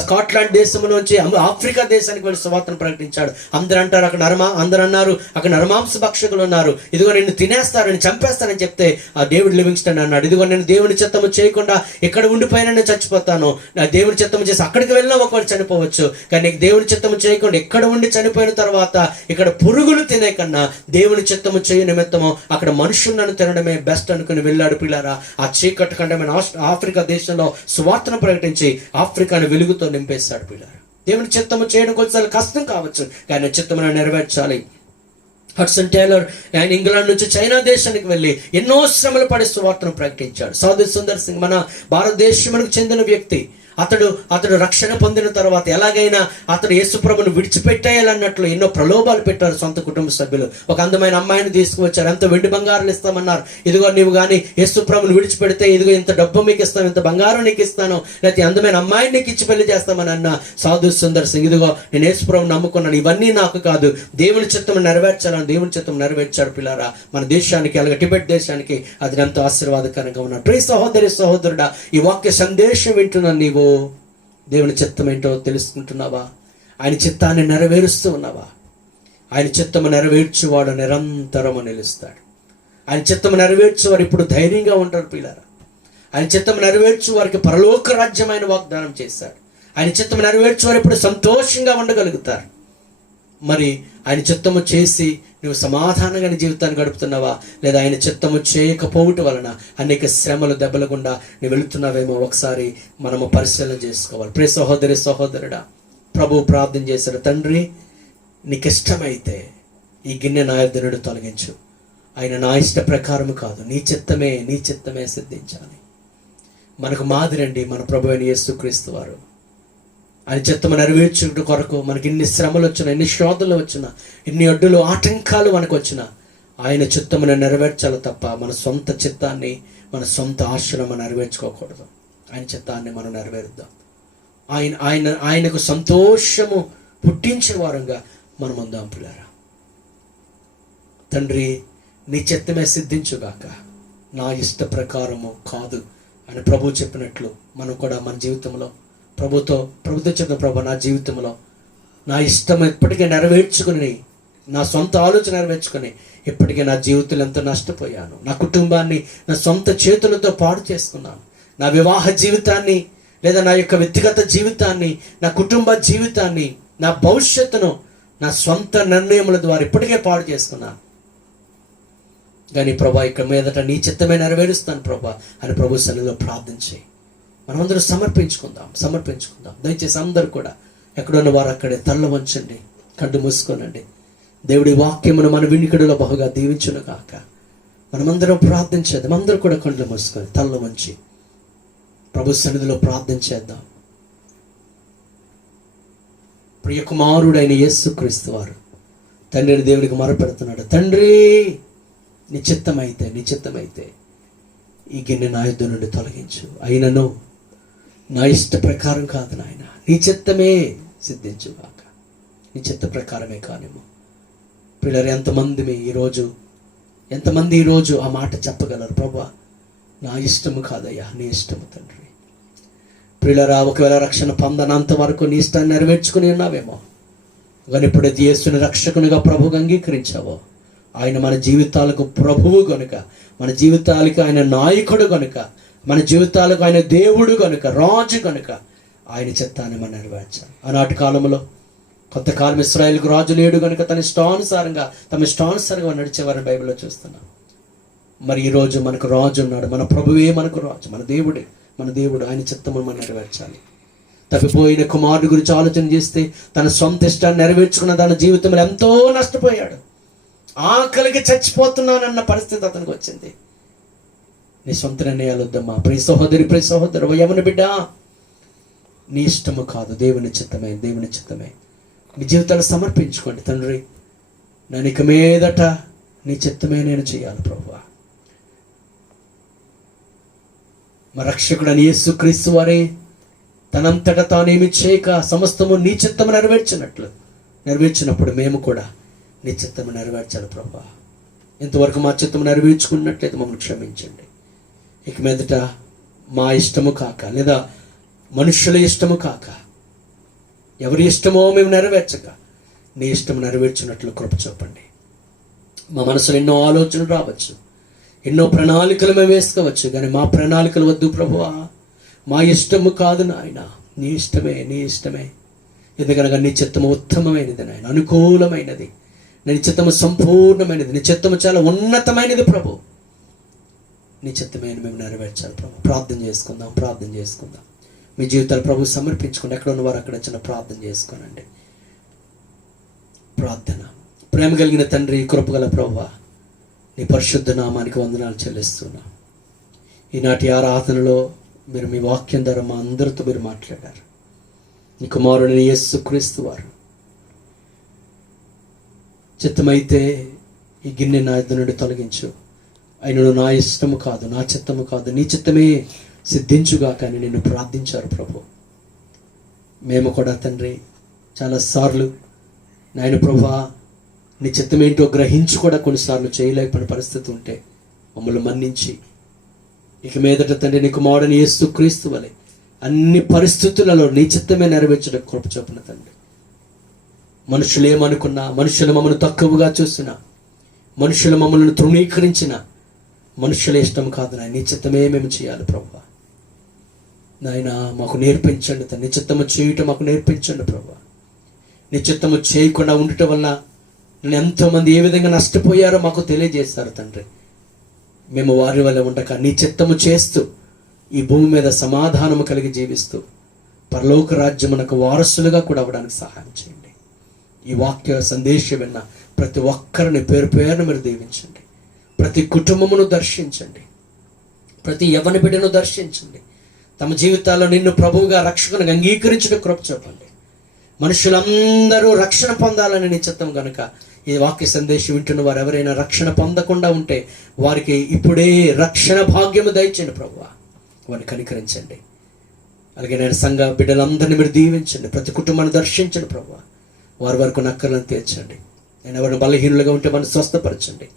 స్కాట్లాండ్ దేశం నుంచి ఆఫ్రికా దేశానికి వెళ్ళి సువార్తను ప్రకటించాడు. అందరూ అంటారు అందరూ అన్నారు అక్కడ నరమాంస భక్షకులు ఉన్నారు, ఇదిగో నిన్ను తినేస్తారని చంపేస్తారని చెప్తే ఆ డేవిడ్ లివింగ్స్టన్ అన్నాడు, ఇదిగో నేను దేవుని చిత్తము చేయకుండా ఇక్కడ ఉండిపోయినా నేను చచ్చిపోతాను, నా దేవుని చిత్తము చేసి అక్కడికి వెళ్ళినా ఒకరు చనిపోవచ్చు, కానీ నీకు దేవుని చిత్తము చేయకుండా ఇక్కడ ఉండి చనిపోయిన తర్వాత ఇక్కడ పురుగులు తినే కన్నా దేవుని చిత్తము చేయ నిమిత్తము అక్కడ మనుషులను తినడమే బెస్ట్ అనుకుని వెళ్ళాడు. పిల్లారా, ఆ చీకటి ఖండమైన ఆఫ్రికా దేశంలో సువార్తను ప్రకటించి ఆఫ్రికాను వెలుగుతో నింపేశాడు. పిల్లారా, దేవుని చిత్తము చేయడం కొంచెం కష్టం కావచ్చు, కానీ చిత్తమును నెరవేర్చాలి. హడ్సన్ టేలర్ ఆయన ఇంగ్లాండ్ నుంచి చైనా దేశానికి వెళ్ళి ఎన్నో శ్రమలు పడి సువార్తను ప్రకటించాడు. సాధు సుందర్ సింగ్ మన భారతదేశానికి చెందిన వ్యక్తి. అతడు రక్షణ పొందిన తర్వాత ఎలాగైనా అతడు యేసుప్రభును విడిచిపెట్టేయాలన్నట్లు ఎన్నో ప్రలోభాలు పెట్టారు సొంత కుటుంబ సభ్యులు. ఒక అందమైన అమ్మాయిని తీసుకువచ్చారు, ఎంతో వెండి బంగారాలు ఇస్తామన్నారు. ఇదిగో నీవు కానీ యేసుప్రభును విడిచిపెడితే ఇదిగో ఇంత డబ్బు మీకు ఇస్తాను, ఇంత బంగారం నీకు ఇస్తాను, లేకపోతే అందమైన అమ్మాయిని నీకు ఇచ్చి పెళ్లి చేస్తామని అన్న సాధు సుందర్ సింగ్. ఇదిగో నేను యేసుప్రభుని నమ్ముకున్నాను, ఇవన్నీ నాకు కాదు, దేవుని చిత్తము నెరవేర్చాలని దేవుని చిత్తం నెరవేర్చాడు. పిల్లారా, మన దేశానికి అలాగే టిబెట్ దేశానికి అది ఎంతో ఆశీర్వాదకరంగా ఉన్నాడు. ప్రియ సహోదరి సహోదరుడా, ఈ వాక్య సందేశం వింటున్నా నీవు దేవుని చిత్తం ఏంటో తెలుసుకుంటున్నావా? ఆయన చిత్తాన్ని నెరవేరుస్తూ ఉన్నావా? ఆయన చిత్తము నెరవేర్చువాడు నిరంతరము నిలుస్తాడు. ఆయన చిత్తము నెరవేర్చువారు ఇప్పుడు ధైర్యంగా ఉంటారు. పిల్లారా, ఆయన చిత్తము నెరవేర్చు వారికి పరలోక రాజ్యమైన వాగ్దానం చేశాడు. ఆయన చిత్తము నెరవేర్చువారు ఇప్పుడు సంతోషంగా ఉండగలుగుతారు. మరి ఆయన చిత్తము చేసి నువ్వు సమాధానంగా జీవితాన్ని గడుపుతున్నావా, లేదా ఆయన చిత్తము చేయకపోవటం వలన అనేక శ్రమలు దెబ్బల గుండా నువ్వు వెళుతున్నావేమో ఒకసారి మనము పరిశీలన చేసుకోవాలి. ప్రియ సహోదరి సహోదరుడా, ప్రభువు ప్రార్థన చేశాడు, తండ్రి నీకు ఇష్టమైతే ఈ గిన్నె నా యొద్ద నుండి తొలగించు, ఆయన నా ఇష్ట ప్రకారం కాదు, నీ చిత్తమే సిద్ధించాలి. మనకు మాదిరండి మన ప్రభు అయిన యేసుక్రీస్తు వారు. ఆయన చిత్తము నెరవేర్చుట కొరకు మనకి ఎన్ని శ్రమలు వచ్చినా, ఎన్ని శోధనలు వచ్చినా, ఎన్ని అడ్డులు ఆటంకాలు మనకు వచ్చినా ఆయన చిత్తమును నెరవేర్చాలి తప్ప మన సొంత చిత్తాన్ని, మన సొంత ఆశను మనం నెరవేర్చుకోకూడదు. ఆయన చిత్తాన్ని మనం నెరవేరుద్దాం. ఆయనకు సంతోషము పుట్టించే వారంగా మనం ఉందాం. పిల్లారా, తండ్రి నీ చిత్తమే సిద్ధించుగాక, నా ఇష్ట ప్రకారము కాదు అని ప్రభు చెప్పినట్లు మనం కూడా మన జీవితంలో ప్రభుతో చెప్పిన, ప్రభు నా జీవితంలో నా ఇష్టం ఎప్పటికీ నెరవేర్చుకుని, నా సొంత ఆలోచన నెరవేర్చుకుని ఇప్పటికే నా జీవితంలో ఎంతో నష్టపోయాను. నా కుటుంబాన్ని నా సొంత చేతులతో పాడు చేసుకున్నాను. నా వివాహ జీవితాన్ని, లేదా నా యొక్క వ్యక్తిగత జీవితాన్ని, నా కుటుంబ జీవితాన్ని, నా భవిష్యత్తును నా సొంత నిర్ణయముల ద్వారా ఇప్పటికే పాడు చేసుకున్నాను. కానీ ప్రభా, ఇక మీదట నీ చిత్తమే నెరవేరుస్తాను ప్రభా అని ప్రభు సన్నిధిలో ప్రార్థించి మనమందరూ సమర్పించుకుందాం. దయచేసి అందరూ కూడా ఎక్కడున్న వారు అక్కడే తల్ల వంచండి, కళ్ళు మూసుకోనండి. దేవుడి వాక్యమును మన వినికిడిలో బహుగా దీవించును కాక. మనమందరం ప్రార్థన చేద్దాం. అందరూ కూడా కళ్ళు మూసుకొని తలలో వంచి ప్రభు సన్నిధిలో ప్రార్థన చేద్దాం. ప్రియ కుమారుడైన యేసుక్రీస్తు వారు తండ్రిని దేవుడికి మొరపెడుతున్నాడు. తండ్రి, నీ చిత్తమైతే ఈ గిన్నె నా యుద్ధ నుండి తొలగించు. అయినను నా ఇష్ట ప్రకారం కాదు నాయన, నీ చిత్తమే సిద్ధించుగాక. నీ చిత్త ప్రకారమే కానిము. పిల్లలు ఎంతమంది ఈరోజు ఆ మాట చెప్పగలరు? ప్రభువా, నా ఇష్టము కాదయ్యా, నీ ఇష్టము తండ్రి. పిల్లరా, ఒకవేళ రక్షణ పొందనంత వరకు నీ ఇష్టాన్ని నెరవేర్చుకుని ఉన్నావేమో, కానీ ఎప్పుడైతే యేసుని రక్షకునిగా ప్రభువుగా అంగీకరించావో, ఆయన మన జీవితాలకు ప్రభువు గనుక, మన జీవితాలకు ఆయన నాయకుడు గనుక, మన జీవితాలకు ఆయన దేవుడు గనుక, రాజు గనుక ఆయన చిత్తాన్ని మనం నెరవేర్చాలి. ఆనాటి కాలంలో కొంతకాలం ఇశ్రాయేలుకు రాజు లేడు కనుక తమ ఇష్టానుసారంగా నడిచేవారిని బైబిల్లో చూస్తున్నాం. మరి ఈరోజు మనకు రాజు ఉన్నాడు. మన ప్రభువే మనకు రాజు, మన దేవుడు ఆయన చిత్తమును మనం నెరవేర్చాలి. తప్పిపోయిన కుమారుడి గురించి ఆలోచన చేస్తే తన సొంత ఇష్టాన్ని నెరవేర్చుకున్న తన జీవితంలో ఎంతో నష్టపోయాడు. ఆకలికి చచ్చిపోతున్నానన్న పరిస్థితి అతనికి వచ్చింది. నీ సొంత నిర్ణయాలు వద్దమ్మా. ప్రియ సహోదరు, యవన బిడ్డ, నీ ఇష్టము కాదు, దేవుని చిత్తమే. మీ జీవితాలు సమర్పించుకోండి. తండ్రి, నేను ఇక మీదట నీ చిత్తమే నేను చేయాలి ప్రభువా. మా రక్షకుడని యేసుక్రీస్తు వారే తనంతట తానేమి చేయక సమస్తము నీ చిత్తము నెరవేర్చినప్పుడు మేము కూడా నీ చిత్తము నెరవేర్చాలి ప్రభువా. ఇంతవరకు మా చిత్తము నెరవేర్చుకున్నట్లయితే మమ్మల్ని క్షమించండి. ఇక మీదట మా ఇష్టము కాక, లేదా మనుషుల ఇష్టము కాక, ఎవరి ఇష్టమో మేము నెరవేర్చక నీ ఇష్టం నెరవేర్చినట్లు కృప చూపండి. మా మనసులో ఎన్నో ఆలోచనలు రావచ్చు, ఎన్నో ప్రణాళికలు మేము వేసుకోవచ్చు, కానీ మా ప్రణాళికలు వద్దు ప్రభువా. మా ఇష్టము కాదు నాయన, నీ ఇష్టమే. ఎందుకనగా నీ చిత్తము ఉత్తమమైనది నాయన, అనుకూలమైనది. నీ చిత్తము సంపూర్ణమైనది, నీ చిత్తము చాలా ఉన్నతమైనది ప్రభు. నీ చిత్తమే మేము నెరవేర్చాలి ప్రభు. ప్రార్థన చేసుకుందాం. మీ జీవితాలు ప్రభు సమర్పించుకోండి. ఎక్కడ ఉన్నవారు అక్కడ చిన్న ప్రార్థన చేసుకోనండి. ప్రార్థన. ప్రేమ కలిగిన తండ్రి, కృపగల ప్రభువా, నీ పరిశుద్ధ నామానికి వందనాలు చెల్లిస్తున్నా. ఈనాటి ఆరాధనలో మీరు మీ వాక్యం ద్వారా మా అందరితో మీరు మాట్లాడారు. నీ కుమారుని యేసుక్రీస్తు వారు చిత్తమైతే ఈ గిన్నె నా యుద్ధ నుండి తొలగించు. అయినను నా ఇష్టము కాదు, నా చిత్తము కాదు, నీ చిత్తమే సిద్ధించుగా కానీ నిన్ను ప్రార్థించారు ప్రభు. మేము కూడా తండ్రి చాలాసార్లు నాయన ప్రభువా, నీ చిత్తం ఏంటో గ్రహించి కూడా కొన్నిసార్లు చేయలేకపోయిన పరిస్థితి ఉంటే మమ్మల్ని మన్నించి ఇక మీదట తండ్రి నీ కుమారుని యేసుక్రీస్తు వలె అన్ని పరిస్థితులలో నీ చిత్తమే నెరవేర్చడం కృప చూపిన తండ్రి. మనుషులు ఏమనుకున్నా, మనుషులు మమ్మల్ని తక్కువగా చూసినా, మనుషులు మమ్మల్ని తృణీకరించిన, మనుషుల ఇష్టం కాదు నాయన, నీ చిత్తమే మేము చేయాలి ప్రభువా. నాయన మాకు నేర్పించండి తండ్రి, నీ చిత్తము చేయటం మాకు నేర్పించండి ప్రభువా. నీ చిత్తము చేయకుండా ఉండటం వల్ల ఎంతోమంది ఏ విధంగా నష్టపోయారో మాకు తెలియజేస్తారు తండ్రి. మేము వారి వల్ల ఉండక నీ చిత్తము చేస్తూ ఈ భూమి మీద సమాధానము కలిగి జీవిస్తూ పరలోక రాజ్యమునకు వారసులుగా కూడా అవ్వడానికి సహాయం చేయండి. ఈ వాక్య సందేశం విన్న ప్రతి ఒక్కరిని పేరును మీరు దీవించండి. ప్రతి కుటుంబమును దర్శించండి. ప్రతి యవ్వన బిడ్డను దర్శించండి. తమ జీవితాల్లో నిన్ను ప్రభువుగా రక్షకునిగా అంగీకరించిన కృప చూపండి. మనుషులందరూ రక్షణ పొందాలని నీ చిత్తం కనుక ఈ వాక్య సందేశం వింటున్న వారు ఎవరైనా రక్షణ పొందకుండా ఉంటే వారికి ఇప్పుడే రక్షణ భాగ్యము దయచేయండి ప్రభువా. వారిని కనికరించండి. అలాగే నేను సంఘ బిడ్డలందరినీ మీరు దీవించండి. ప్రతి కుటుంబాన్ని దర్శించండి ప్రభువా. వారి వరకు నక్కలను తీర్చండి. నేను ఎవరిని బలహీనులుగా ఉంటే వారిని స్వస్థపరచండి.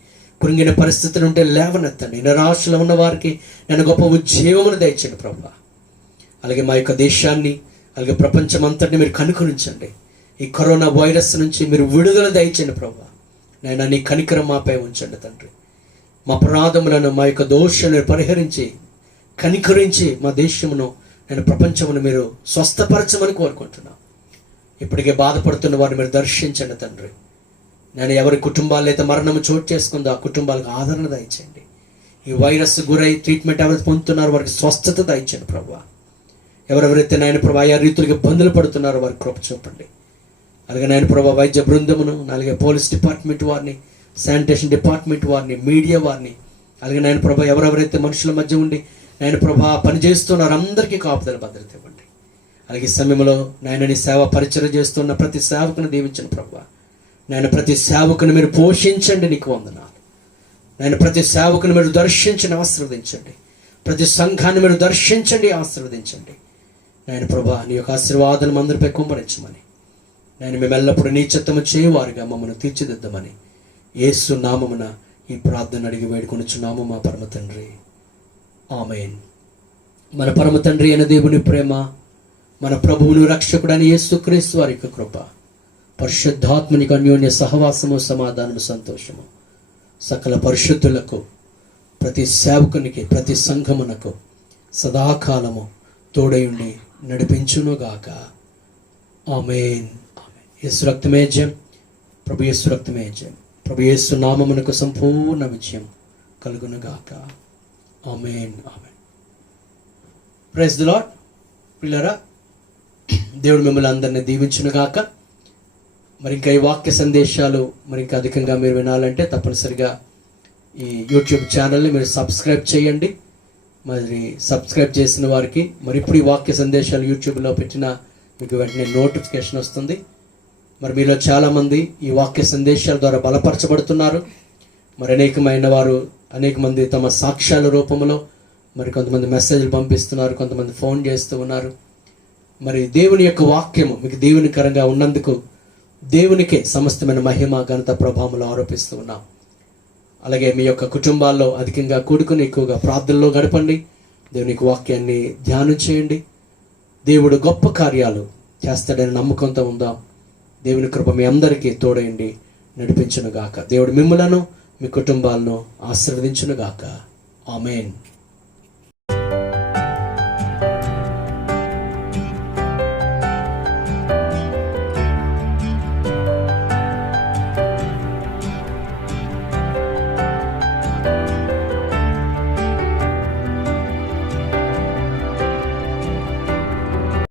కృంగిన పరిస్థితులు ఉంటే లేవనెత్తండి. నిరాశలో ఉన్న వారికి నేను గొప్ప ఉద్యోగమును దయచండి ప్రభువా. అలాగే మా యొక్క దేశాన్ని, అలాగే ప్రపంచం అంతటిని మీరు కనుకరించండి. ఈ కరోనా వైరస్ నుంచి మీరు విడుదల దయచండి ప్రభువా. నేను నీ కనికరం మాపై ఉంచండి తండ్రి. మా అపరాధములను, మా యొక్క దోషాలను పరిహరించి కనికరించి మా దేశమును, నేను ప్రపంచమును మీరు స్వస్థపరచమని కోరుకుంటున్నాను. ఇప్పటికే బాధపడుతున్న వారిని మీరు దర్శించండి తండ్రి. నేను ఎవరి కుటుంబాలు అయితే మరణము చోటు చేసుకుందో ఆ కుటుంబాలకు ఆదరణ దయచేయండి. ఈ వైరస్ గురై ట్రీట్మెంట్ ఎవరు పొందుతున్నారో వారికి స్వస్థత దయచేయండి ప్రభువా. ఎవరెవరైతే నాయన ప్రభు ఆయా రీతులకు ఇబ్బందులు పడుతున్నారో వారికి కృప చూపండి. అలాగే నాయన ప్రభా వైద్య బృందమును, అలాగే పోలీస్ డిపార్ట్మెంట్ వారిని, శానిటేషన్ డిపార్ట్మెంట్ వారిని, మీడియా వారిని, అలాగే నాయన ప్రభా ఎవరెవరైతే మనుషుల మధ్య ఉండి నాయన ప్రభా పనిచేస్తున్నారు అందరికీ కాపుదల భద్రత ఇవ్వండి. అలాగే ఈ సమయంలో నాయన నీ సేవ పరిచయం చేస్తున్న ప్రతి సేవకుని దీవించిన ప్రభా, నాయన ప్రతి సేవకుని మీరు పోషించండి, నీకు వందనాలు. నాయన ప్రతి సేవకుని మీరు దర్శించండి, ఆశీర్వదించండి. ప్రతి సంఘాన్ని మీరు దర్శించండి, ఆశీర్వదించండి. నాయన ప్రభా నీ యొక్క ఆశీర్వాదాలు అందరిపై కుమ్మరించమని, నేను మేము ఎల్లప్పుడూ నీ చిత్తము చేయవారుగా మమ్మల్ని తీర్చిదిద్దామని యేసు నామమున ఈ ప్రార్థన అడిగి వేడుకొనుచున్నాము మా పరమ తండ్రి, ఆమేన్. మన పరమ తండ్రి అయిన దేవుని ప్రేమ, మన ప్రభువును రక్షకుడైన యేసుక్రీస్తు వారి యొక్క కృప, పరిశుద్ధాత్మనికి అన్యోన్య సహవాసము, సమాధానము, సంతోషము సకల పరిశుద్ధులకు, ప్రతి సేవకునికి, ప్రతి సంఘమునకు సదాకాలము తోడయుండి నడిపించునుగాక. ఆమేన్. యేసు రక్తమే జయం, ప్రభు యేసు రక్తమే జయం. ప్రభు యేసు నామమునకు సంపూర్ణ విజయం కలుగునుగాక. Amen. Amen. Praise the lord. పిల్లరా, దేవుడు మిమ్మల్ని అందరినీ దీవించునుగాక. మరి ఇంకా ఈ వాక్య సందేశాలు మరి ఇంకా అధికంగా మీరు వినాలంటే తప్పనిసరిగా ఈ యూట్యూబ్ ఛానల్ని మీరు సబ్స్క్రైబ్ చేయండి. మరి సబ్స్క్రైబ్ చేసిన వారికి మరి ఇప్పుడు ఈ వాక్య సందేశాలు యూట్యూబ్లో పెట్టినా మీకు వెంటనే నోటిఫికేషన్ వస్తుంది. మరి మీలో చాలామంది ఈ వాక్య సందేశాల ద్వారా బలపరచబడుతున్నారు. మరి అనేక మంది తమ సాక్ష్యాల రూపంలో మరి కొంతమంది మెసేజ్లు పంపిస్తున్నారు, కొంతమంది ఫోన్ చేస్తూ ఉన్నారు. మరి దేవుని యొక్క వాక్యము మీకు దీవెనకరంగా ఉన్నందుకు దేవునికే సమస్తమైన మహిమ, ఘనత, ప్రభావములు ఆరోపిస్తూ ఉన్నాం. అలాగే మీ యొక్క కుటుంబాల్లో అధికంగా కూడుకుని ఎక్కువగా ప్రార్థనలో గడపండి. దేవునికి వాక్యాన్ని ధ్యానం చేయండి. దేవుడు గొప్ప కార్యాలు చేస్తాడని నమ్మకంతో ఉందాం. దేవుని కృప మీ అందరికీ తోడయండి నడిపించునుగాక. దేవుడు మిమ్మలను, మీ కుటుంబాలను ఆశీర్వదించునుగాక. ఆమేన్.